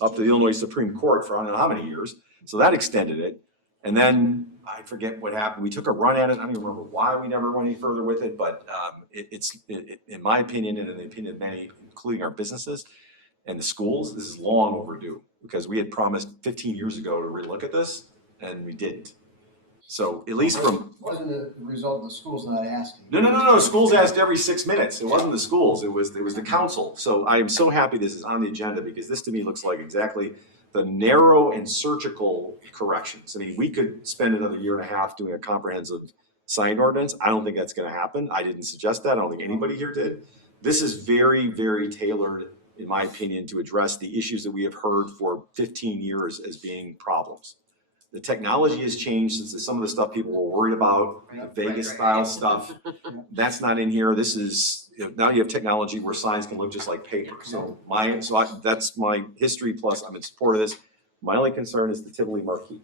up to the Illinois Supreme Court for I don't know how many years. So that extended it. And then I forget what happened. We took a run at it. I don't even remember why we never went any further with it, but it's in my opinion and in the opinion of many, including our businesses, And the schools, this is long overdue, because we had promised 15 years ago to relook at this, and we didn't. So at least from, Wasn't the result of the schools not asking? no, schools asked every 6 minutes. It wasn't the schools, it was the council. So I am so happy this is on the agenda, because this to me looks like exactly the narrow and surgical corrections. I mean, we could spend another year and a half doing a comprehensive sign ordinance. I don't think that's gonna happen. I didn't suggest that. I don't think anybody here did. This is very, very tailored, in my opinion, to address the issues that we have heard for 15 years as being problems. The technology has changed since some of the stuff people were worried about, the Vegas style stuff. That's not in here. This is, now you have technology where signs can look just like paper. So that's my history, plus I'm in support of this. My only concern is the Tivoli Marquee.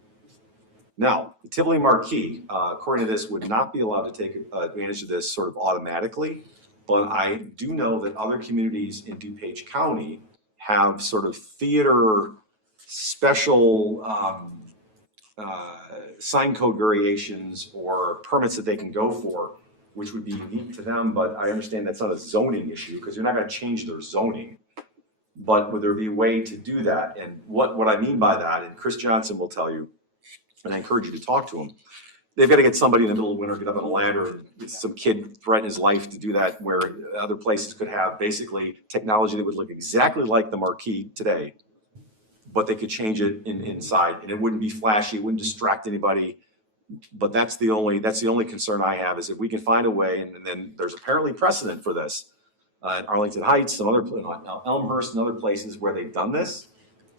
Now, the Tivoli Marquee, according to this, would not be allowed to take advantage of this sort of automatically. But I do know that other communities in DuPage County have sort of theater special sign code variations or permits that they can go for, which would be unique to them, but I understand that's not a zoning issue, because you're not gonna change their zoning. But would there be a way to do that? And what I mean by that, and Chris Johnson will tell you, and I encourage you to talk to him, they've gotta get somebody in the middle of winter, get up on a ladder, and some kid threaten his life to do that, where other places could have basically technology that would look exactly like the marquee today, but they could change it inside, and it wouldn't be flashy, it wouldn't distract anybody. But that's the only concern I have, is if we can find a way, and then there's apparently precedent for this. In Arlington Heights, some other, Elmhurst and other places where they've done this.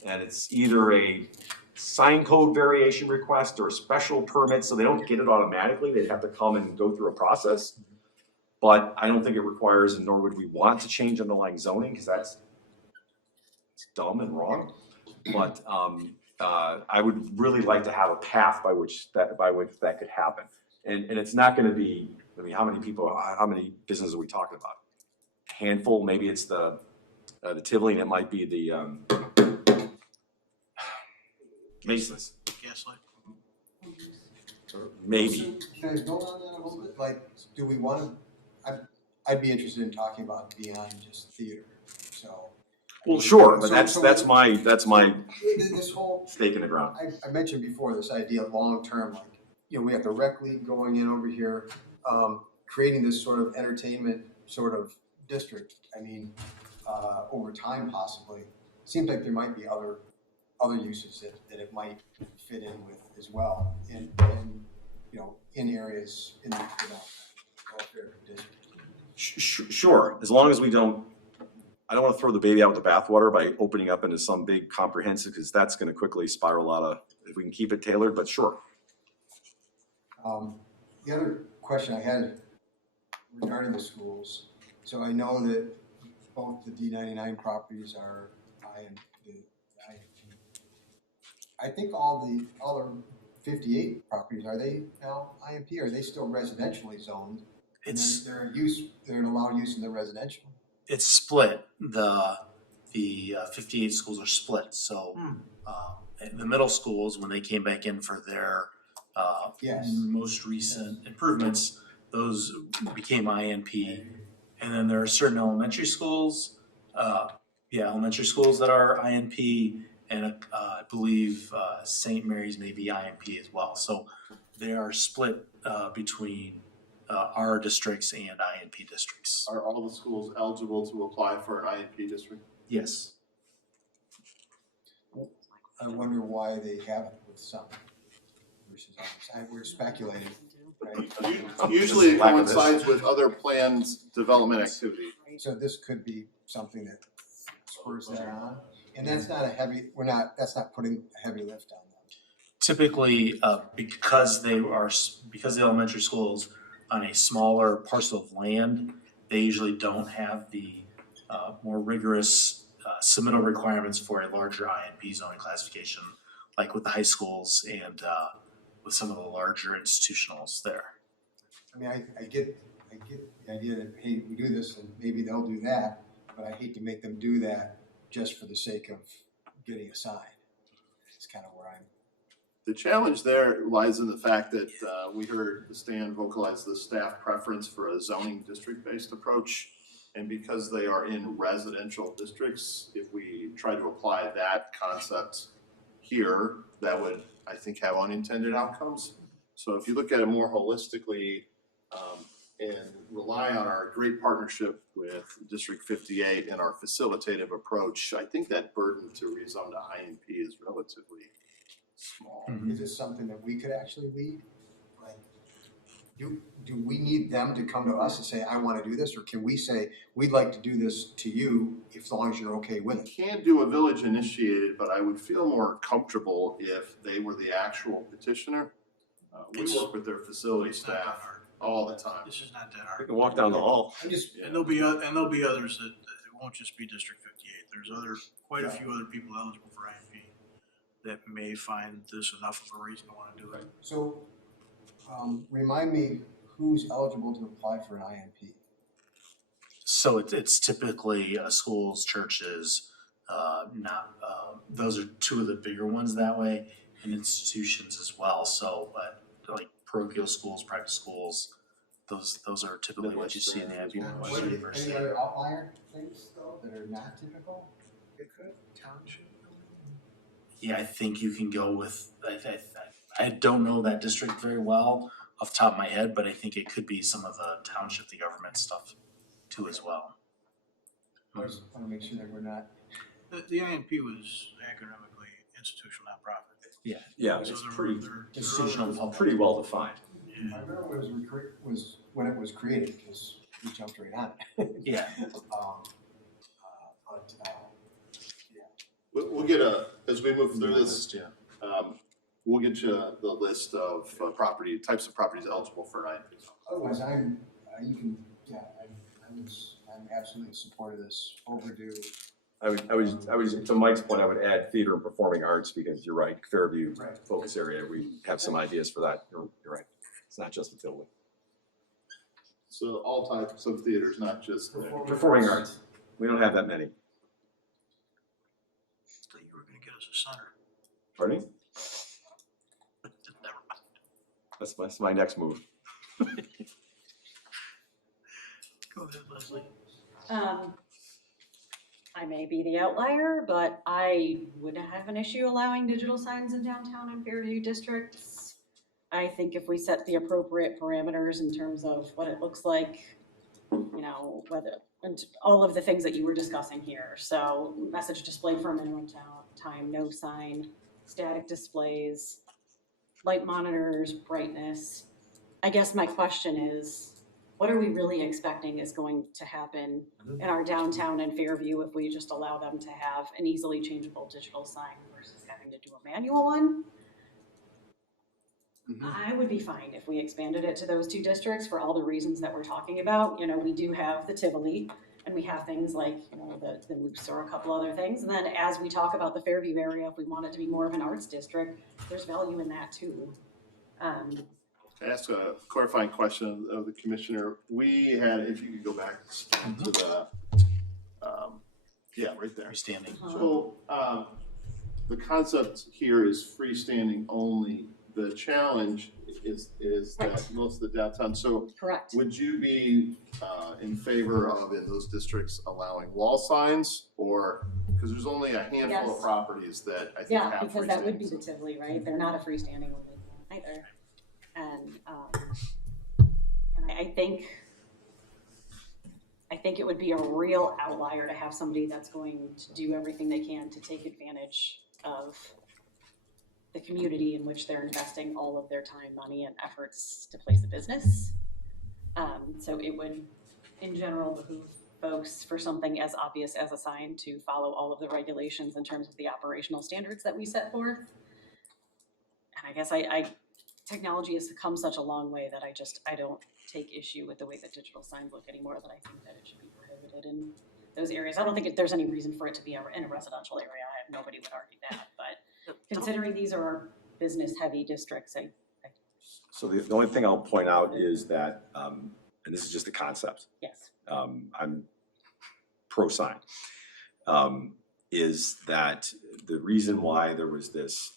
And it's either a sign code variation request or a special permit, so they don't get it automatically, they'd have to come and go through a process. But I don't think it requires, and nor would we want to change underlying zoning, because it's dumb and wrong. But I would really like to have a path by which that could happen. And it's not gonna be, I mean, how many businesses are we talking about? A handful, maybe it's the Tivoli, and it might be the Masons. Gaslight. Maybe. Can I build on that a little bit? Like, do we wanna, I'd be interested in talking about beyond just theater, so. Well, sure, but So- that's my This whole, stake in the ground. I mentioned before this idea of long-term, like, we have the rec league going in over here, creating this sort of entertainment sort of district. I mean, over time possibly, seems like there might be other uses that it might fit in with as well, in areas in the, welfare district. Sure, as long as we don't, I don't wanna throw the baby out with the bathwater by opening up into some big comprehensive, because that's gonna quickly spiral out of, if we can keep it tailored, but sure. The other question I had regarding the schools, so I know that both the D99 properties are IMP. I think all the other 58 properties, are they now IMP, or are they still residentially zoned? And they're an allowed use in the residential? It's split. The 58 schools are split. So the middle schools, when they came back in for their most recent improvements, those became INP. And then there are certain elementary schools, elementary schools that are INP, and I believe St. Mary's may be INP as well. So they are split between our districts and INP districts. Are all the schools eligible to apply for an INP district? Yes. I wonder why they haven't with some versus others. We're speculating, right? Usually it coincides with other planned development activity. So this could be something that spurs that on, and that's not that's not putting a heavy lift on them. Typically, because the elementary schools on a smaller parcel of land, they usually don't have the more rigorous submittal requirements for a larger INP zoning classification, like with the high schools and with some of the larger institutionals there. I mean, I get the idea that, hey, we do this and maybe they'll do that, but I hate to make them do that just for the sake of getting a sign. It's kind of where I'm. The challenge there lies in the fact that we heard Stan vocalize the staff preference for a zoning district-based approach. And because they are in residential districts, if we try to apply that concept here, that would, I think, have unintended outcomes. So if you look at it more holistically, and rely on our great partnership with District 58 and our facilitative approach, I think that burden to rezone to INP is relatively small. Is this something that we could actually lead? Like, do we need them to come to us and say, I want to do this? Or can we say, we'd like to do this to you, as long as you're okay with it? Can't do a village initiated, but I would feel more comfortable if they were the actual petitioner. We work with their facility staff all the time. This is not that We hard. can walk down the hall. And there'll be others that, it won't just be District 58. There's quite a few other people eligible for IMP that may find this enough of a reason to want to do it. So, remind me who's eligible to apply for an IMP? So it's typically schools, churches, those are two of the bigger ones that way, and institutions as well. So, but like parochial schools, private schools, those are typically what you see in the IMP University. Any other outlier things though that are not typical? It could, township. Yeah, I think you can go with, I don't know that district very well off the top of my head, but I think it could be some of the township, the government stuff too as well. I just want to make sure that we're not. The INP was academically institutional nonprofit. Yeah, yeah, So it's they're- pretty, they're- institutional, pretty well defined. I remember when when it was created, because we jumped right on it. Yeah. We'll get as we move through this, we'll get you the list of types of properties eligible for an INP. Otherwise, I'm absolutely in support of this overdue. I would, to Mike's point, I would add theater and performing arts, because you're right, Fairview Right. focus area, we have some ideas for that. You're right. It's not just a building. So all types of theaters, not just. Performing arts, we don't have that many. Thought you were gonna get us a center. Pardon me? Never mind. That's my next move. Go ahead, Leslie. I may be the outlier, but I wouldn't have an issue allowing digital signs in downtown and Fairview districts. I think if we set the appropriate parameters in terms of what it looks like, you know, whether, and all of the things that you were discussing here. So message display for a minimum time, no sign, static displays, light monitors, brightness. I guess my question is, what are we really expecting is going to happen in our downtown and Fairview if we just allow them to have an easily changeable digital sign versus having to do a manual one? I would be fine if we expanded it to those two districts for all the reasons that we're talking about. You know, we do have the Tivoli, and we have things like, you know, the Moose or a couple other things. And then as we talk about the Fairview area, if we want it to be more of an arts district, there's value in that too. I ask a clarifying question of the commissioner. We had, if you could go back to the, right there. Freestanding. So, the concept here is freestanding only. The challenge is that most of the downtown, so. Correct. Would you be, in favor of, in those districts, allowing wall signs? Or, because there's only a handful Yes. of properties that I think Yeah, have because that would be freestanding the Tivoli, right? They're not a freestanding only either. And I think it would be a real outlier to have somebody that's going to do everything they can to take advantage of the community in which they're investing all of their time, money, and efforts to place a business. So it would, in general, behoove folks for something as obvious as a sign to follow all of the regulations in terms of the operational standards that we set forth. And I guess technology has come such a long way that I don't take issue with the way that digital signs look anymore, that I think that it should be prohibited in those areas. I don't think there's any reason for it to be in a residential area. Nobody would argue that, but considering these are our business-heavy districts, So the only thing I'll point out is that, and this is just a concept. Yes. I'm pro-sign, is that the reason why there was this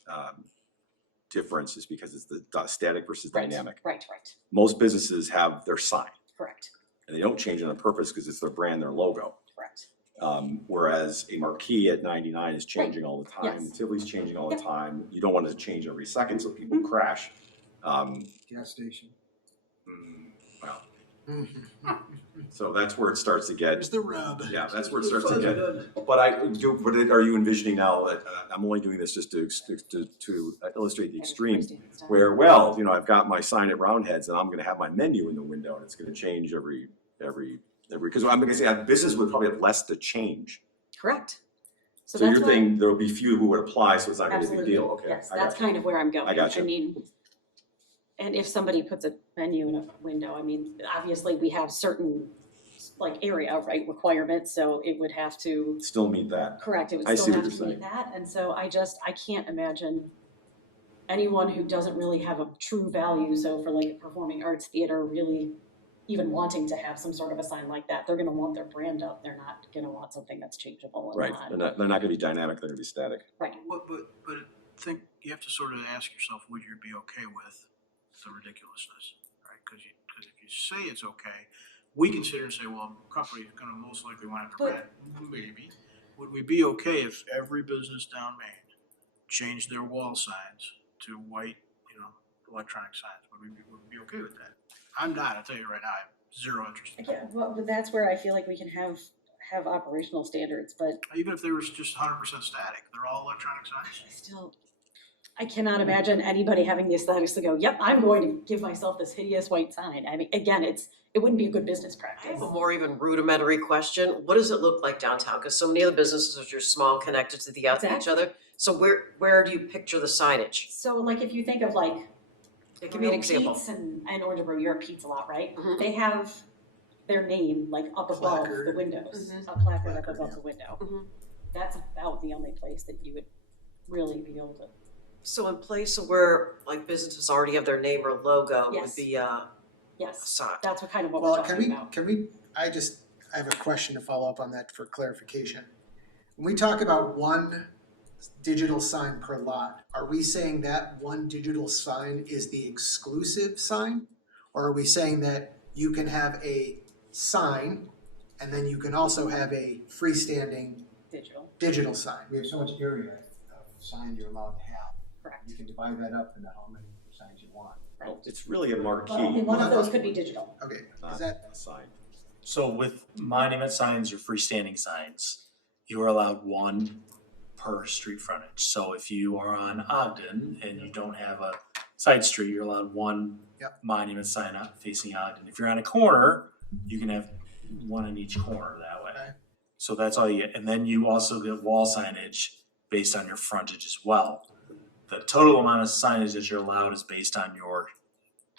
difference is because it's the static versus dynamic. Right. Most businesses have their sign. Correct. and they don't change it on purpose because it's their brand, their logo. Correct. Whereas a marquee at 99 is changing all the time, Yes. Tivoli's changing all the time. You don't want to change every second so people crash. Gas station. Well, so that's where it starts to get. There's the rub. Yeah, that's where it starts to get. But are you envisioning now that, I'm only doing this just to illustrate the extreme, where, well, you know, I've got my sign at Roundheads and I'm gonna have my menu in the window and it's gonna change every, because I'm gonna say, a business would probably have less to change. Correct. So that's you're why- saying there'll be few who would apply, so it's not gonna be a big Absolutely. deal, okay? Yes, I that's got you. kind of where I'm going. I got you. mean, and if somebody puts a menu in a window, I mean, obviously we have certain like area, right, requirements, so it would have to. Still meet that. Correct, it would I see still what have you're to saying. meet that, and so I can't imagine anyone who doesn't really have a true value, so for like a performing arts theater, really even wanting to have some sort of a sign like that, they're gonna want their brand up, they're not gonna want something that's changeable and Right, not. they're not gonna be dynamic, they're gonna be static. Right. But I think you have to sort of ask yourself, would you be okay with the ridiculousness, right? Because if you say it's okay, we consider and say, well, a company is gonna most likely want it to red, maybe. Would we be okay if every business down Main changed their wall signs to white, you know, electronic signs? Would we be okay with that? I'm not, I'll tell you right now, I have zero interest in that. Yeah, well, but that's where I feel like we can have operational standards, but Even if they were just 100% static, they're all electronic signs? I cannot imagine anybody having the aesthetics to go, yep, I'm going to give myself this hideous white sign. I mean, again, it wouldn't be a good business I practice. have a more even rudimentary question. What does it look like downtown? Because so many of the businesses are small, connected to each Exactly. other. So where do you picture the signage? So like if you think of like, Give me an example. Pete's and Orange Grove, you're at Pete's a lot, right? Mhm. They have their name like up above the windows, a placard up above the window. That's about the only place that you would really be able to. So in place of where like businesses already have their name or logo would Yes. be Yes, sign. that's what kind of what we're Well, talking about. I have a question to follow up on that for clarification. When we talk about one digital sign per lot, are we saying that one digital sign is the exclusive sign? Or are we saying that you can have a sign and then you can also have a freestanding digital sign? We have so much area of sign you're allowed to have. Correct. You can divide that up into how many signs you want. It's really a marquee. Well, only one of those could be digital. Okay, not a sign. So with monument signs or freestanding signs, you are allowed one per street frontage. So if you are on Ogden and you don't have a side street, you're allowed one monument sign up facing Ogden. If you're on a corner, you can have one in each corner that way. So that's all you get. And then you also get wall signage based on your frontage as well. The total amount of signage that you're allowed is based on your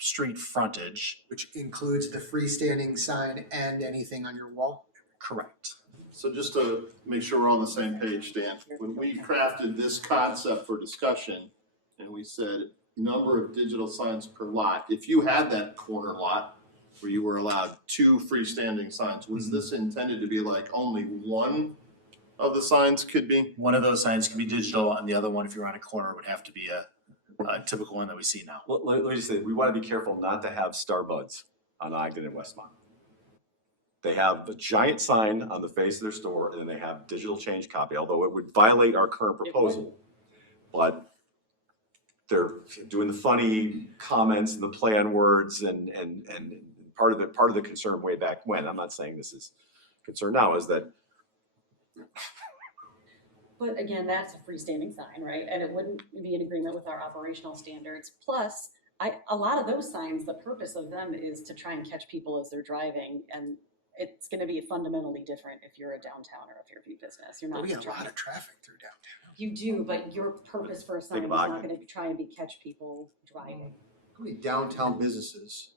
street frontage. Which includes the freestanding sign and anything on your wall? Correct. So just to make sure we're all on the same page, Dan, when we crafted this concept for discussion and we said number of digital signs per lot, if you had that corner lot where you were allowed 2 freestanding signs, was this intended to be like only one of the signs could be? One of those signs could be digital, and the other one, if you're on a corner, would have to be a typical one that we see now. Let me just say, we want to be careful not to have Starbuds on Ogden and Westmont. They have a giant sign on the face of their store, and then they have digital change copy, although it would violate our current proposal. But they're doing the funny comments and the play on words and part of the concern way back when, I'm not saying this is concern now, is that But again, that's a freestanding sign, right? And it wouldn't be in agreement with our operational standards. Plus, a lot of those signs, the purpose of them is to try and catch people as they're driving. And it's gonna be fundamentally different if you're a downtown or if you're a food business. You're not. We get a trying- lot of traffic through downtown. You do, but your purpose for a sign is about not gonna try and be catch people driving. How many downtown businesses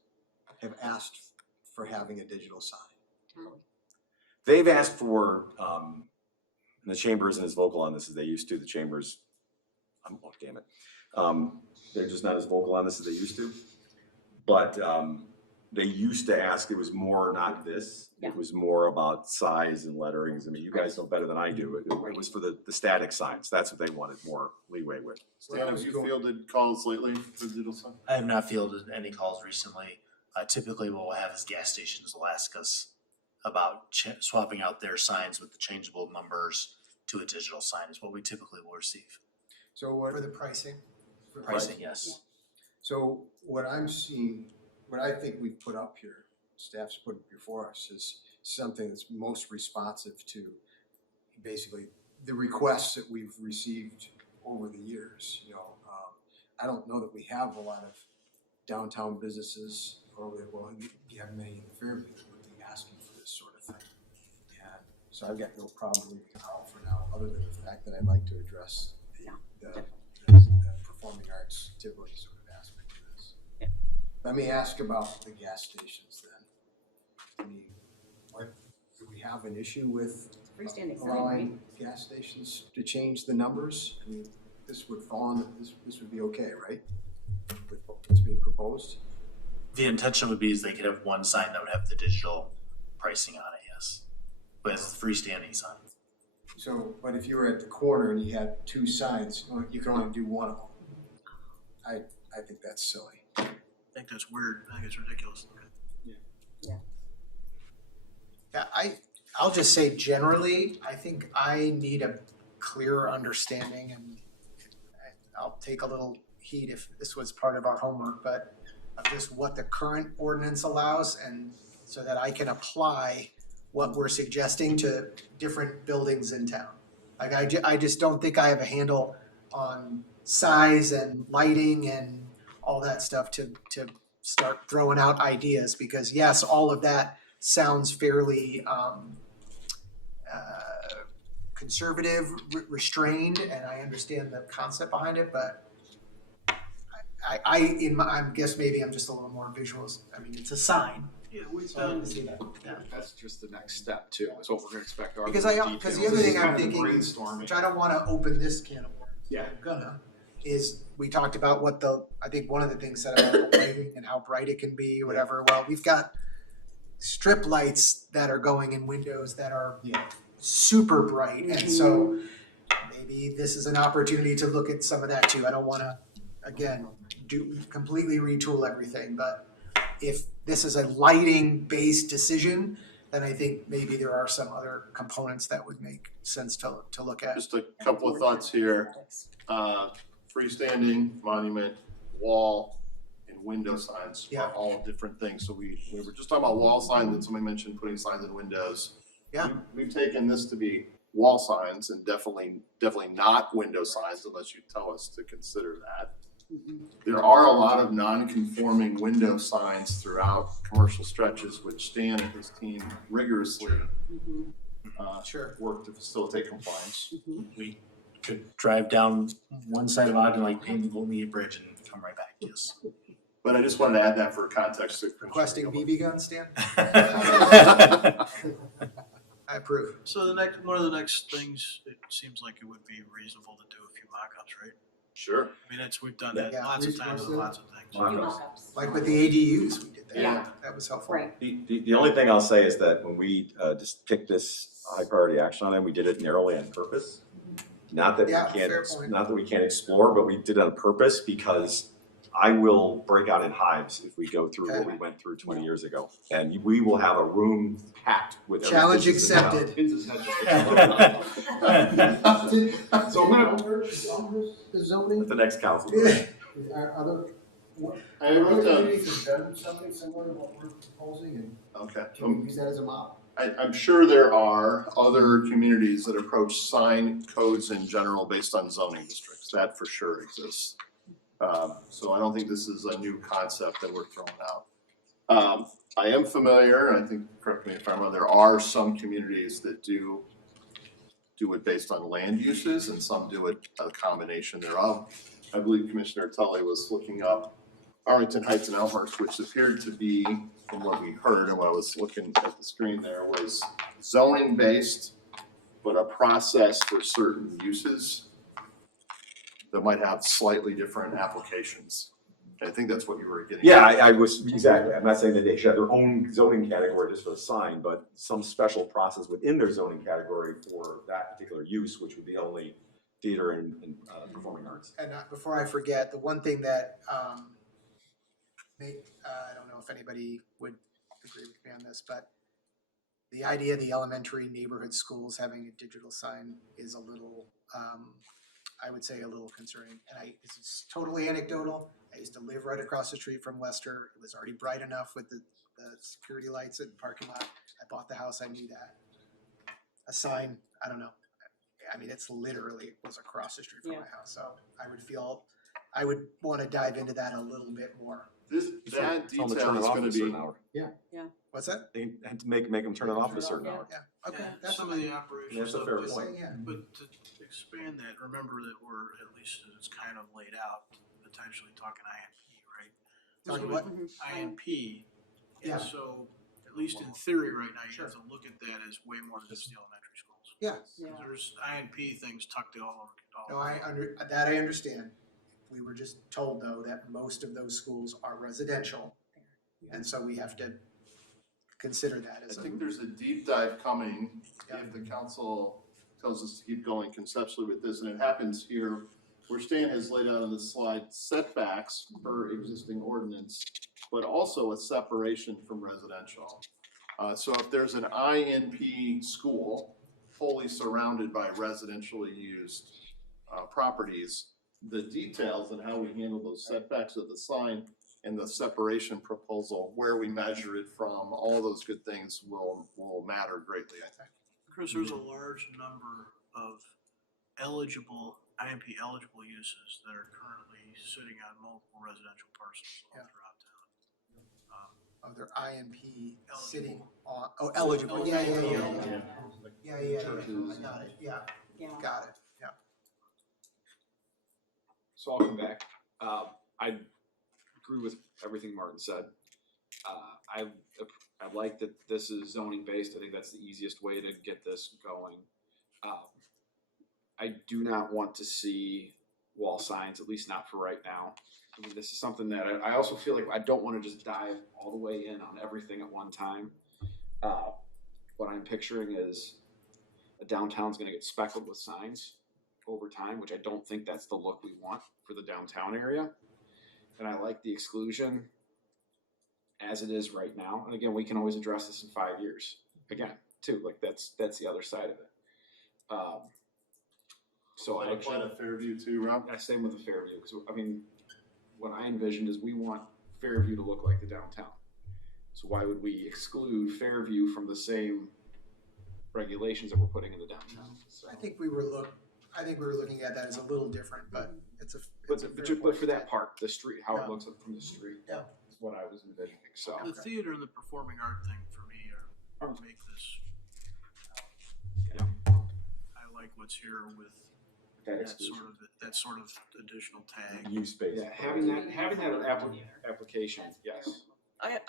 have asked for having a digital sign? they've asked for, and the chamber isn't as vocal on this as they used to, the chambers, oh, damn it. They're just not as vocal on this as they used to. But they used to ask, it was more not this, it was more about size and letterings. I mean, you guys know better than I do. It was for the static signs. That's what they wanted more leeway with. Stan, have you fielded calls lately for digital sign? I have not fielded any calls recently. Typically what we'll have is gas stations will ask us about swapping out their signs with the changeable numbers to a digital sign is what we typically will receive. So what? For the pricing? Pricing, yes. So what I'm seeing, what I think we've put up here, staff's put before us, is something that's most responsive to basically the requests that we've received over the years. You know, I don't know that we have a lot of downtown businesses, or we have many in the Fairview that would be asking for this sort of thing. And so I've got no problem leaving it out for now, other than the fact that I'd like to address the performing arts Tivoli sort of aspect of this. Let me ask about the gas stations then. I mean, do we have an issue with Freestanding sign, allowing gas stations to change the numbers? I mean, this would fall on, this would be okay, right? With what's being proposed? The intention would be is they could have one sign that would have the digital pricing on it, yes, with freestanding signs. So, but if you were at the corner and you had two signs, you can only do one of them. I think that's silly. I think that's weird. I think it's ridiculous. Yeah, I'll just say generally, I think I need a clearer understanding, and I'll take a little heat if this was part of our homework, but of just what the current ordinance allows, and so that I can apply what we're suggesting to different buildings in town. Like I just don't think I have a handle on size and lighting and all that stuff to start throwing out ideas, because yes, all of that sounds fairly conservative, restrained, and I understand the concept behind it, but I guess maybe I'm just a little more visual. I mean, it's a sign. Yeah, we've So I done, can see that. Yeah. That's just the next step too, is what we're gonna expect. Our Because details. the other This is thing I'm kind of the thinking, brainstorming. which I don't wanna open this can of worms, Yeah. I'm gonna, is we talked about I think one of the things said about lighting and how bright it can be, whatever. Well, we've got strip lights that are going in windows that are super bright, and so maybe this is an opportunity to look at some of that too. I don't wanna, again, completely retool everything, but if this is a lighting-based decision, then I think maybe there are some other components that would make sense to look at. Just a couple of thoughts here. Freestanding, monument, wall, and window signs are all different things. So we were just talking about wall signs, and somebody mentioned putting signs in windows. Yeah. We've taken this to be wall signs and definitely not window signs unless you tell us to consider that. There are a lot of non-conforming window signs throughout commercial stretches, which Stan and his team rigorously work to facilitate compliance. We could drive down one side of Ogden Lake, paint the Golden Gate Bridge, and come right back. Yes. But I just wanted to add that for context. Requesting BB guns, Stan? I approve. so one of the next things, it seems like it would be reasonable to do a few mock-ups, right? Sure. I mean, we've done that Yeah. lots of times with lots of things. Like with the ADUs, we did that. Yeah. That was helpful. Right. The only thing I'll say is that when we just picked this high priority action on it, we did it narrowly on purpose. Not that fair point. not that we can't explore, but we did it on purpose because I will break out in hives if we go through what we went through 20 years ago. And we will have a room packed with every Challenge business in town. accepted. So I'm gonna, the zoning. At the next council. Are other, I wrote down- communities have done something similar to what we're proposing, and Okay. can we use that as a model? I'm sure there are other communities that approach sign codes in general based on zoning districts. That for sure exists. So I don't think this is a new concept that we're throwing out. I am familiar, and I think, correct me if I'm wrong, there are some communities that do it based on land uses, and some do it a combination thereof. I believe Commissioner Tully was looking up Arlington Heights and Elmhurst, which appeared to be, from what we heard and what I was looking at the screen there, was zoning based, but a process for certain uses that might have slightly different applications. And I think that's what you were getting. Yeah, at. I was, exactly. I'm not saying that they should have their own zoning category just for the sign, but some special process within their zoning category for that particular use, which would be only theater and performing arts. And before I forget, the one thing that I don't know if anybody would agree with me on this, but the idea of the elementary neighborhood schools having a digital sign is a little, I would say a little concerning. And this is totally anecdotal. I used to live right across the street from Lester. It was already bright enough with the security lights in the parking lot. I bought the house, I knew that. A sign, I don't know. I mean, it's literally was across the street from my house. So I would want to dive into that a little bit more. That Tell them to detail turn it is off gonna at a certain be, hour. Yeah. Yeah. What's that? They had to make them turn it off at a certain hour. Yeah, okay. Yeah, That's some what of the I- operations. That's a of fair this- point. Yeah. But to expand that, remember that we're, at least it's kind of laid out, potentially talking INP, right? Talking So what? INP, Yeah. and so, at least in theory right now, you have to look at that as way more than just the elementary schools. Yeah. There's INP things tucked all over. No, I understand. We were just told though that most of those schools are residential. And so we have to consider that as I a. think there's a deep dive coming Yeah. if the council tells us to keep going conceptually with this, and it happens here where Stan has laid out on the slide setbacks per existing ordinance, but also a separation from residential. So if there's an INP school fully surrounded by residentially used properties, the details on how we handle those setbacks of the sign and the separation proposal, where we measure it from, all those good things will matter greatly, I think. Chris, there's a large number of eligible, INP eligible uses that are currently sitting on multiple residential parcels all throughout town. Of their INP sitting on, eligible, yeah. Yeah, I got it, yeah, got it, yeah. So I'll come back. I agree with everything Martin said. I like that this is zoning based. I think that's the easiest way to get this going. I do not want to see wall signs, at least not for right now. I mean, this is something that I also feel like I don't want to just dive all the way in on everything at one time. What I'm picturing is a downtown's going to get speckled with signs over time, which I don't think that's the look we want for the downtown area. And I like the exclusion as it is right now. And again, we can always address this in 5 years. Again, too, like that's the other side of it. So I Apply to actually, Fairview too, Rob? I same with the Fairview, because I mean, what I envisioned is we want Fairview to look like the downtown. So why would we exclude Fairview from the same regulations that we're putting in the downtown? So. I think we were looking at that as a little different, but it's a fair But point. for that part, the street, how Yeah. it looks from the street, Yeah. is what I was envisioning, so. The theater and the performing art thing for me are make this. I like what's here with that sort of additional tag. Use space. Yeah, having that application, yes.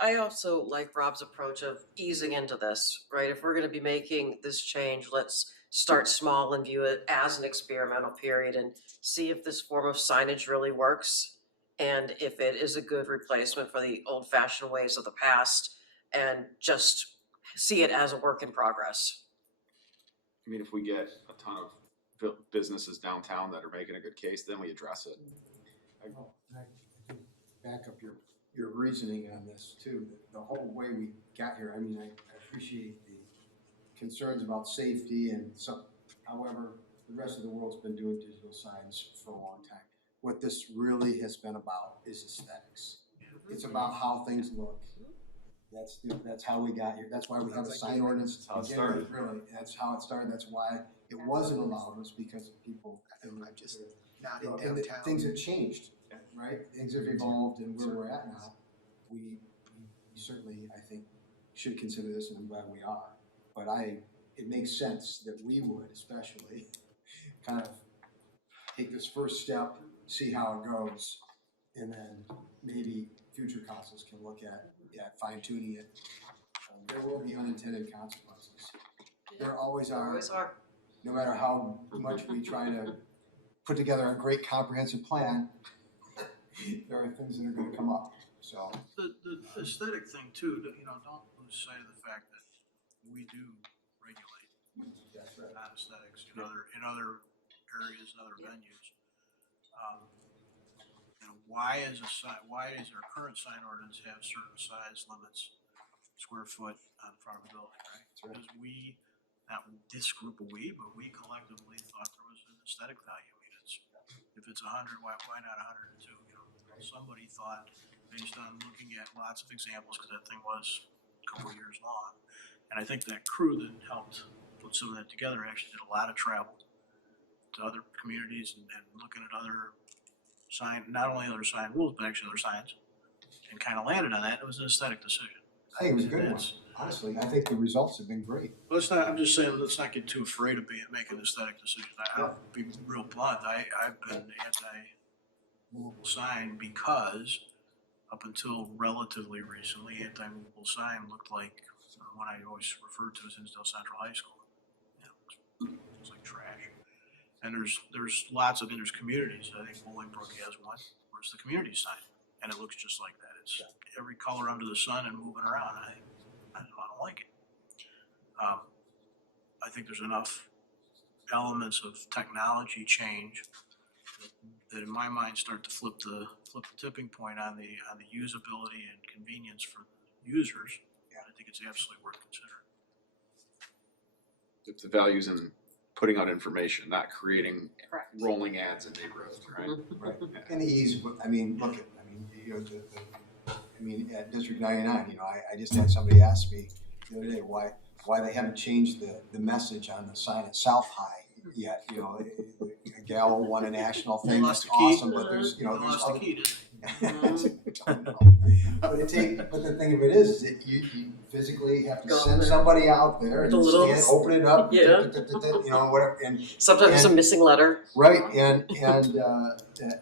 I also like Rob's approach of easing into this, right? If we're gonna be making this change, let's start small and view it as an experimental period and see if this form of signage really works. And if it is a good replacement for the old fashioned ways of the past, and just see it as a work in progress. I mean, if we get a ton of businesses downtown that are making a good case, then we address it. Back up your reasoning on this too, the whole way we got here. I mean, I appreciate the concerns about safety and some, however, the rest of the world's been doing digital signs for a long time. What this really has been about is aesthetics. It's about how things look. That's how we got here. That's why we have a sign ordinance. That's how it started. Really, that's how it started. That's why it wasn't allowed, was because of people. I'm just not in And downtown. things have changed, right? Things have evolved, and where we're at now, we certainly, I think, should consider this, and I'm glad we are. But it makes sense that we would especially kind of take this first step, see how it goes, and then maybe future councils can look at fine tuning it. There will be unintended consequences. There always are. Always are. No matter how much we try to put together a great comprehensive plan, there are things that are gonna come up, so. The aesthetic thing too, don't lose sight of the fact that we do regulate That's right. aesthetics in other areas and other venues. why is our current sign ordinance have certain size limits, square foot on front of the building, right? Because we, not this group of we, but we collectively thought there was an aesthetic value. I mean, if it's 100, why not 102? You know, somebody thought, based on looking at lots of examples, because that thing was a couple of years long, and I think that crew that helped put some of that together actually did a lot of travel to other communities and looking at other sign, not only other sign rules, but actually other signs, and kind of landed on that. It was an aesthetic decision. I think it was a good one. That's- Honestly, I think the results have been great. Let's not, I'm just saying, let's not get too afraid of making aesthetic decisions. I'll be real blunt. I've been anti-movable sign because up until relatively recently, anti-movable sign looked like what I always referred to as Hinsdale Central High School. You know, it's like trash. And there's lots of, there's communities. I think Bolingbrook has one where it's the community sign, and it looks just like that. It's every color under the sun and moving around. I don't like it. I think there's enough elements of technology change that in my mind start to flip the tipping point on the usability and convenience for users. I think it's absolutely worth considering. If the value's in putting out information, not creating rolling ads in neighborhoods, right? Right. And the ease, I mean, look at, you know, at District 99, you know, I just had somebody ask me the other day why they haven't changed the message on the sign at South High yet. You know, a gal won a national thing, that's awesome, but there's, you know, there's other. But the thing of it is that you physically have to send somebody out there and open it up, you know, whatever, and Sometimes a missing letter. right, and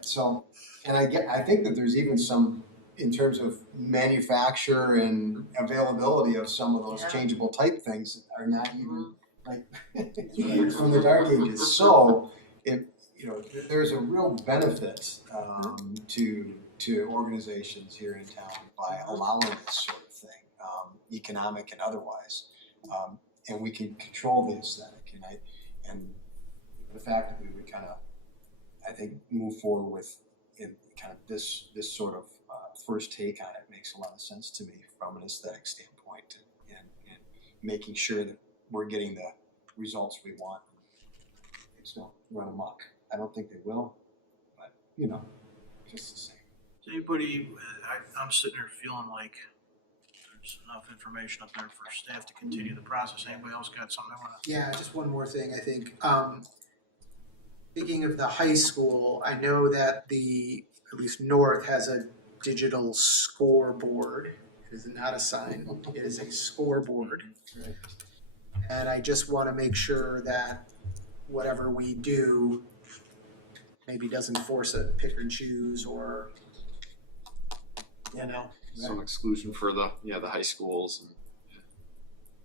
so, and I think that there's even some, in terms of manufacture and availability of some of those changeable type things that are not even like from the dark ages. So you know, there's a real benefit to organizations here in town by allowing this sort of thing, economic and otherwise, and we can control the aesthetic. And the fact that we would kind of, I think, move forward with in kind of this sort of first take on it makes a lot of sense to me from an aesthetic standpoint, and making sure that we're getting the results we want. Things don't run amok. I don't think they will, but you know, just the same. Does anybody, I'm sitting here feeling like there's enough information up there for staff to continue the process. Anybody else got something they want to? Yeah, just one more thing, I think. Thinking of the high school, I know that at least North has a digital scoreboard. It is not a sign, it is a scoreboard. And I just want to make sure that whatever we do maybe doesn't force a pick and choose, or, you know. Some exclusion for the high schools and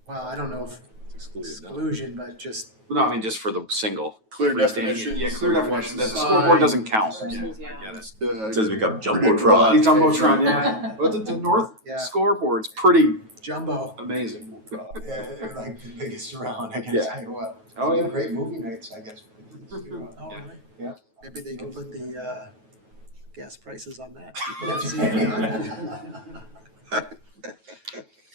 Well, I don't know if exclusion, but just. no, I mean just for the single. Clear freestanding- definition. Yeah, clear definition, that the scoreboard doesn't count. Yeah, that's. It says become Jumbotron, Jumbotron. yeah. But the North Yeah. scoreboard's pretty Jumbo. amazing. Yeah, they're like the biggest around, I can Yeah. tell you what. Oh, yeah. Great movie nights, I guess. Oh, really? Yeah. Maybe they could put the gas prices on that.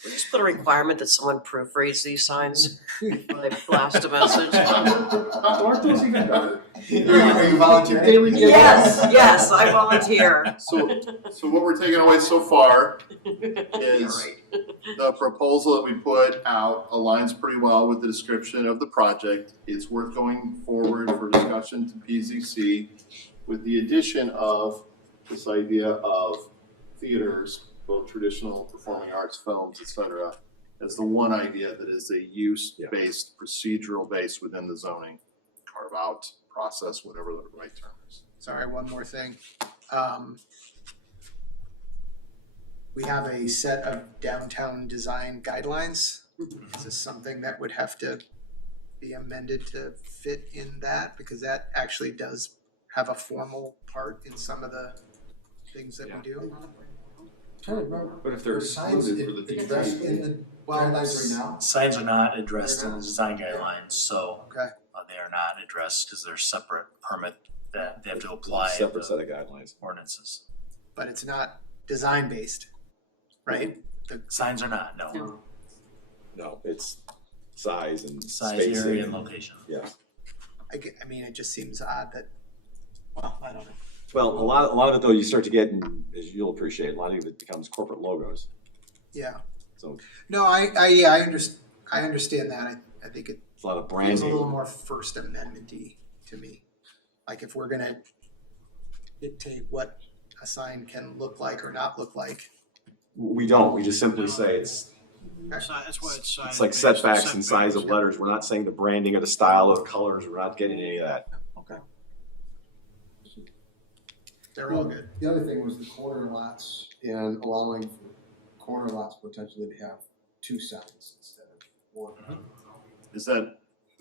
Just put a requirement that someone proofreads these signs before they blast a message. Aren't those even better? Are you volunteering? Yes, I volunteer. So what we're taking away so far is the proposal that we put out aligns pretty well with the description of the project. It's worth going forward for discussion to PZC with the addition of this idea of theaters, both traditional performing arts, films, etc., as the one idea that is a use-based, procedural-based within the zoning, carve out, process, whatever the right term is. Sorry, one more thing. We have a set of downtown design guidelines. Is this something that would have to be amended to fit in that? Because that actually does have a formal part in some of the things that we do. But if they're signs excluded for the addressed in the guidelines right now. Signs are not addressed in the design guidelines, so Okay. They are not addressed because they're separate permit that they have to apply. Separate set of guidelines. Ordinances. but it's not design-based, right? Signs are not, no. No, it's size and Size, spacing. area, and location. Yeah. I mean, it just seems odd that, well, I don't know. Well, a lot of it though, you start to get, and as you'll appreciate, a lot of it becomes corporate logos. Yeah. So No, I understand that. I think it it's a lot of feels branding. a little more First Amendment-y to me. Like if we're gonna dictate what a sign can look like or not look like. We don't, we just simply say it's That's why it's It's like setbacks and size of letters. We're not saying the branding or the style of the colors. We're not getting any of that. Okay. They're all good. The other thing was the corner lots and allowing for corner lots potentially to have two signs instead of one. Is that,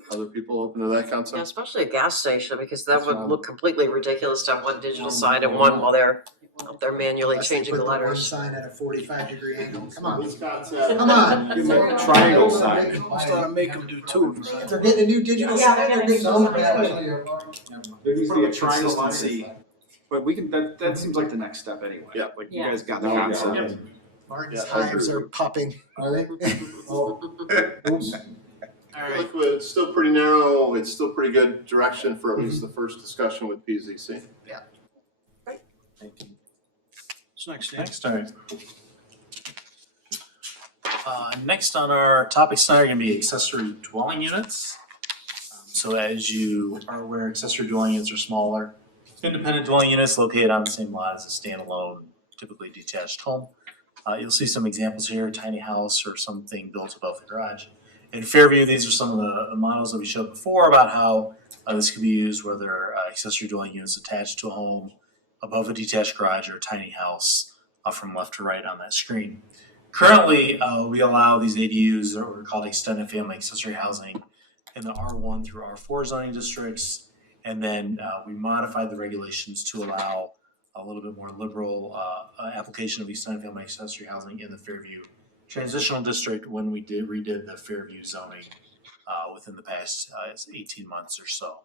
other people open to that Yeah, concept? especially a gas station, because that That's would what I'm- look completely ridiculous to have one digital sign and one while they're up there manually Unless they changing the put one letters. sign at a 45-degree angle. Come on. This concept. Come on. Triangle sign. Let's let them make them do two. If they're getting a new digital sign, they're getting something. There needs to be a consistency, but we can, that seems like the next step anyway. Yeah. Like you Yeah. guys got the No, yeah. concept. Martin's Yeah, I agree hives with are you. popping. Are they? Oh, oops. All right, Look, it's still pretty narrow, it's still pretty good direction for at least the first discussion with PZC. what's next, Dan? Next, all right. Next on our topics tonight are gonna be accessory dwelling units. So as you are aware, accessory dwelling units are smaller, independent dwelling units located on the same lot as a standalone, typically detached home. You'll see some examples here, a tiny house or something built above the garage. In Fairview, these are some of the models that we showed before about how this could be used, whether accessory dwelling units attached to a home, above a detached garage, or a tiny house from left to right on that screen. Currently, we allow these ADUs, or what are called extended family accessory housing, in the R1 through R4 zoning districts. And then we modified the regulations to allow a little bit more liberal application of extended family accessory housing in the Fairview Transitional District when we redid the Fairview zoning within the past 18 months or so.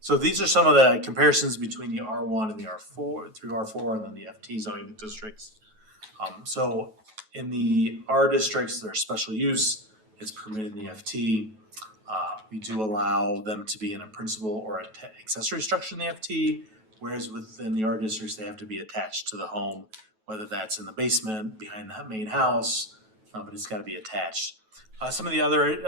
So these are some of the comparisons between the R1 and the R4 through R4 and then the FT zoning districts. So in the R districts, their special use is permitted in the FT. We do allow them to be in a principal or accessory structure in the FT, whereas within the R districts, they have to be attached to the home, whether that's in the basement, behind the main house, but it's gotta be attached. Some of the other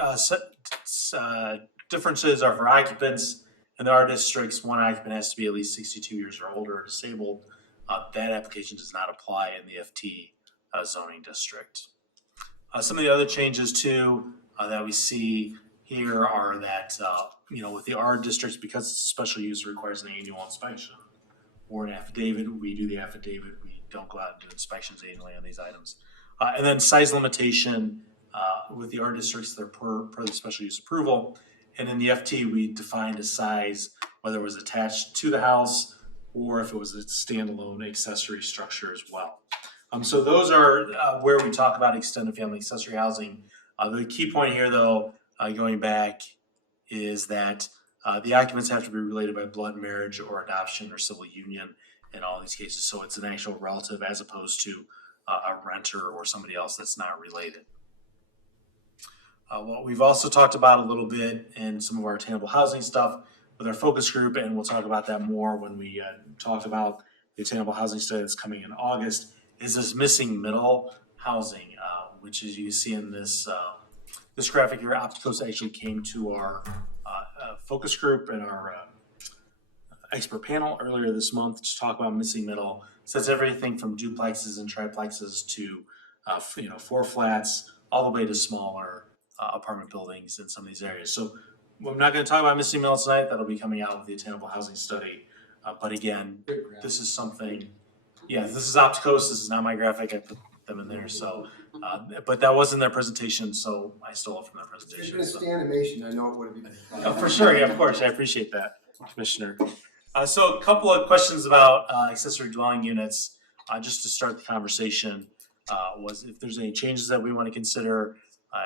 differences are for occupants. In the R districts, one occupant has to be at least 62 years or older or disabled. That application does not apply in the FT zoning district. Some of the other changes too that we see here are that, with the R districts, because it's a special use, it requires an annual inspection or an affidavit. We do the affidavit. We don't go out and do inspections annually on these items. And then size limitation with the R districts, they're per the special use approval. And in the FT, we defined a size, whether it was attached to the house or if it was a standalone accessory structure as well. So those are where we talk about extended family accessory housing. The key point here, though, going back, is that the occupants have to be related by blood, marriage, or adoption or civil union in all these cases. So it's an actual relative as opposed to a renter or somebody else that's not related. What we've also talked about a little bit in some of our attainable housing stuff with our focus group, and we'll talk about that more when we talk about the attainable housing study that's coming in August, is this missing middle housing, which as you see in this this graphic here. Opticos actually came to our focus group and our expert panel earlier this month to talk about missing middle. So it's everything from duplexes and triplexes to four flats, all the way to smaller apartment buildings in some of these areas. So I'm not going to talk about missing middle tonight. That'll be coming out with the attainable housing study. But again, this is something. Yeah, this is Opticos. This is not my graphic. I put them in there. So, but that was in their presentation, so I stole it from their If presentation. it's So. the animation, I know it would have been. Oh, for sure, yeah, of course, I appreciate that, Commissioner. So a couple of questions about accessory dwelling units, just to start the conversation, was if there's any changes that we want to consider,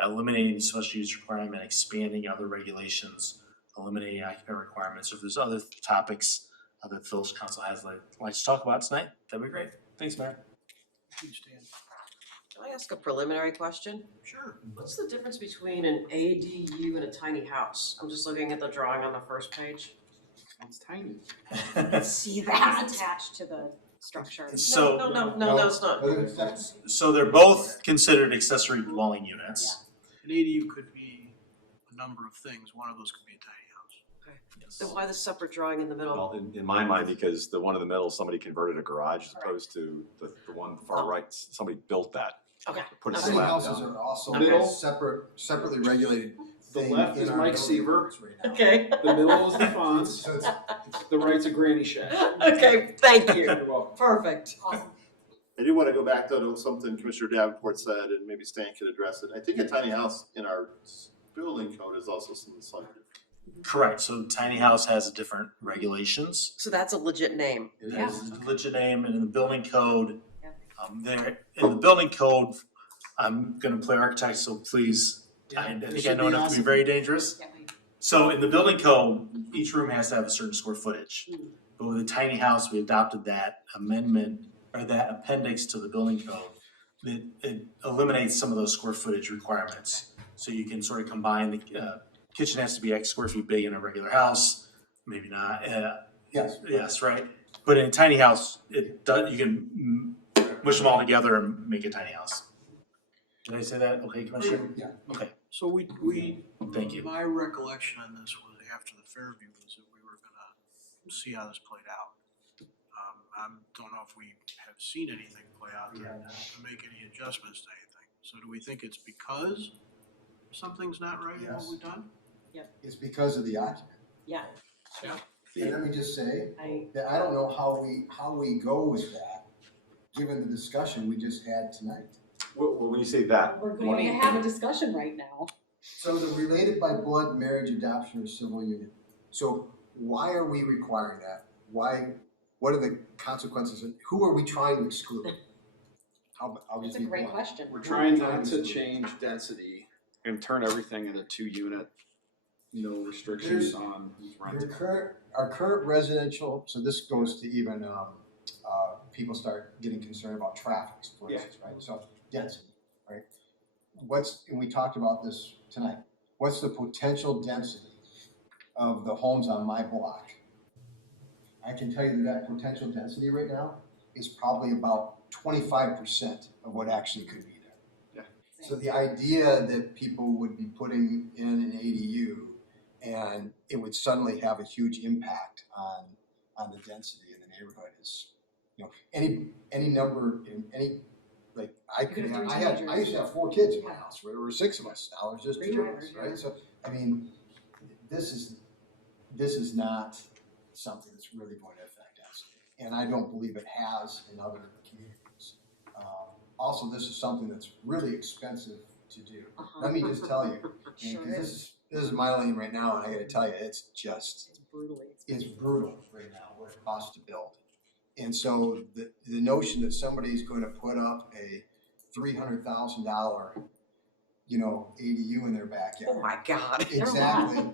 eliminating the special use requirement, expanding other regulations, eliminating occupant requirements. If there's other topics that the Village Council has like to talk about tonight, that'd be great. Thanks, Mayor. Please stand. Can I ask a preliminary question? Sure. What's the difference between an ADU and a tiny house? I'm just looking at the drawing on the first page. It's tiny. See that? It's attached to the structure. So. No, it's not. So they're both considered accessory dwelling units. An ADU could be a number of things. One of those could be a tiny house. Then why the separate drawing in the middle? Well, in my mind, because the one in the middle, somebody converted a garage as opposed to the one far right, somebody built that. Okay. Put a Tiny slab houses down. are also Okay. a separately regulated The thing left in is our Mike building Seaver. codes right now. Okay. The middle is the fonts, So it's the right's a granny shack. Okay, thank you. You're welcome. Perfect. I do want to go back though to something Commissioner Davenport said, and maybe Stan could address it. I think a tiny house in our building code is also slightly different. Correct, so tiny house has different regulations. So that's a legit name. It is a legit name, and in the building code, in the building code, I'm gonna play architect, so please, I think I know enough to be very dangerous. So in the building code, each room has to have a certain square footage. But with a tiny house, we adopted that amendment, or that appendix to the building code, that it eliminates some of those square footage requirements. So you can sort of combine the, kitchen has to be X square feet big in a regular house, maybe not, Yes. yes, right? But in a tiny house, it does, you can mush them all together and make a tiny house. Did I say that? Okay, Commissioner? Yeah. Okay, So we, thank you. my recollection on this was after the Fairview was that we were gonna see how this played out. I don't know if we have seen anything play out there to make any adjustments to anything. So do we think it's because something's not right in what we've done? It's because of the occupant. Yeah. And let me just say I- that I don't know how we go with that, given the discussion we just had tonight. Well, when you say that, We're going to have a discussion right now. So the related by blood, marriage, adoption, or civil union. So why are we requiring that? Why, what are the consequences? Who are we trying to exclude? I'll That's just a be great blunt. question. We're trying not to change density and turn everything into 2-unit, no restrictions on rental. Our current residential, so this goes to even, people start getting concerned about traffic, for instance, right? So density, right? And we talked about this tonight, what's the potential density of the homes on my block? I can tell you that potential density right now is probably about 25% of what actually could be there. Yeah. So the idea that people would be putting in an ADU and it would suddenly have a huge impact on the density in the neighborhood is, you know, any number in any, like, I used to have 4 kids in my house, there were 6 of us, now there's just 2 of us, right? So, I mean, this is not something that's really going to affect density, and I don't believe it has in other communities. Also, this is something that's really expensive to do. Let me just tell you, Sure because this is my lane right now, and I gotta tell you, it's brutally it's brutal right now what it costs to build. And so the notion that somebody's going to put up a $300,000, you know, ADU in their backyard. Oh my God. Exactly.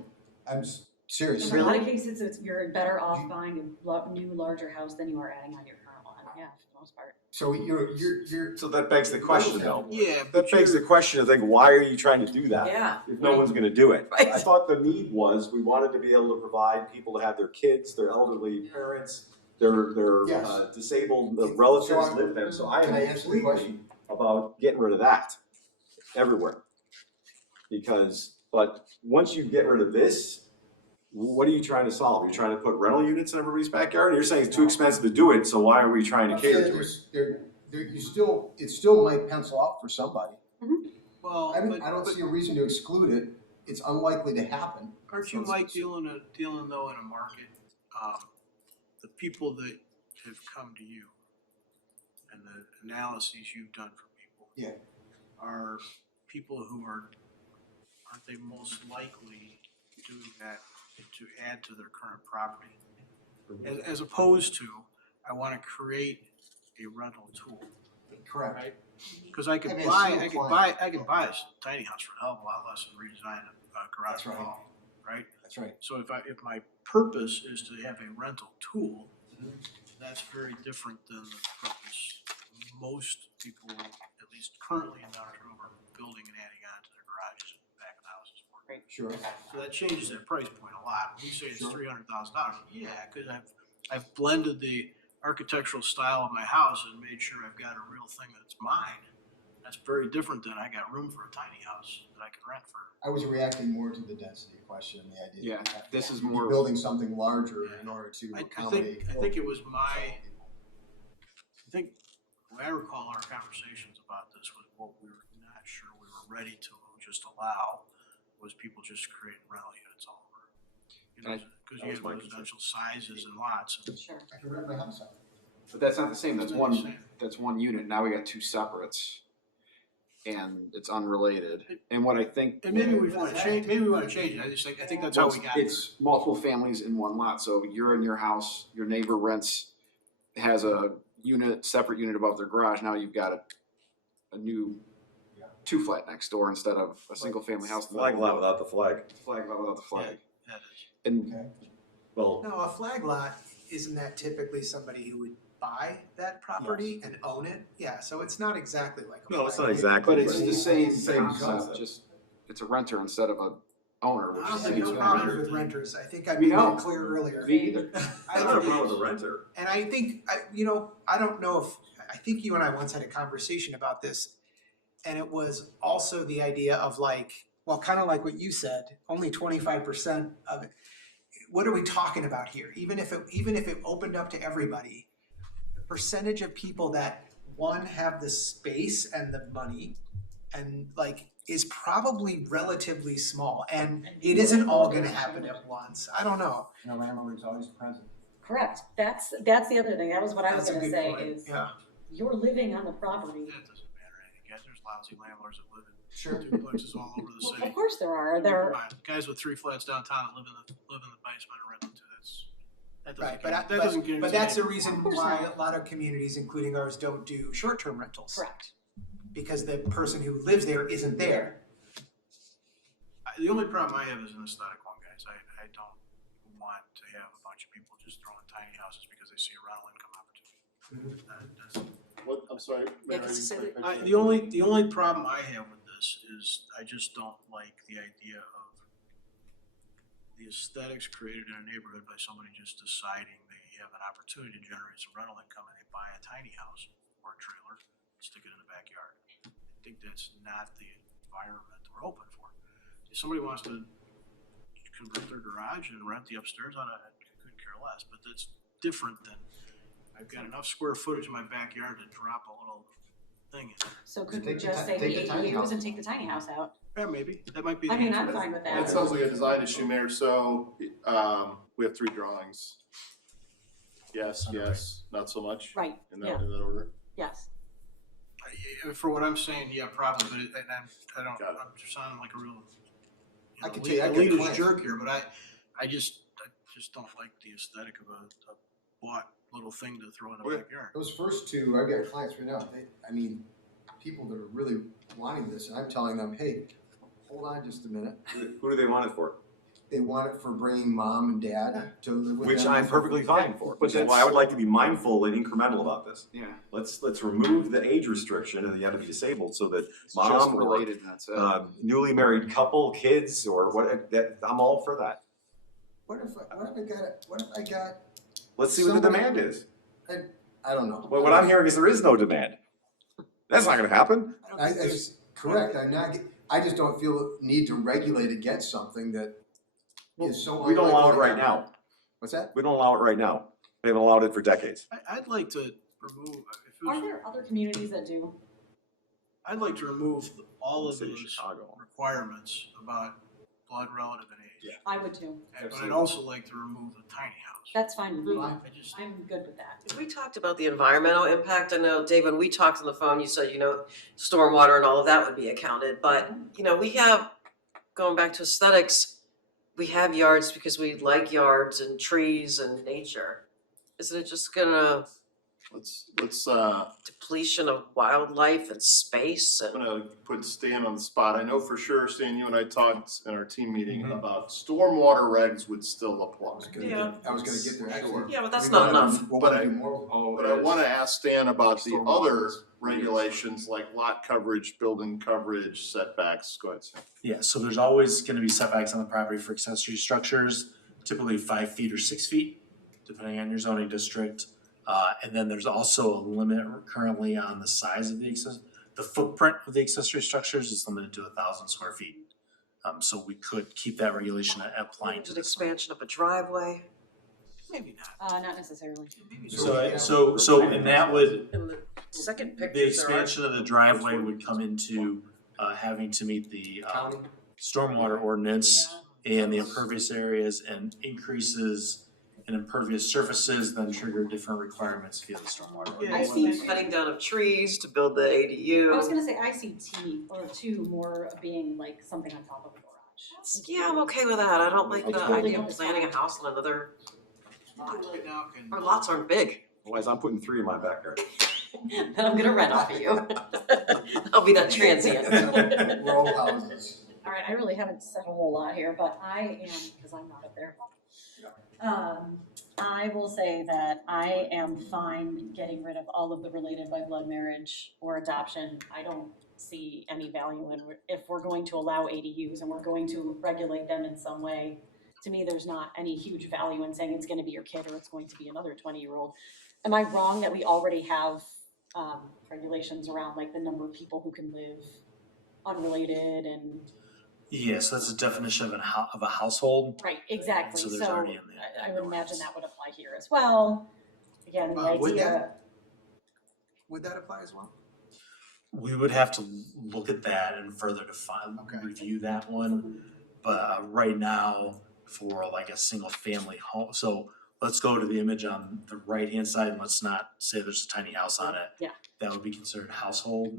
Serious. In a lot of cases, you're better off buying a new, larger house than you are adding on your current one, yeah, for the most part. So you're. so that begs the question though. Yeah. That begs the question of think, why are you trying to do that? Yeah. If no one's gonna do it. Right. I thought the need was, we wanted to be able to provide people to have their kids, their elderly parents, their Yes. disabled relatives So I- live there, so I Can I am answer the completely question? about getting rid of that everywhere. But once you get rid of this, what are you trying to solve? You're trying to put rental units in everybody's backyard? And you're saying it's too expensive to do it, so why are we trying to cater to it? It still might pencil out for somebody. Well, I don't see a reason to exclude it. It's unlikely to happen. aren't you, Mike, dealing though in a market, the people that have come to you and the analyses you've done for people? Yeah. Are people who aren't they most likely do that to add to their current property? As opposed to, I wanna create a rental tool, Correct. right? Cause I could I mean, buy it's a still client. tiny house for a hell of a lot less than redesign a garage That's right. wall, right? That's right. So if my purpose is to have a rental tool, that's very different than the purpose most people, at least currently in Downers Grove, are building and adding on to their garages and back of the houses for. Sure. So that changes that price point a lot. When you say it's $300,000, yeah, because I've blended the architectural style of my house and made sure I've got a real thing that's mine. That's very different than I got room for a tiny house that I can rent for. I was reacting more to the density question, the idea. Yeah, that you have to this is be more- building something larger in order to I accommodate. think it was I think, the way I recall our conversations about this was what we were not sure we were ready to just allow was people just creating rental units all over. Because you have residential sizes and lots. And Sure. I can rent my house out. But that's not the same, that's It's not the one, same. that's one unit, now we got two separates. And it's unrelated, and what I think. And maybe we want to change. Maybe we want to change it. I think that's how we got here. It's multiple families in one lot, so you're in your house, your neighbor has a unit, separate unit above their garage, now you've got a new two flat next door instead of a single family house. Flag lot without the flag. Flag lot without the flag. That is. And, Well, No, a flag lot, isn't that typically somebody who would buy that property and own it? Yeah, so it's not exactly like a no, it's not flag. exactly. but it's the same Same concept, concept. just, it's a renter instead of a owner, which I don't is. think I have it's no a problems renter with thing. renters. I think I We made know. that clear earlier. Me either. I don't have a problem with the renter. And I think, I don't know if, I think you and I once had a conversation about this. And it was also the idea of like, well, kind of like what you said, only 25% of it. What are we talking about here? Even if it opened up to everybody, the percentage of people that, one, have the space and the money and like is probably relatively small. And it isn't all gonna happen at once. I don't know. And a landlord's always present. Correct. That's the other thing. That was what I was That's a gonna good say point. is Yeah. you're living on the property. That doesn't matter. I guess there's lousy landlords that live in Sure. duplexes all over the Well, city. of course there are. There Come on, guys with 3 flats downtown that live in the basement and rent them too. That Right, doesn't guarantee. but that's the anything. reason Of course why not. a lot of communities, including ours, don't do short-term rentals. correct. Because the person who lives there isn't there. The only problem I have is an aesthetic one, guys. I don't want to have a bunch of people just throwing tiny houses because they see a rental income opportunity. What, I'm sorry, Mayor, because it's a- The only problem I have with this is I just don't like the idea of the aesthetics created in a neighborhood by somebody just deciding they have an opportunity to generate some rental income and they buy a tiny house or a trailer, stick it in the backyard. I think that's not the environment we're open for. If somebody wants to convert their garage and rent the upstairs on it, I couldn't care less, but that's different than I've got enough square footage in my backyard to drop a little thing in. So could we Take the just ti- say take the the tiny ADUs house. and take the tiny house out? Yeah, maybe, that might be. I the mean, answer. I'm fine with That that. sounds like a design issue, Mayor, so, we have 3 drawings. Yes, not so much. Right, In yeah. that order. Yes. For what I'm saying, yeah, probably, but I'm Got it. sounding like a real, I can tell you, I got elitist clients. jerk here, but I just don't like the aesthetic of a bought little thing to throw in the Well, backyard. Those first two, I've got clients right now, people that are really wanting this, and I'm telling them, hey, hold on just a minute. Who do they want it for? They want it for bringing mom and dad to live with them. Which I'm perfectly fine for, But which is why I that's- would like to be mindful and incremental about this. Yeah, Let's remove the age restriction and you have to be disabled so that it's just mom or related, and that's it. newly married couple, kids, or what, that, I'm all for that. What if I got, Let's see what the Somebody- demand is. I don't know. Well, what I'm hearing is there is no demand. That's not gonna happen. Correct, I just don't feel the need to regulate against something that is so. We don't allow it unlikely to right happen. now. What's that? We don't allow it right now. We haven't allowed it for decades. I'd like to remove, if it Are was, there other communities that do? I'd like to remove all of City of those Chicago. requirements about blood relative and age. I would too. But I'd also like to remove the tiny house. That's fine with me. I just, I'm good with that. We talked about the environmental impact. I know, Dave, when we talked on the phone, you said, stormwater and all of that would be accounted. But, we have, going back to aesthetics, we have yards because we like yards and trees and nature. Isn't it just gonna Let's, depletion of wildlife and space I'm and gonna put Stan on the spot. I know for sure, Stan, you and I talked in our team meeting Mm-hmm. about stormwater regs would still apply. I was gonna get there, actually. Yeah, but that's We not wanna enough. do- We'll But wanna I- do more. Oh, But I wanna ask ask Stan about the other regulations like lot coverage, building coverage, setbacks. Go ahead, Stan. Yeah, so there's always gonna be setbacks on the property for accessory structures, typically 5 feet or 6 feet, depending on your zoning district. And then there's also a limit currently on the size of the footprint of the accessory structures is limited to 1,000 square feet. So we could keep that regulation applying to An this one. expansion of a driveway. Maybe not. Not necessarily. So, and that would, In the second picture, the expansion of the driveway would come into, having to meet the, stormwater ordinance and the impervious areas, and increases in impervious surfaces then trigger different requirements via the stormwater ordinance. I see cutting down of trees to build the ADU. I was gonna say ICT or two more being like something on top of a garage. Yeah, I'm okay with that. I don't like the Building idea on of the planning a side. house on another lot. Right now can. Our lots aren't big. Otherwise, I'm putting 3 in my backyard. Then I'm gonna rent off of you. I'll be that transient. Row houses. All right, I really haven't said a whole lot here, but I am, because I'm not up there. I will say that I am fine getting rid of all of the related by blood marriage or adoption. I don't see any value in, if we're going to allow ADUs and we're going to regulate them in some way. To me, there's not any huge value in saying it's gonna be your kid or it's going to be another 20-year-old. Am I wrong that we already have regulations around like the number of people who can live unrelated and? Yes, that's a definition of a household. Right, exactly, So so there's already in the I would imagine that would apply here as well. Again, the Would idea, Would that apply as well? We would have to look at that and further define, review that one. But right now, for like a single family home, so let's go to the image on the right-hand side and let's not say there's a tiny house on it. Yeah. That would be considered household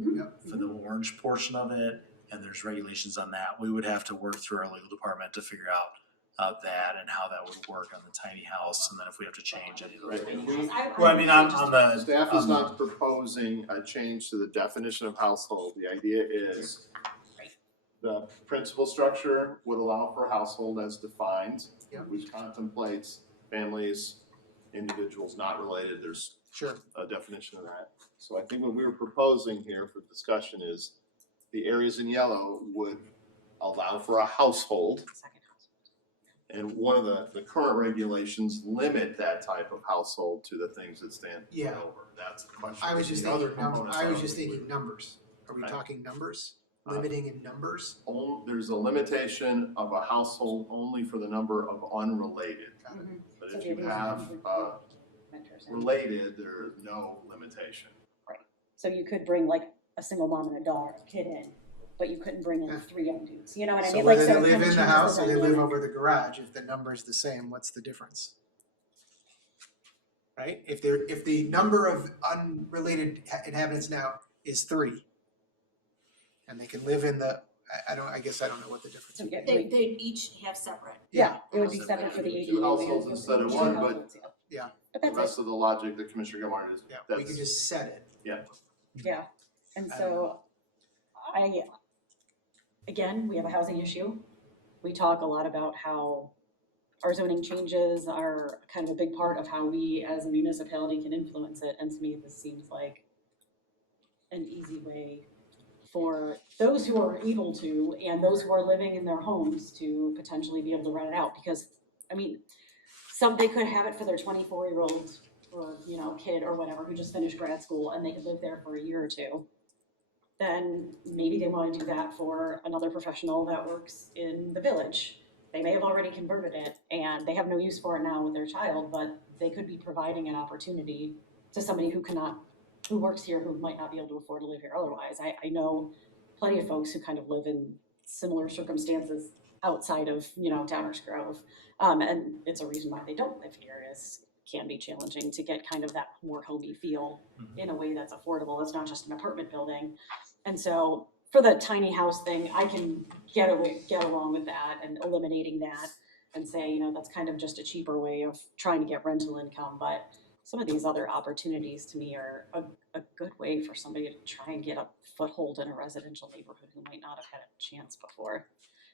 for the orange portion of it, and there's regulations on that. We would have to work through our legal department to figure out that and how that would work on the tiny house, and then if we have to change any of those regulations. Well, I mean, on the. Staff is not proposing a change to the definition of household. The idea is the principal structure would allow for household as defined, which contemplates families, individuals not related. There's a definition of that. So I think what we were proposing here for discussion is the areas in yellow would allow for a household. And one of the current regulations limit that type of household to the things that stand over. That's the question. I was just The other thinking, components I was are- just thinking numbers. Are we Right. talking numbers? Limiting in numbers? There's a limitation of a household only for the number of unrelated. But if you have related, there is no limitation. so you could bring like a single mom and a daughter, kid in, but you couldn't bring in 3 young dudes, you know what I So mean? Like, whether they it live kinda in the changes house or they live dynamic. over the garage, if the number's the same, what's the difference? Right? If the number of unrelated inhabitants now is 3, and they can live in the, I guess I don't know what the difference is. They'd each have separate. Yeah, it would be separate for the ADU. Two households instead of one, but Yeah. But the that's rest of the logic that Commissioner Gilmar is, Yeah, we that's, can just set it. yeah. Yeah, and so again, we have a housing issue. We talk a lot about how our zoning changes are kind of a big part of how we as a municipality can influence it. And to me, this seems like an easy way for those who are able to and those who are living in their homes to potentially be able to rent it out. Because, I mean, they could have it for their 24-year-old or, you know, kid or whatever who just finished grad school and they could live there for a year or two. Then maybe they want to do that for another professional that works in the village. They may have already converted it and they have no use for it now with their child, but they could be providing an opportunity to somebody who works here who might not be able to afford to live here otherwise. I know plenty of folks who kind of live in similar circumstances outside of, you know, Downers Grove. And it's a reason why they don't live here is can be challenging to get kind of that more homey feel in a way that's affordable. It's not just an apartment building. And so for the tiny house thing, I can get along with that and eliminating that and say, you know, that's kind of just a cheaper way of trying to get rental income. But some of these other opportunities to me are a good way for somebody to try and get a foothold in a residential neighborhood who might not have had a chance before.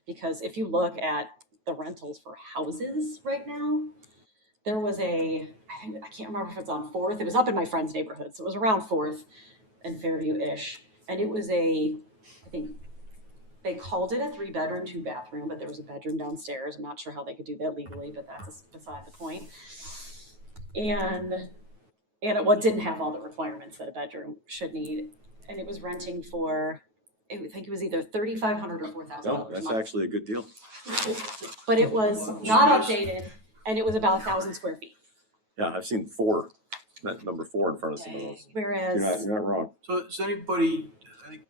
Because if you look at the rentals for houses right now, there was I can't remember if it's on 4th, it was up in my friend's neighborhood, so it was around 4th and Fairview-ish. And it was I think they called it a 3-bedroom, 2-bathroom, but there was a bedroom downstairs. I'm not sure how they could do that legally, but that's beside the point. And it didn't have all the requirements that a bedroom should need. And it was renting for, I think it was either $3,500 or $4,000 No, a that's month. actually a good deal. But it was not updated, and it was about 1,000 square feet. Yeah, I've seen 4, that number 4 in front of some of those. Whereas, You're not wrong. So is anybody, I think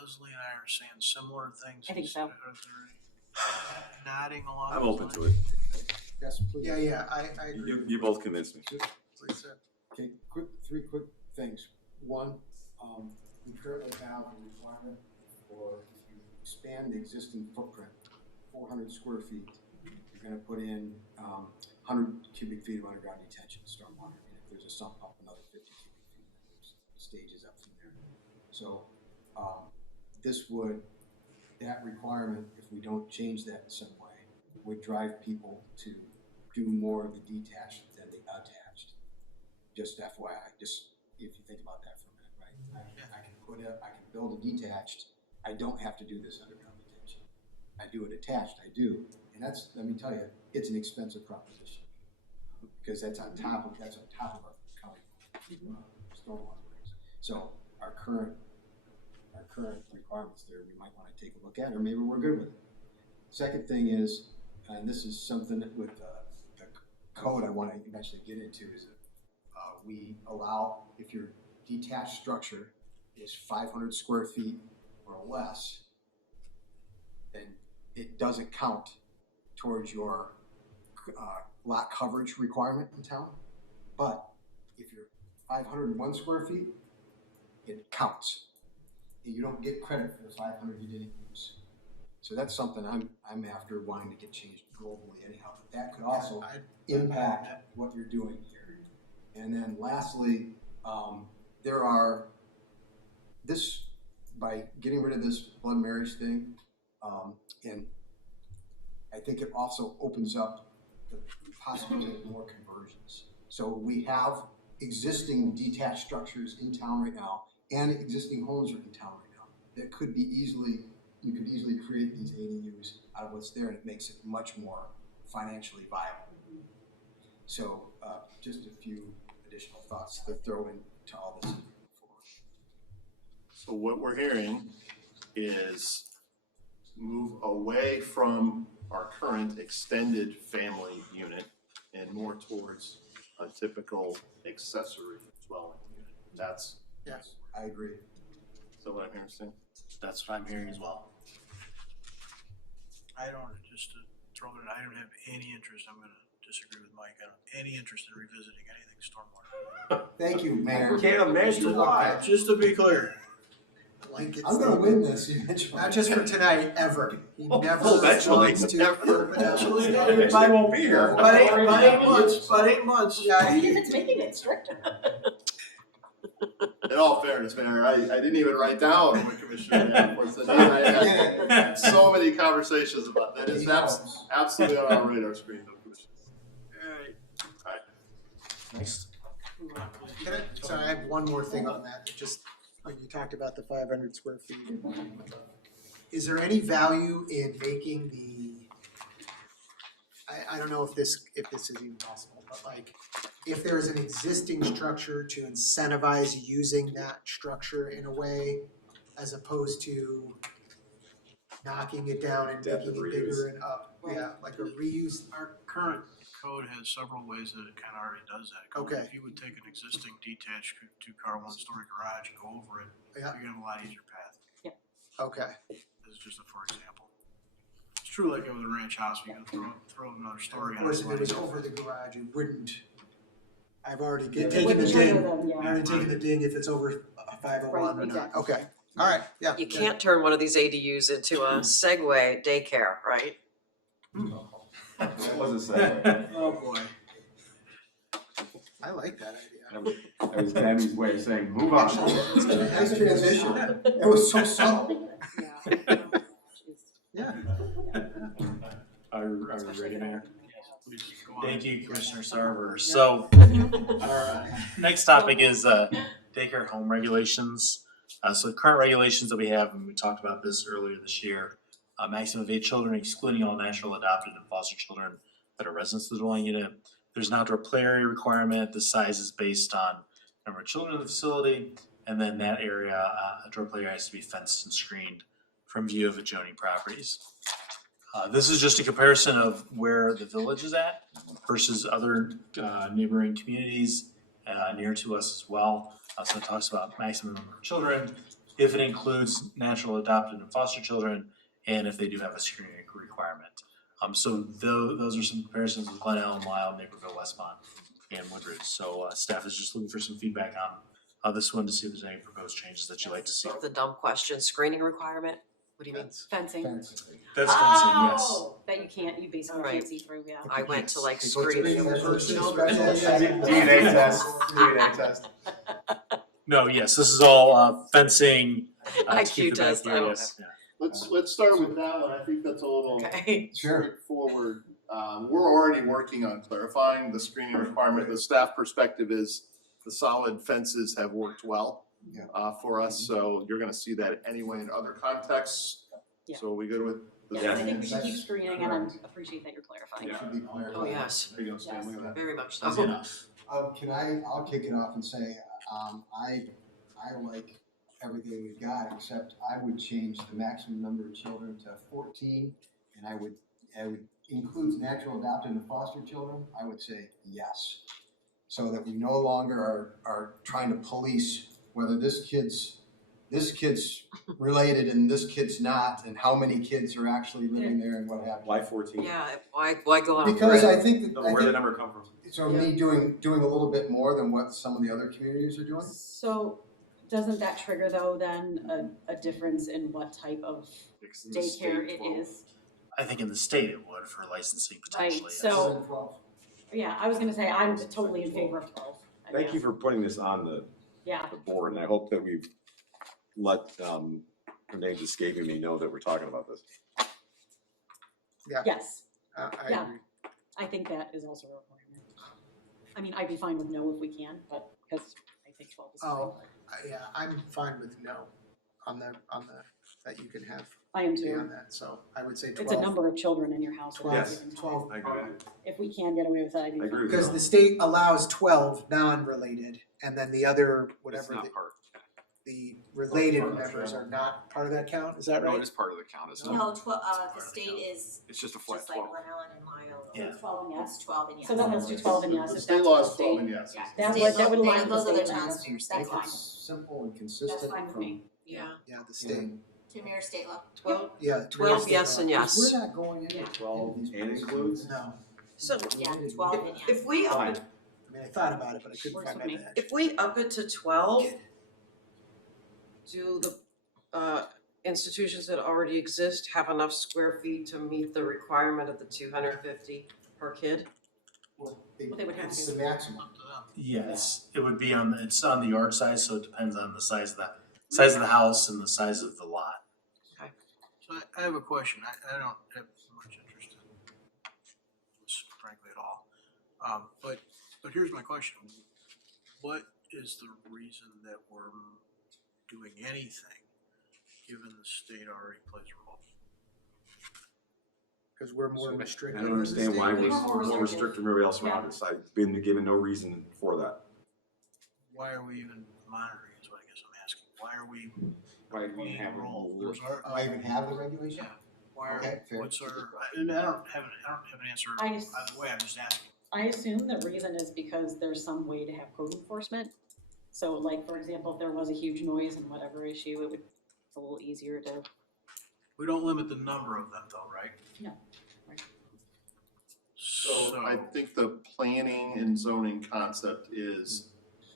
Leslie and I are saying similar things. I think so. Are there any nodding along? I'm those open lines? to it. Yes, please. Yeah, I agree. You both convinced me. Please, sir. Okay, three quick things. One, we currently have a requirement for if you expand the existing footprint, 400 square feet, you're gonna put in 100 cubic feet of underground detention, stormwater. And if there's a sump pump, another 50 cubic feet, there's stages up from there. So that requirement, if we don't change that in some way, would drive people to do more of the detached than the attached. Just FYI, just if you think about that for a minute, right? I can build a detached, I don't have to do this underground detention. I do it attached, I do, and that's, let me tell you, it's an expensive proposition. Because that's on top of our county stormwater regs. So our current requirements there, we might wanna take a look at, or maybe we're good with it. Second thing is, and this is something that with the code I want to eventually get into, is that we allow, if your detached structure is 500 square feet or less, then it doesn't count towards your lot coverage requirement in town. But if you're 501 square feet, it counts. You don't get credit for the 500 you didn't use. So that's something I'm after wanting to get changed globally anyhow. But that could also impact what you're doing here. And then lastly, by getting rid of this blood marriage thing, and I think it also opens up the possibility of more conversions. So we have existing detached structures in town right now, and existing homes are in town right now that could be you could easily create these ADUs out of what's there, and it makes it much more financially viable. So just a few additional thoughts to throw into all this. So what we're hearing is move away from our current extended family unit and more towards a typical accessory dwelling unit. That's, Yes. I agree. is that what I'm hearing, Stan? That's what I'm hearing as well. I don't, just to throw it in, I don't have any interest, I'm gonna disagree with Mike, I don't have any interest in revisiting anything stormwater. Thank you, Mayor. I can't imagine why. Just to be clear. I'm gonna win this eventually. Not just for tonight, ever. He never eventually, wants to. never. Eventually, I won't be here. But 8 months, yeah. even it's making it stricter. In all fairness, Mayor, I didn't even write down what Commissioner Davenport said. I had so many conversations about that. It's absolutely on our radar screen, though, Commissioner. All right. Next. So I have one more thing on that, just when you talked about the 500 square feet. Is there any value in making I don't know if this is even possible, but like, if there's an existing structure to incentivize using that structure in a way, as opposed to knocking it down and making it bigger and up, yeah, like a reuse. Our current code has several ways that it kinda already does that. Okay. If you would take an existing detached 2-car 1-story garage and go over it, Yeah. you're gonna have a lot easier path. Okay. This is just a for example. It's true like with a ranch house, you gotta throw another story Of on it. course, if it was over the garage, it wouldn't. I've already It taken the wouldn't ding. trigger them, yeah. I've already taken the ding if it's over a 501 Right, or not. exactly. Okay. All right. Yeah. You can't turn one of these ADUs into a Segway daycare, right? That was a segue. Oh, boy. I like that idea. That was Tammy's way of saying, move on. Nice transition. It was so subtle. Yeah. Are we ready, Mayor? Please go Thank you, Commissioner Sarver. So our next topic is daycare home regulations. So the current regulations that we have, and we talked about this earlier this year, maximum of 8 children excluding all natural, adopted, and foster children that are residents of the dwelling unit. There's an outdoor play area requirement. The size is based on number of children in the facility, and then that area, outdoor play area has to be fenced and screened from view of adjoining properties. This is just a comparison of where the village is at versus other neighboring communities near to us as well. So it talks about maximum number of children, if it includes natural, adopted, and foster children, and if they do have a screening requirement. So those are some comparisons with Glen Ellen, Lyle, Naperville, Westmont, and Woodridge. So staff is just looking for some feedback on this one to see if there's any proposed changes that you'd like to see. The dumb question, screening requirement? What do you mean? Fencing. That's fencing, yes. Oh, that you can't, you basically Right. can't see through, yeah. I went to like It's what's screening being for referred to as children. DNA test, DNA test. No, yes, this is all fencing. To keep IQ the back test, I area. don't Yeah. Let's start with that one. I think that's a little Okay. straightforward. We're already working on clarifying the screening requirement. The staff perspective is the solid fences have worked well for us, so you're gonna see that anyway in other contexts. Yeah. So we good with the Yeah, I think we should keep screening and I appreciate that you're clarifying. Yeah. Should be clarified. Oh, yes. There you go, Stan, look at that. Very much That's so. enough. I'll kick it off and say, I like everything we've got, except I would change the maximum number of children to 14, and I would includes natural, adopted, and foster children, I would say yes. So that we no longer are trying to police whether this kid's related and this kid's not, and how many kids are actually living there and what have you. Why 14? Yeah, why go out? Because I think that, No, where'd the number come from? so me doing a little bit more than what some of the other communities are doing. So doesn't that trigger though then a difference in what type of daycare it is? I think in the state it would for licensing potentially. Right, yes. so, yeah, I was gonna say, I'm totally in favor of 12. Thank you for putting this on the Yeah, board, and I hope that we've let, her name's escaping me, know that we're talking about this. yes, I Yeah. agree. I think that is also a requirement. I mean, I'd be fine with no if we can, but, because I think 12 is fine. Oh, yeah, I'm fine with no on the, that you can have. I am too. Beyond that, so I would say 12. It's a number of children in your house. 12, Yes. 12. I agree with you. If we can get away with that, I'd be I agree fine. with Because the state allows 12 non-related, and then the other, It's whatever, not part. the related Part of the members count. are not part of that count, is that No, right? it is part of the count, isn't it? No, the state is It's just a flat just like 12. Glen Ellen and Lyle. Yeah. It's 12 and yes. 12 and yes. So then let's do 12 and yes. The if state that's law what is the 12 state- and yes. Yeah. That State would, that law- would align with the those are the state towns laws. to your That's state fine. law. Simple and That's consistent fine with from. me. Yeah, Yeah, the state, To mirror state law. 12, yeah. 12 yes and yes. We're not going into Yeah. 12 And includes? No, So Yeah, 12 and yes. if we up Fine. it, I mean, I thought about it, but I couldn't Works find my with me. badge. if we up it to 12, do the institutions that already exist have enough square feet to meet the requirement of the 250 per kid? Well, they would have it's to. the maximum. Yes, it would be it's on the yard size, so it depends on the size of the house and the size of the lot. So I have a question. I don't have much interest in this frankly at all. But here's my question. What is the reason that we're doing anything, given the state already plays a role? Because we're more I restricted. don't understand why We we're are more more restricted from everybody else around us. I've been given no reason for that. Why are we even monitoring is what I guess I'm asking. Why are we Why do we playing have a a role? rule? There's our- Do I even have the regulation? Yeah. Why are, Okay, fair. what's our, and I don't have an answer I just- either way, I'm just asking. I assume the reason is because there's some way to have code enforcement. So like, for example, if there was a huge noise and whatever issue, it's a little easier to, We don't limit the number of them though, right? no. So I think the planning and zoning concept is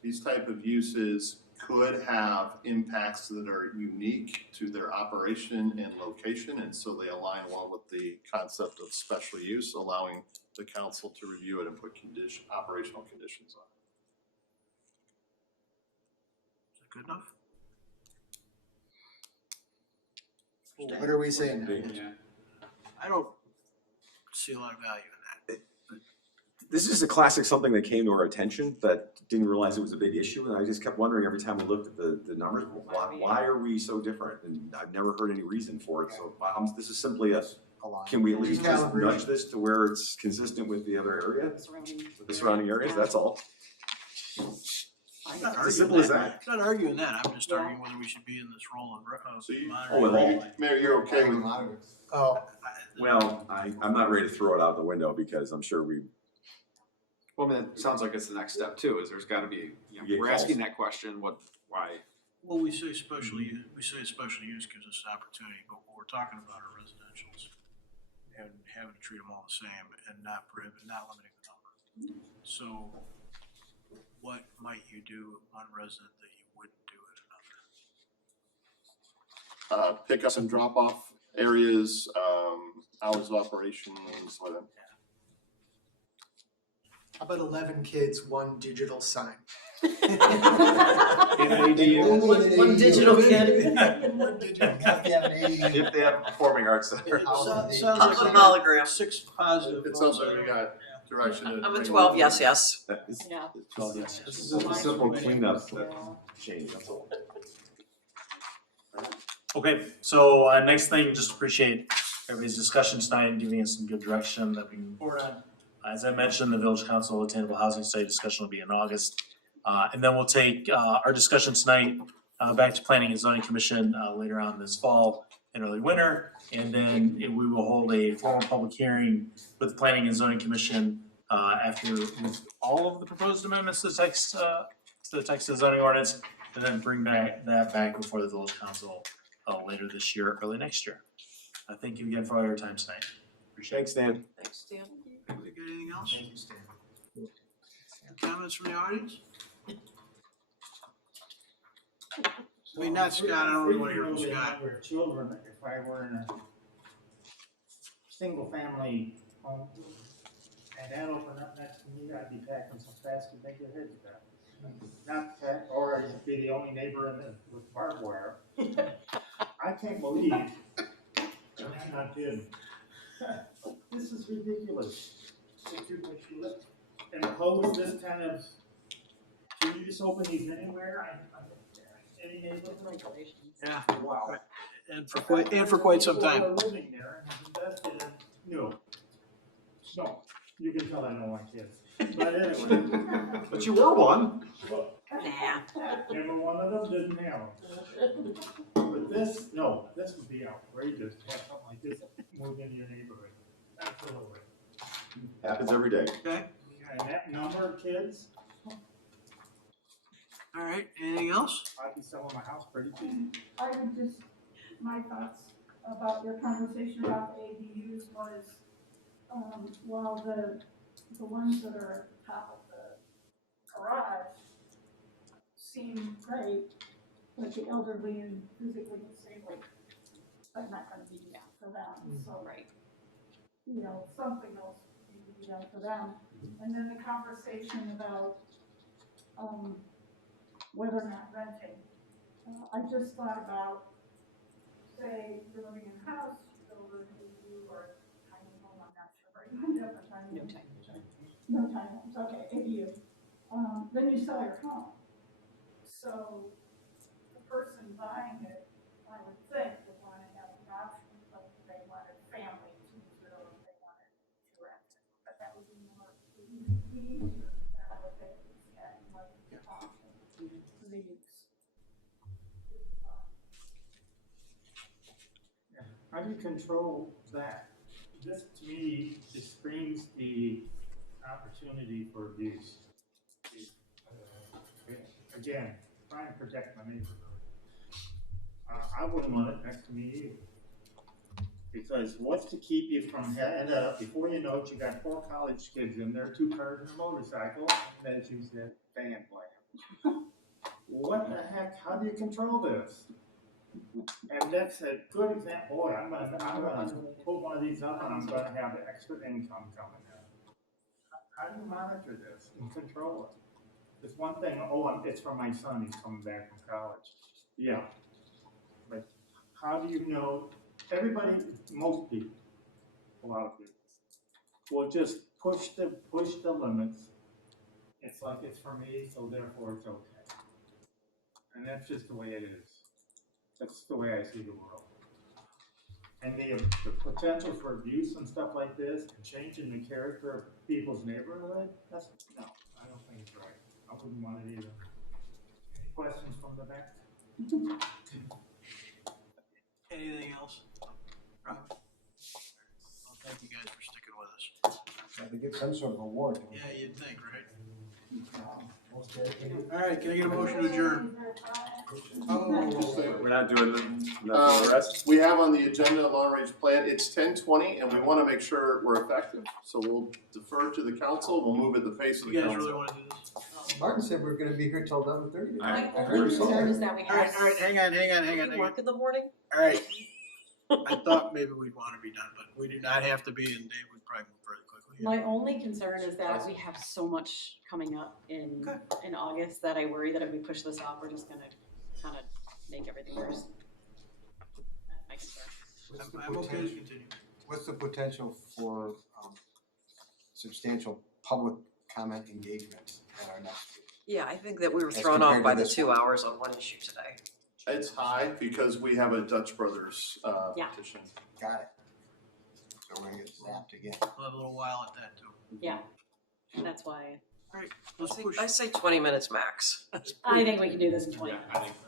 these type of uses could have impacts that are unique to their operation and location, and so they align well with the concept of special use, allowing the council to review it and put operational conditions on it. Is that good enough? What are we saying now? Yeah. I don't see a lot of value in that. this is a classic something that came to our attention, but didn't realize it was a big issue, and I just kept wondering every time we looked at the numbers, why are we so different? And I've never heard any reason for it, so this is simply can we at least just nudge this to where it's consistent with the other area? With the surrounding areas, that's all. I'm not It's as simple as arguing that. I'm not arguing that, I'm just arguing whether we should be in this role of Oh, monitoring. well, Mayor, you're okay with, Oh, well, I'm not ready to throw it out the window because I'm sure Well, I mean, it sounds like it's the next step too, is there's gotta be, You get we're calls. asking that question, why? Well, we say special use gives us an opportunity, but what we're talking about are residentials. And having to treat them all the same and not limiting the number. So what might you do at one resident that you wouldn't do at another? pickup and drop off areas, hours of operations, whatever. How about 11 kids, one digital sign? One digital kid. One digital, you have to have an ADU. if they have a performing arts center. It sounds A like we hologram. got 6 positive. It sounds like we got direction to. I'm a bring 12, it yes, yes. That is, Yeah. this is a simple cleanup change, that's all. Okay, so next thing, just appreciate everybody's discussion tonight and giving us some good direction that we can move forward on. As I mentioned, the Village Council Attainable Housing Study discussion will be in August. And then we'll take our discussion tonight back to Planning and Zoning Commission later on this fall and early winter. And then we will hold a formal public hearing with the Planning and Zoning Commission after with all of the proposed amendments to the text of the zoning ordinance, and then bring that back before the Village Council later this year, early next year. Thank you again for all your time tonight. Thanks, Dan. Thanks, Dan. Anybody got anything else? Thank you, Stan. Comments from the audience? I mean, not Scott, I don't really want to hear from Scott. We're children, if I were in a single family home and that opened up next to me, I'd be packing so fast to make your head grab. Not that, or I'd be the only neighbor with barbed wire. I can't believe, I'm not kidding. This is ridiculous. If you impose this kind of, can you just open these anywhere? Any neighborhood? Yeah. Wow. And for quite some time. People who are living there and have invested in, no, you can tell I don't want kids. But anyway. But you were one. Every one of them didn't have them. But this would be outrageous to have something like this move into your neighborhood. Absolutely. Happens every day. Okay, And that number of kids, all right, anything else? I'd be selling my house pretty cheap. I would just, my thoughts about your conversation about the ADUs was, while the ones that are at the top of the garage seem great, but the elderly and physically disabled are not gonna be for them, so. Right. You know, something else needs to be done for them. And then the conversation about, whether or not renting. I just thought about, say, you're living in a house, you build an ADU or tiny home, I'm not sure, right? No tiny homes, okay, ADU. Then you sell your home. So the person buying it, I would think, would want to have the option, but they wanted family to use it or they wanted to rent it. But that would be more easy, that would they would get like the option for the use. How do you control that? This, to me, it screams the opportunity for abuse. Again, trying to protect my neighborhood. I wouldn't want it next to me either. Because what's to keep you from heading up, before you know it, you got 4 college kids in there, 2 cars and a motorcycle, and as you said, band playing. What the heck, how do you control this? And that's a good example. Boy, I'm gonna pull one of these up and I'm gonna have the extra income coming in. How do you monitor this and control it? It's one thing, it's for my son, he's coming back from college. Yeah. But how do you know, everybody, most people, a lot of people, will just push the limits. It's like it's for me, so therefore it's okay. And that's just the way it is. That's the way I see the world. And the potential for abuse and stuff like this, and changing the character of people's neighborhood, no, I don't think it's right. I wouldn't want it either. Any questions from the back? Anything else? Rob? Well, thank you guys for sticking with us. Had to get some sort of award. Yeah, you'd think, right? All right, can I get a motion to adjourn? We're not doing the rest? We have on the agenda a long-range plan. It's 10:20, and we want to make sure we're effective. So we'll defer to the council. We'll move at the pace of the You guys council. really want to do this? Martin said we're gonna be here till 11:30. My only concern is that we All right, have. all right, hang on. We work in the morning? All right. I thought maybe we'd want to be done, but we do not have to be, and Dave would probably move very quickly. My only concern is that we have so much coming up in August that I worry that if we push this off, we're just gonna kind of make everything worse. That's my concern. I'm okay to continue. What's the potential for substantial public comment engagement at our next meeting? Yeah, I think that we were As thrown off compared by to the this 2 one. hours on one issue today. It's high because we have a Dutch Brothers Yeah. petition. Got it. So we're gonna get zapped again. We'll have a little while at that too. Yeah, that's why. All right, let's push. I say 20 minutes max. I think we can do this in 20.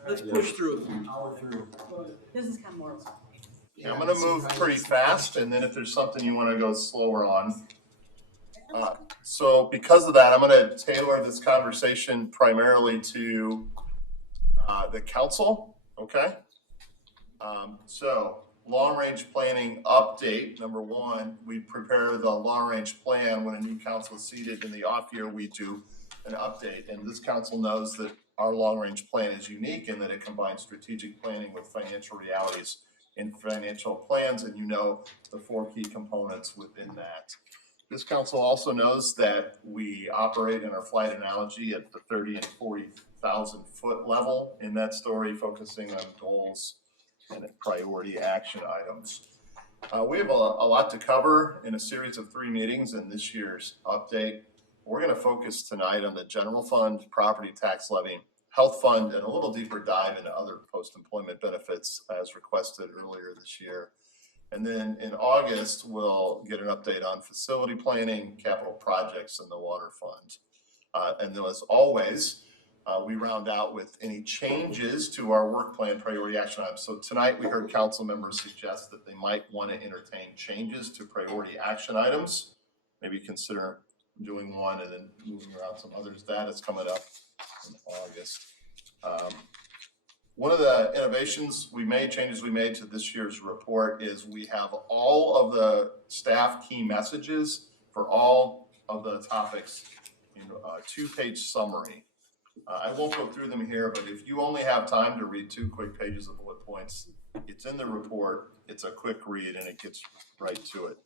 Let's push through. Power through. This is kind of more of a. Yeah, I'm gonna move pretty fast, and then if there's something you wanna go slower on. So because of that, I'm gonna tailor this conversation primarily to the council, okay? So, long-range planning update, number one, we prepare the long-range plan when a new council is seated. In the off year, we do an update, and this council knows that our long-range plan is unique in that it combines strategic planning with financial realities in financial plans, and you know the 4 key components within that. This council also knows that we operate in our flight analogy at the 30 and 40,000 foot level in that story, focusing on goals and priority action items. We have a lot to cover in a series of 3 meetings in this year's update. We're gonna focus tonight on the general fund, property tax levy, health fund, and a little deeper dive into other post-employment benefits as requested earlier this year. And then in August, we'll get an update on facility planning, capital projects, and the water fund. And then as always, we round out with any changes to our work plan priority action items. So tonight, we heard council members suggest that they might want to entertain changes to priority action items. Maybe consider doing one and then moving around some others. That is coming up in August. One of the changes we made to this year's report is we have all of the staff key messages for all of the topics in a 2-page summary. I won't go through them here, but if you only have time to read 2 quick pages of bullet points, it's in the report, it's a quick read, and it gets right to it.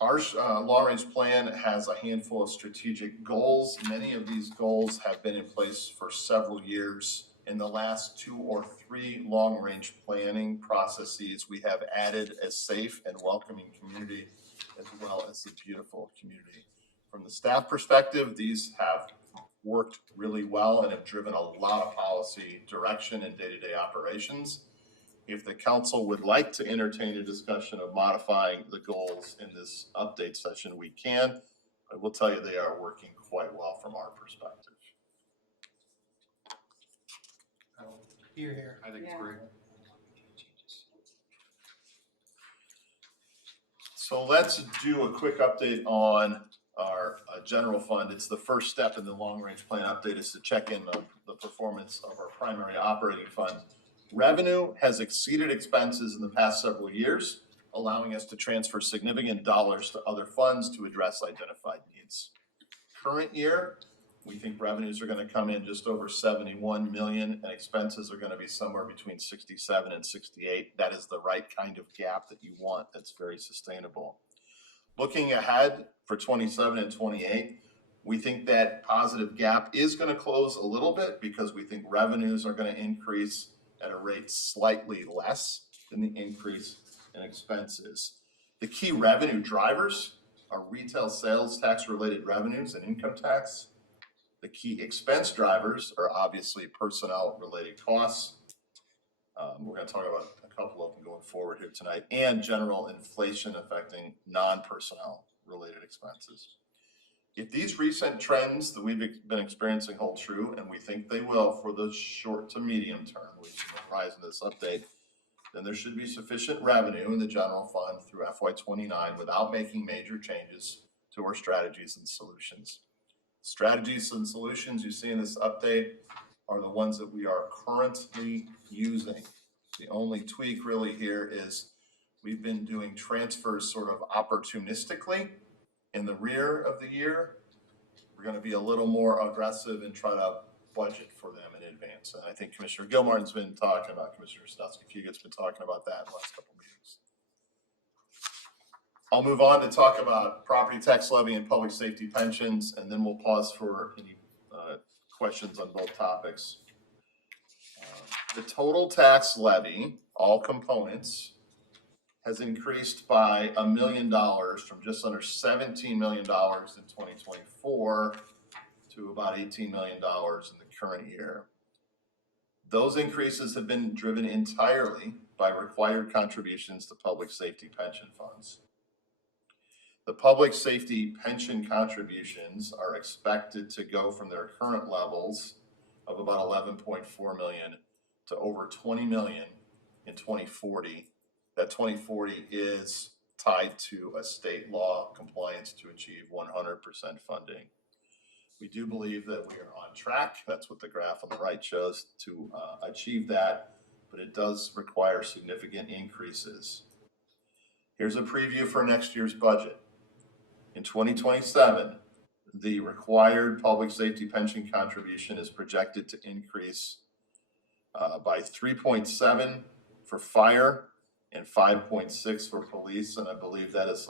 Our long-range plan has a handful of strategic goals. Many of these goals have been in place for several years. In the last 2 or 3 long-range planning processes, we have added a safe and welcoming community as well as a beautiful community. From the staff perspective, these have worked really well and have driven a lot of policy direction in day-to-day operations. If the council would like to entertain a discussion of modifying the goals in this update session, we can. I will tell you they are working quite well from our perspective. Here. I think it's great. So let's do a quick update on our general fund. It's the first step in the long-range plan update is to check in on the performance of our primary operating fund. Revenue has exceeded expenses in the past several years, allowing us to transfer significant dollars to other funds to address identified needs. Current year, we think revenues are going to come in just over 71 million and expenses are going to be somewhere between 67 and 68. That is the right kind of gap that you want. That's very sustainable. Looking ahead for 27 and 28, we think that positive gap is going to close a little bit because we think revenues are going to increase at a rate slightly less than the increase and expenses. The key revenue drivers are retail sales tax related revenues and income tax. The key expense drivers are obviously personnel related costs. We're going to talk about a couple of them going forward here tonight, and general inflation affecting non-personnel related expenses. If these recent trends that we've been experiencing hold true, and we think they will for the short to medium term, which is the horizon of this update, then there should be sufficient revenue in the general fund through FY29 without making major changes to our strategies and solutions. Strategies and solutions you see in this update are the ones that we are currently using. The only tweak really here is we've been doing transfers sort of opportunistically in the rear of the year. We're going to be a little more aggressive and try to budget for them in advance. And I think Commissioner Gilmartin's been talking about, Commissioner Snetsky-Fugit's been talking about that in the last couple of meetings. I'll move on to talk about property tax levy and public safety pensions, and then we'll pause for any questions on both topics. The total tax levy, all components, has increased by $1 million from just under $17 million in 2024 to about $18 million in the current year. Those increases have been driven entirely by required contributions to public safety pension funds. The public safety pension contributions are expected to go from their current levels of about 11.4 million to over 20 million in 2040. That 2040 is tied to a state law compliance to achieve 100% funding. We do believe that we are on track. That's what the graph on the right shows, to achieve that, but it does require significant increases. Here's a preview for next year's budget. In 2027, the required public safety pension contribution is projected to increase by 3.7 for fire and 5.6 for police, and I believe that is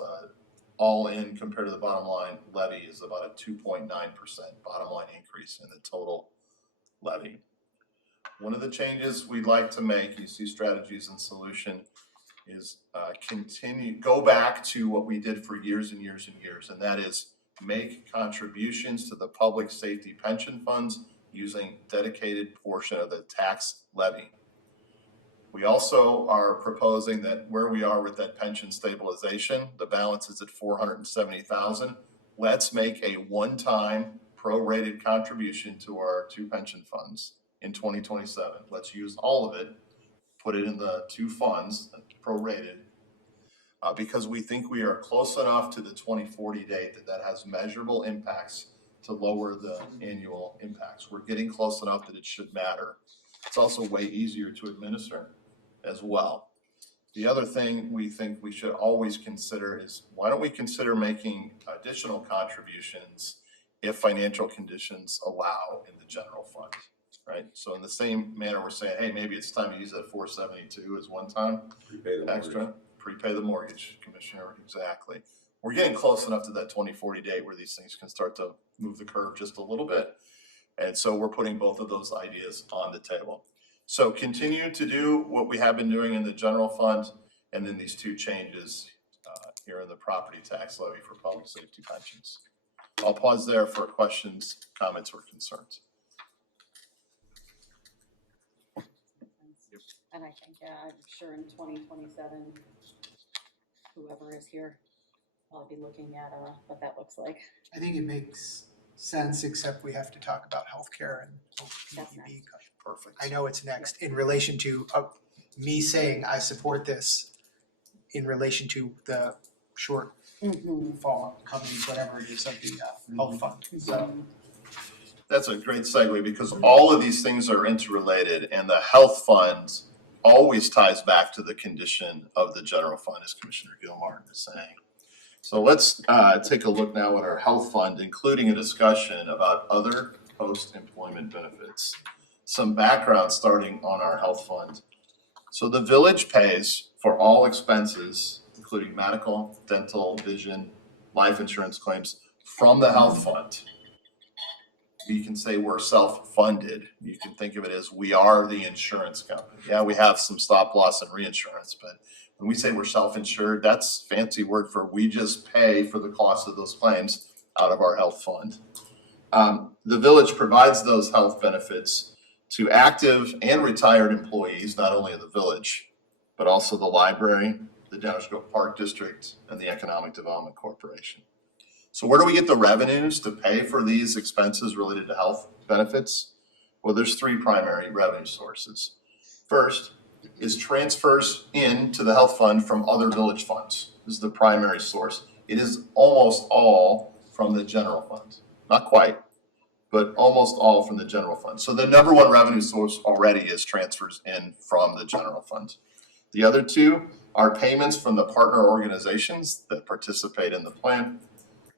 all in compared to the bottom line levy is about a 2.9% bottom line increase in the total levy. One of the changes we'd like to make, you see strategies and solution, is go back to what we did for years and years and years, and that is make contributions to the public safety pension funds using dedicated portion of the tax levy. We also are proposing that where we are with that pension stabilization, the balance is at $470,000. Let's make a one-time prorated contribution to our two pension funds in 2027. Let's use all of it, put it in the two funds, prorated, because we think we are close enough to the 2040 date that has measurable impacts to lower the annual impacts. We're getting close enough that it should matter. It's also way easier to administer as well. The other thing we think we should always consider is, why don't we consider making additional contributions if financial conditions allow in the general fund, right? So in the same manner, we're saying, hey, maybe it's time to use that 472 as one time extra. Prepay the mortgage, Commissioner, exactly. We're getting close enough to that 2040 date where these things can start to move the curve just a little bit. And so we're putting both of those ideas on the table. So continue to do what we have been doing in the general fund, and then these two changes here in the property tax levy for public safety pensions. I'll pause there for questions, comments, or concerns. And I think, I'm sure in 2027, whoever is here, I'll be looking at what that looks like. I think it makes sense, except we have to talk about healthcare and PPP. Perfect. I know it's next in relation to me saying I support this in relation to the shortfall coming, whatever it is, of the health fund. So That's a great segue, because all of these things are interrelated, and the health fund always ties back to the condition of the general fund, as Commissioner Gilmartin is saying. So let's take a look now at our health fund, including a discussion about other post-employment benefits. Some background starting on our health fund. So the village pays for all expenses, including medical, dental, vision, life insurance claims from the health fund. You can say we're self-funded. You can think of it as we are the insurance company. Yeah, we have some stop loss and reinsurance, but When we say we're self-insured, that's fancy word for we just pay for the cost of those claims out of our health fund. The village provides those health benefits to active and retired employees, not only of the village, but also the library, the Downers Grove Park District, and the Economic Development Corporation. So where do we get the revenues to pay for these expenses related to health benefits? Well, there's three primary revenue sources. First is transfers into the health fund from other village funds. This is the primary source. It is almost all from the general fund. Not quite, but almost all from the general fund. So the number one revenue source already is transfers in from the general fund. The other two are payments from the partner organizations that participate in the plan,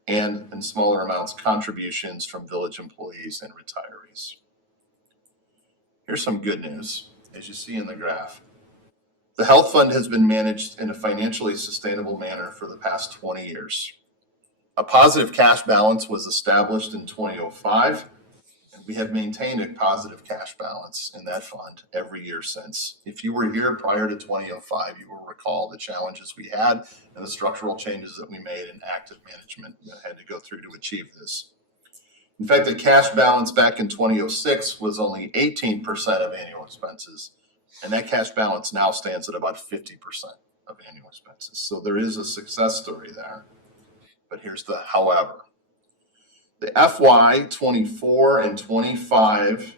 and in smaller amounts, contributions from village employees and retirees. Here's some good news, as you see in the graph. The health fund has been managed in a financially sustainable manner for the past 20 years. A positive cash balance was established in 2005, and we have maintained a positive cash balance in that fund every year since. If you were here prior to 2005, you will recall the challenges we had and the structural changes that we made in active management that had to go through to achieve this. In fact, the cash balance back in 2006 was only 18% of annual expenses, and that cash balance now stands at about 50% of annual expenses. So there is a success story there. But here's the however. The FY 24 and 25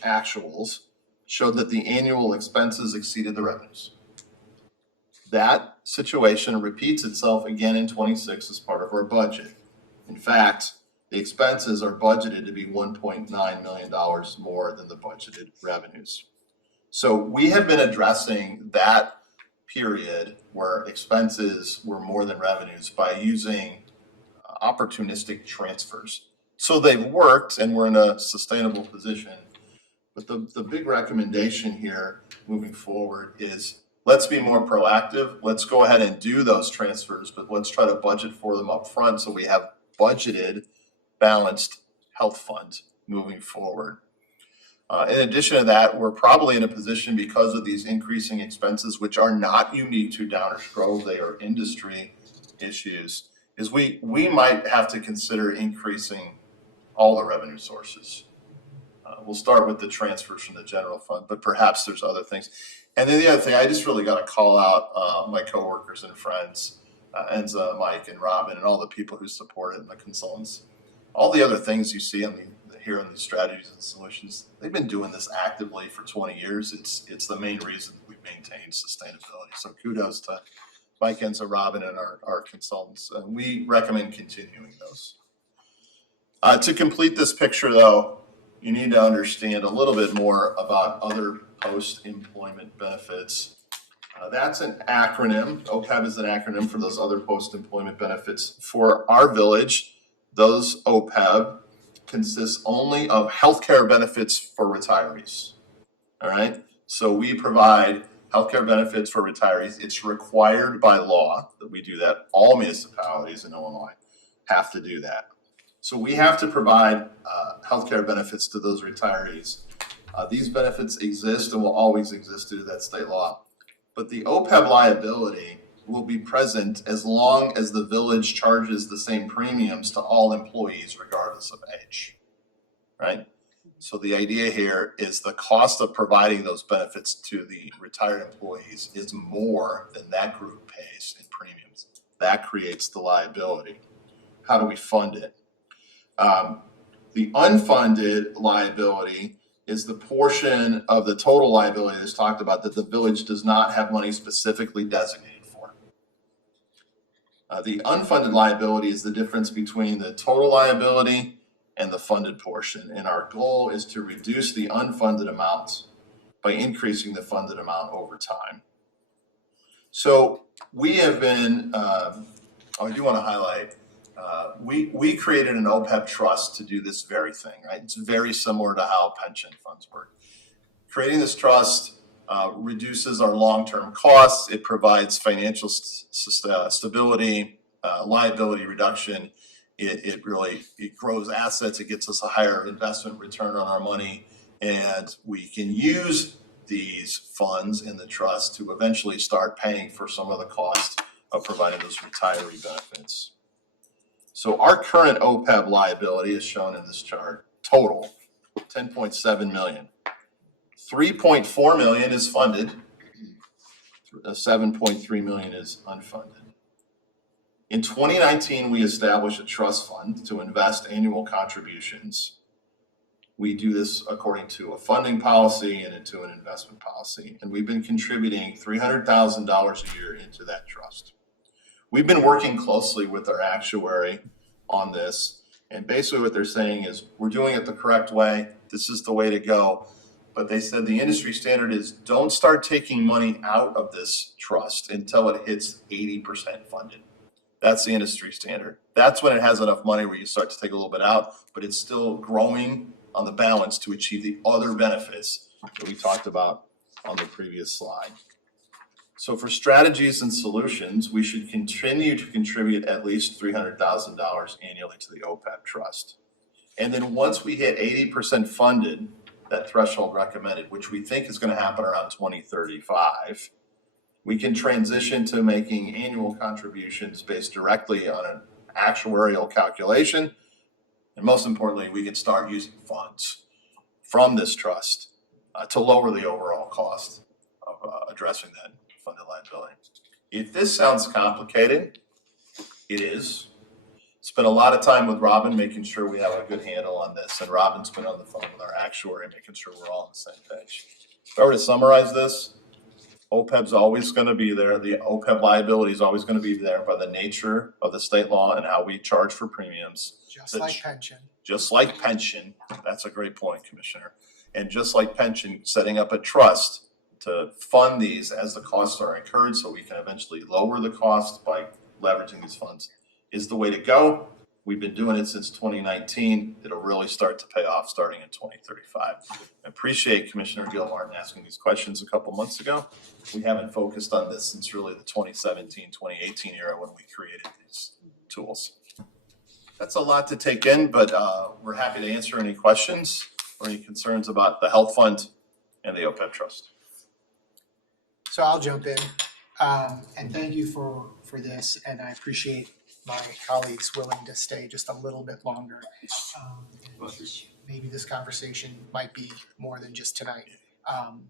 actuals showed that the annual expenses exceeded the revenues. That situation repeats itself again in 26 as part of our budget. In fact, the expenses are budgeted to be $1.9 million more than the budgeted revenues. So we have been addressing that period where expenses were more than revenues by using opportunistic transfers. So they've worked and we're in a sustainable position. But the big recommendation here moving forward is let's be more proactive. Let's go ahead and do those transfers, but let's try to budget for them up front so we have budgeted, balanced health funds moving forward. In addition to that, we're probably in a position because of these increasing expenses, which are not unique to Downers Grove, they are industry issues, is we might have to consider increasing all the revenue sources. We'll start with the transfers from the general fund, but perhaps there's other things. And then the other thing, I just really got to call out my coworkers and friends, Enza, Mike, and Robin, and all the people who support it and the consultants. All the other things you see on here on these strategies and solutions, they've been doing this actively for 20 years. It's the main reason we've maintained sustainability. So kudos to Mike, Enza, Robin, and our consultants. We recommend continuing those. To complete this picture, though, you need to understand a little bit more about other post-employment benefits. That's an acronym. OPEB is an acronym for those other post-employment benefits. For our village, those OPEB consists only of healthcare benefits for retirees. All right? So we provide healthcare benefits for retirees. It's required by law that we do that. All municipalities in Illinois have to do that. So we have to provide healthcare benefits to those retirees. These benefits exist and will always exist due to that state law. But the OPEB liability will be present as long as the village charges the same premiums to all employees regardless of age, right? So the idea here is the cost of providing those benefits to the retired employees is more than that group pays in premiums. That creates the liability. How do we fund it? The unfunded liability is the portion of the total liability that's talked about that the village does not have money specifically designated for. The unfunded liability is the difference between the total liability and the funded portion. And our goal is to reduce the unfunded amount by increasing the funded amount over time. So we have been, I do want to highlight, we created an OPEB trust to do this very thing, right? It's very similar to how pension funds work. Creating this trust reduces our long-term costs. It provides financial stability, liability reduction. It grows assets. It gets us a higher investment return on our money. And we can use these funds in the trust to eventually start paying for some of the cost of providing those retiree benefits. So our current OPEB liability is shown in this chart, total, 10.7 million. 3.4 million is funded, 7.3 million is unfunded. In 2019, we established a trust fund to invest annual contributions. We do this according to a funding policy and into an investment policy, and we've been contributing $300,000 a year into that trust. We've been working closely with our actuary on this, and basically what they're saying is we're doing it the correct way. This is the way to go. But they said the industry standard is don't start taking money out of this trust until it hits 80% funded. That's the industry standard. That's when it has enough money where you start to take a little bit out, but it's still growing on the balance to achieve the other benefits that we talked about on the previous slide. So for strategies and solutions, we should continue to contribute at least $300,000 annually to the OPEB trust. And then once we hit 80% funded, that threshold recommended, which we think is going to happen around 2035, we can transition to making annual contributions based directly on an actuarial calculation. And most importantly, we can start using funds from this trust to lower the overall cost of addressing that funded liability. If this sounds complicated, it is. Spent a lot of time with Robin making sure we have a good handle on this, and Robin's been on the phone with our actuary making sure we're all on the same page. If I were to summarize this, OPEB's always going to be there. The OPEB liability is always going to be there by the nature of the state law and how we charge for premiums. Just like pension. Just like pension. That's a great point, Commissioner. And just like pension, setting up a trust to fund these as the costs are incurred so we can eventually lower the cost by leveraging these funds is the way to go. We've been doing it since 2019. It'll really start to pay off starting in 2035. I appreciate Commissioner Gilmartin asking these questions a couple months ago. We haven't focused on this since really the 2017, 2018 era when we created these tools. That's a lot to take in, but we're happy to answer any questions or any concerns about the health fund and the OPEB trust. So I'll jump in, and thank you for this, and I appreciate my colleagues willing to stay just a little bit longer. Maybe this conversation might be more than just tonight,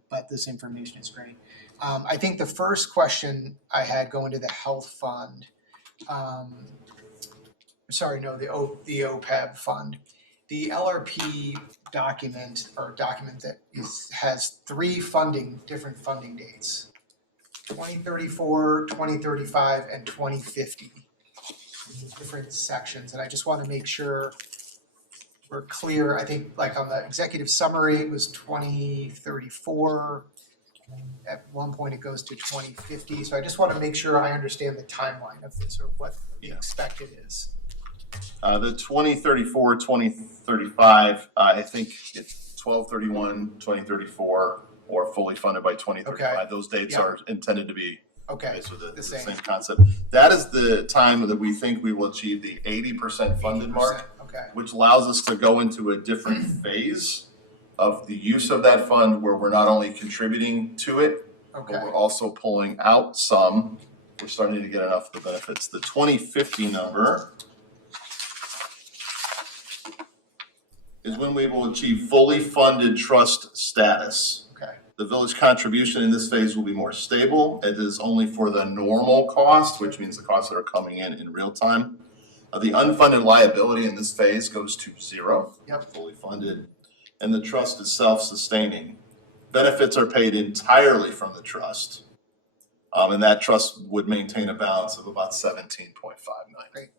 but this information is great. I think the first question I had going to the health fund, the OPEB fund, the LRP document that has three different funding dates, 2034, 2035, and 2050. Different sections, and I just want to make sure we're clear. I think like on the executive summary, it was 2034. At one point it goes to 2050. So I just want to make sure I understand the timeline of this or what the expected is. The 2034, 2035, I think it's 12/31, 2034, or fully funded by 2035. Okay. Those dates Yeah. are intended to be Okay, the the same same. concept. That is the time that we think we will achieve the 80% funded mark, Okay, which allows us to go into a different phase of the use of that fund where we're not only contributing to it, but okay, we're also pulling out some. We're starting to get enough of the benefits. The 2050 number is when we will achieve fully funded trust status. okay, The village contribution in this phase will be more stable. It is only for the normal cost, which means the costs that are coming in real time. The unfunded liability in this phase goes to zero. Yep. Fully funded. And the trust is self-sustaining. Benefits are paid entirely from the trust. And that trust would maintain a balance of about 17.5 million. great.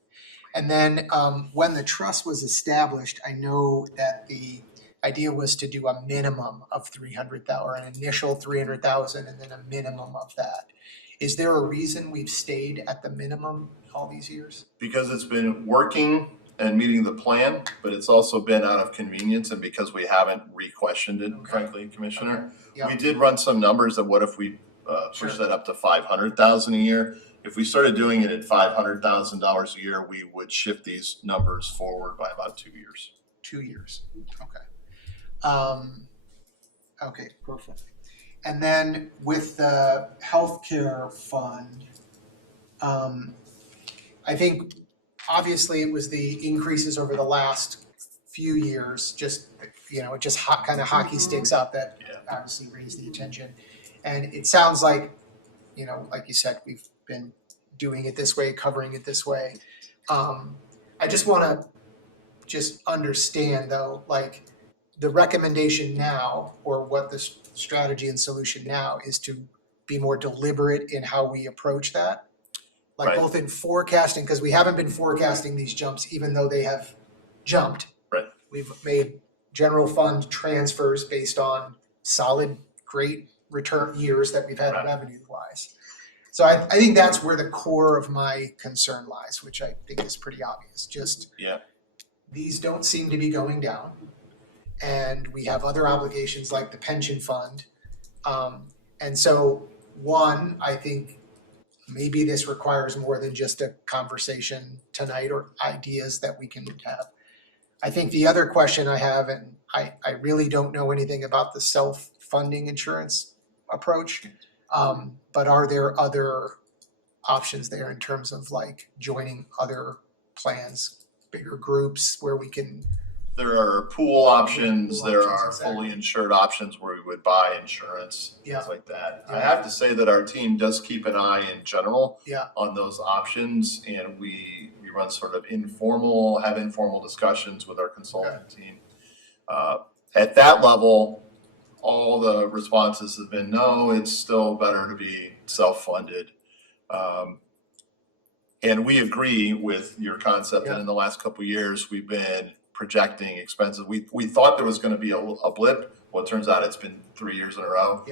And then when the trust was established, I know that the idea was to do a minimum of 300,000 or an initial 300,000 and then a minimum of that. Is there a reason we've stayed at the minimum all these years? Because it's been working and meeting the plan, but it's also been out of convenience and because we haven't re-questioned it, frankly, Commissioner. Yep. We did run some numbers of what if we push that up to 500,000 a year. If we started doing it at $500,000 a year, we would shift these numbers forward by about 2 years. 2 years, okay. Okay, perfect. And then with the healthcare fund, I think obviously it was the increases over the last few years, just, you know, it just kind of hockey sticks up that obviously raised the attention. And it sounds like, you know, like you said, we've been doing it this way, covering it this way. I just wanna just understand though, like the recommendation now, or what the strategy and solution now is to be more deliberate in how we approach that. Like Right. both in forecasting, because we haven't been forecasting these jumps, even though they have jumped. Right. We've made general fund transfers based on solid, great return years that we've had revenue wise. So I think that's where the core of my concern lies, which I think is pretty obvious. Just these don't seem to be going down. And we have other obligations like the pension fund. And so one, I think maybe this requires more than just a conversation tonight or ideas that we can have. I think the other question I have, and I really don't know anything about the self-funding insurance approach, but are there other options there in terms of like joining other plans, bigger groups where we can? There are pool options, there are fully insured options where we would buy insurance, things like that. I have to say that our team does keep an eye in general on those options, and we run sort of informal discussions with our consultant team. At that level, all the responses have been, no, it's still better to be self-funded. And we agree with your concept that in the last couple of years, we've been projecting expenses. We thought there was going to be a blip. Well, it turns out it's been 3 years in a row.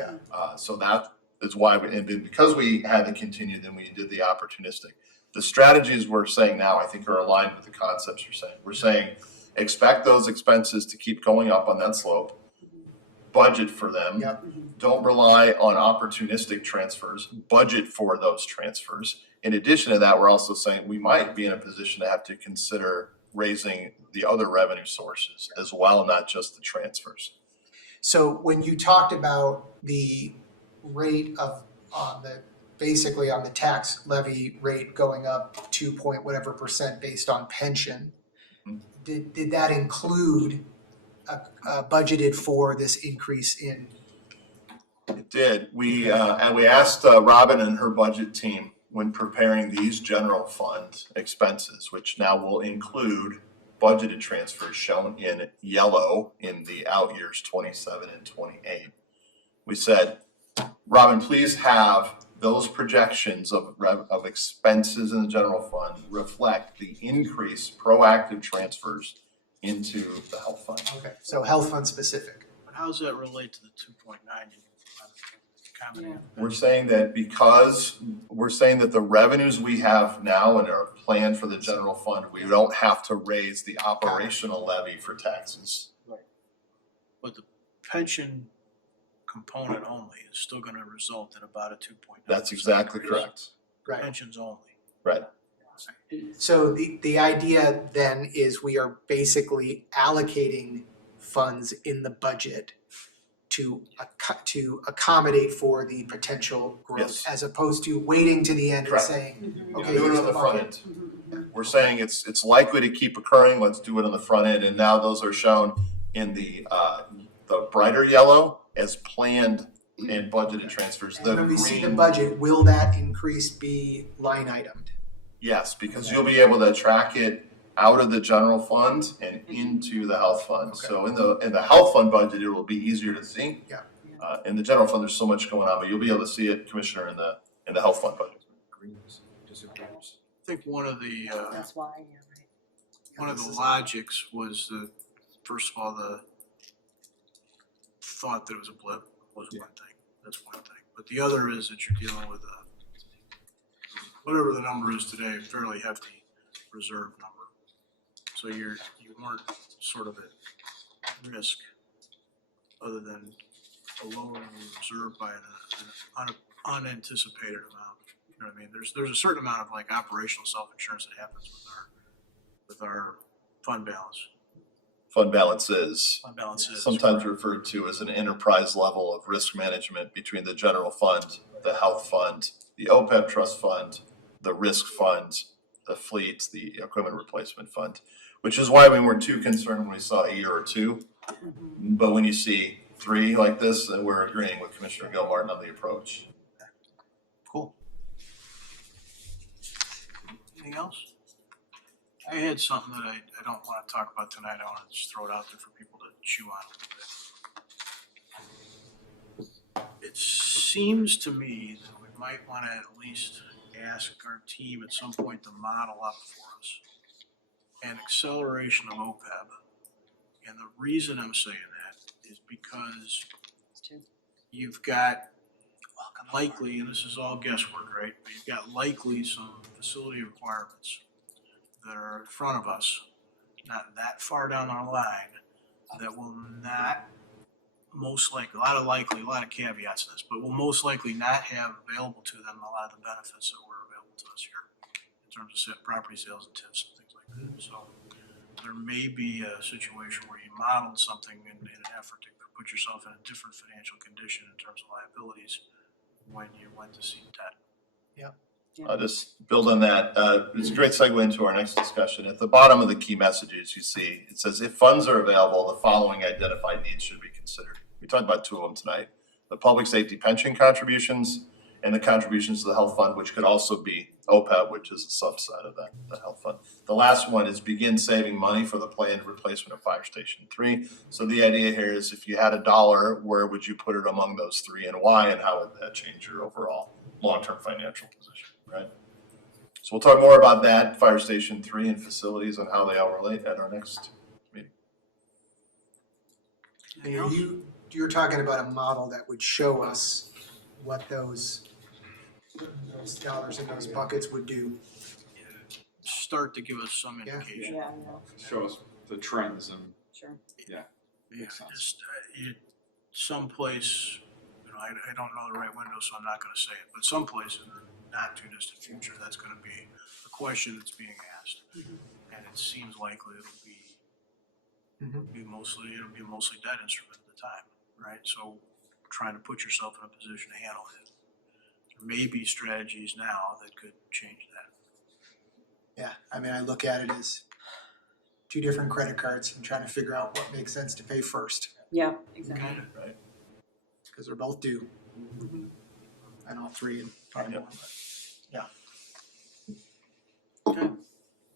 So that is why, and because we had to continue, then we did the opportunistic. The strategies we're saying now, I think, are aligned with the concepts you're saying. We're saying expect those expenses to keep going up on that slope. Budget for them. Don't rely on opportunistic transfers. Budget for those transfers. In addition to that, we're also saying we might be in a position to have to consider raising the other revenue sources as well, not just the transfers. So when you talked about the rate of, basically on the tax levy rate going up 2 point whatever % based on pension, did that include budgeted for this increase in? It did. We asked Robin and her budget team when preparing these general fund expenses, which now will include budgeted transfers shown in yellow in the out years 27 and 28. We said, Robin, please have those projections of expenses in the general fund reflect the increased proactive transfers into the health fund. Okay, so health fund specific. But how does that relate to the 2.9 comment? We're saying that because we're saying that the revenues we have now and are planned for the general fund, we don't have to raise the operational levy for taxes. But the pension component only is still gonna result in about a 2.9%. That's exactly correct. Right. Pensions only. Right. So the idea then is we are basically allocating funds in the budget to accommate for the potential growth, Yes. as opposed to waiting to the end and Correct. saying, We okay, do it here's on the the front bucket. end. We're saying it's likely to keep occurring, let's do it on the front end, and now those are shown in the brighter yellow as planned and budgeted transfers. And when we see the budget, will that increase be line itemed? Yes, because you'll be able to track it out of the general fund and into the health fund. So in the health fund budget, it will be easier to see. In the general fund, there's so much going on, but you'll be able to see it, Commissioner, in the health fund budget. I think one of the, That's why, one of the logics was first of all, the thought that it was a blip was one thing. That's one thing. But the other is that you're dealing with whatever the number is today, a fairly hefty reserve number. So you weren't sort of at risk other than a lowering of the reserve by an unanticipated amount. You know what I mean? There's a certain amount of like operational self-insurance that happens with our fund balance. fund balance is. Fund balance is. Sometimes referred to as an enterprise level of risk management between the general fund, the health fund, the OPEB trust fund, the risk fund, the fleet, the equipment replacement fund, which is why we weren't too concerned when we saw 8 or 2. But when you see 3 like this, then we're agreeing with Commissioner Gilmartin on the approach. Cool. Anything else? I had something that I don't want to talk about tonight. I want to just throw it out there for people to chew on a little bit. It seems to me that we might want to at least ask our team at some point to model up for us an acceleration of OPEB. And the reason I'm saying that is because you've got likely, and this is all guesswork, right? But you've got likely some facility requirements that are in front of us, not that far down our line, that will not most likely, a lot of caveats to this, but will most likely not have available to them a lot of the benefits that were available to us here in terms of property sales and tips and things like that. So there may be a situation where you modeled something in an effort to put yourself in a different financial condition in terms of liabilities when you went to seek debt. Yeah. I'll just build on that. It's a great segue into our next discussion. At the bottom of the key messages you see, it says, if funds are available, the following identified needs should be considered. We talked about 2 of them tonight. The public safety pension contributions and the contributions to the health fund, which could also be OPEB, which is a subset of that, the health fund. The last one is begin saving money for the planned replacement of Fire Station 3. So the idea here is if you had $1, where would you put it among those 3 and why, and how would that change your overall long-term financial position, right? So we'll talk more about that, Fire Station 3 and facilities and how they all relate at our next meeting. And you're talking about a model that would show us what those dollars in those buckets would do. Start to give us some indication. Show us the trends and. Sure. Yeah, just someplace, I don't know the right window, so I'm not gonna say it, but someplace in the not too distant future, that's gonna be a question that's being asked. And it seems likely it'll be mostly debt instrument at the time, right? So trying to put yourself in a position to handle it. There may be strategies now that could change that. Yeah, I mean, I look at it as 2 different credit cards and trying to figure out what makes sense to pay first. Yeah, exactly. Right. Because they're both due. And all 3 and probably more, but yeah.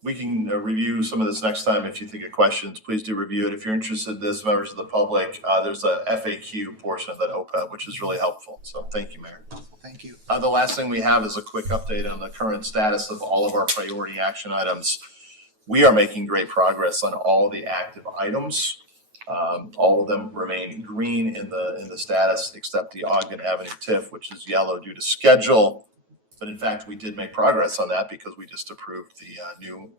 We can review some of this next time. If you think of questions, please do review it. If you're interested in this, members of the public, there's a FAQ portion of that OPEB, which is really helpful. So thank you, Mayor. Thank you. The last thing we have is a quick update on the current status of all of our priority action items. We are making great progress on all the active items. All of them remain green in the status, except the Ogden Avenue TIF, which is yellow due to schedule. But in fact, we did make progress on that because we just approved the new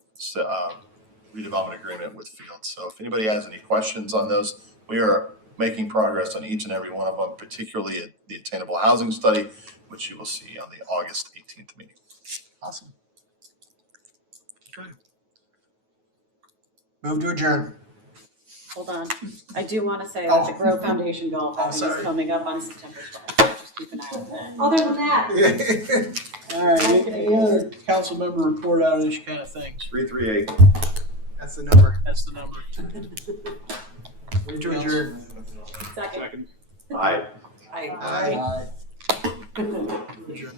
redevelopment agreement with Fields. So if anybody has any questions on those, we are making progress on each and every one of them, particularly at the attainable housing study, which you will see on the August 18th meeting. Awesome. Okay. Move to adjourn. Hold on. I do want to say that the Grove Foundation Golf outing is coming up on September 12th. Just keep an eye on that. Other than that. All right, any other council member report out of these kind of things? 338. That's the number. That's the number. Move to adjourn. Second. Aye. Aye. Adjourn.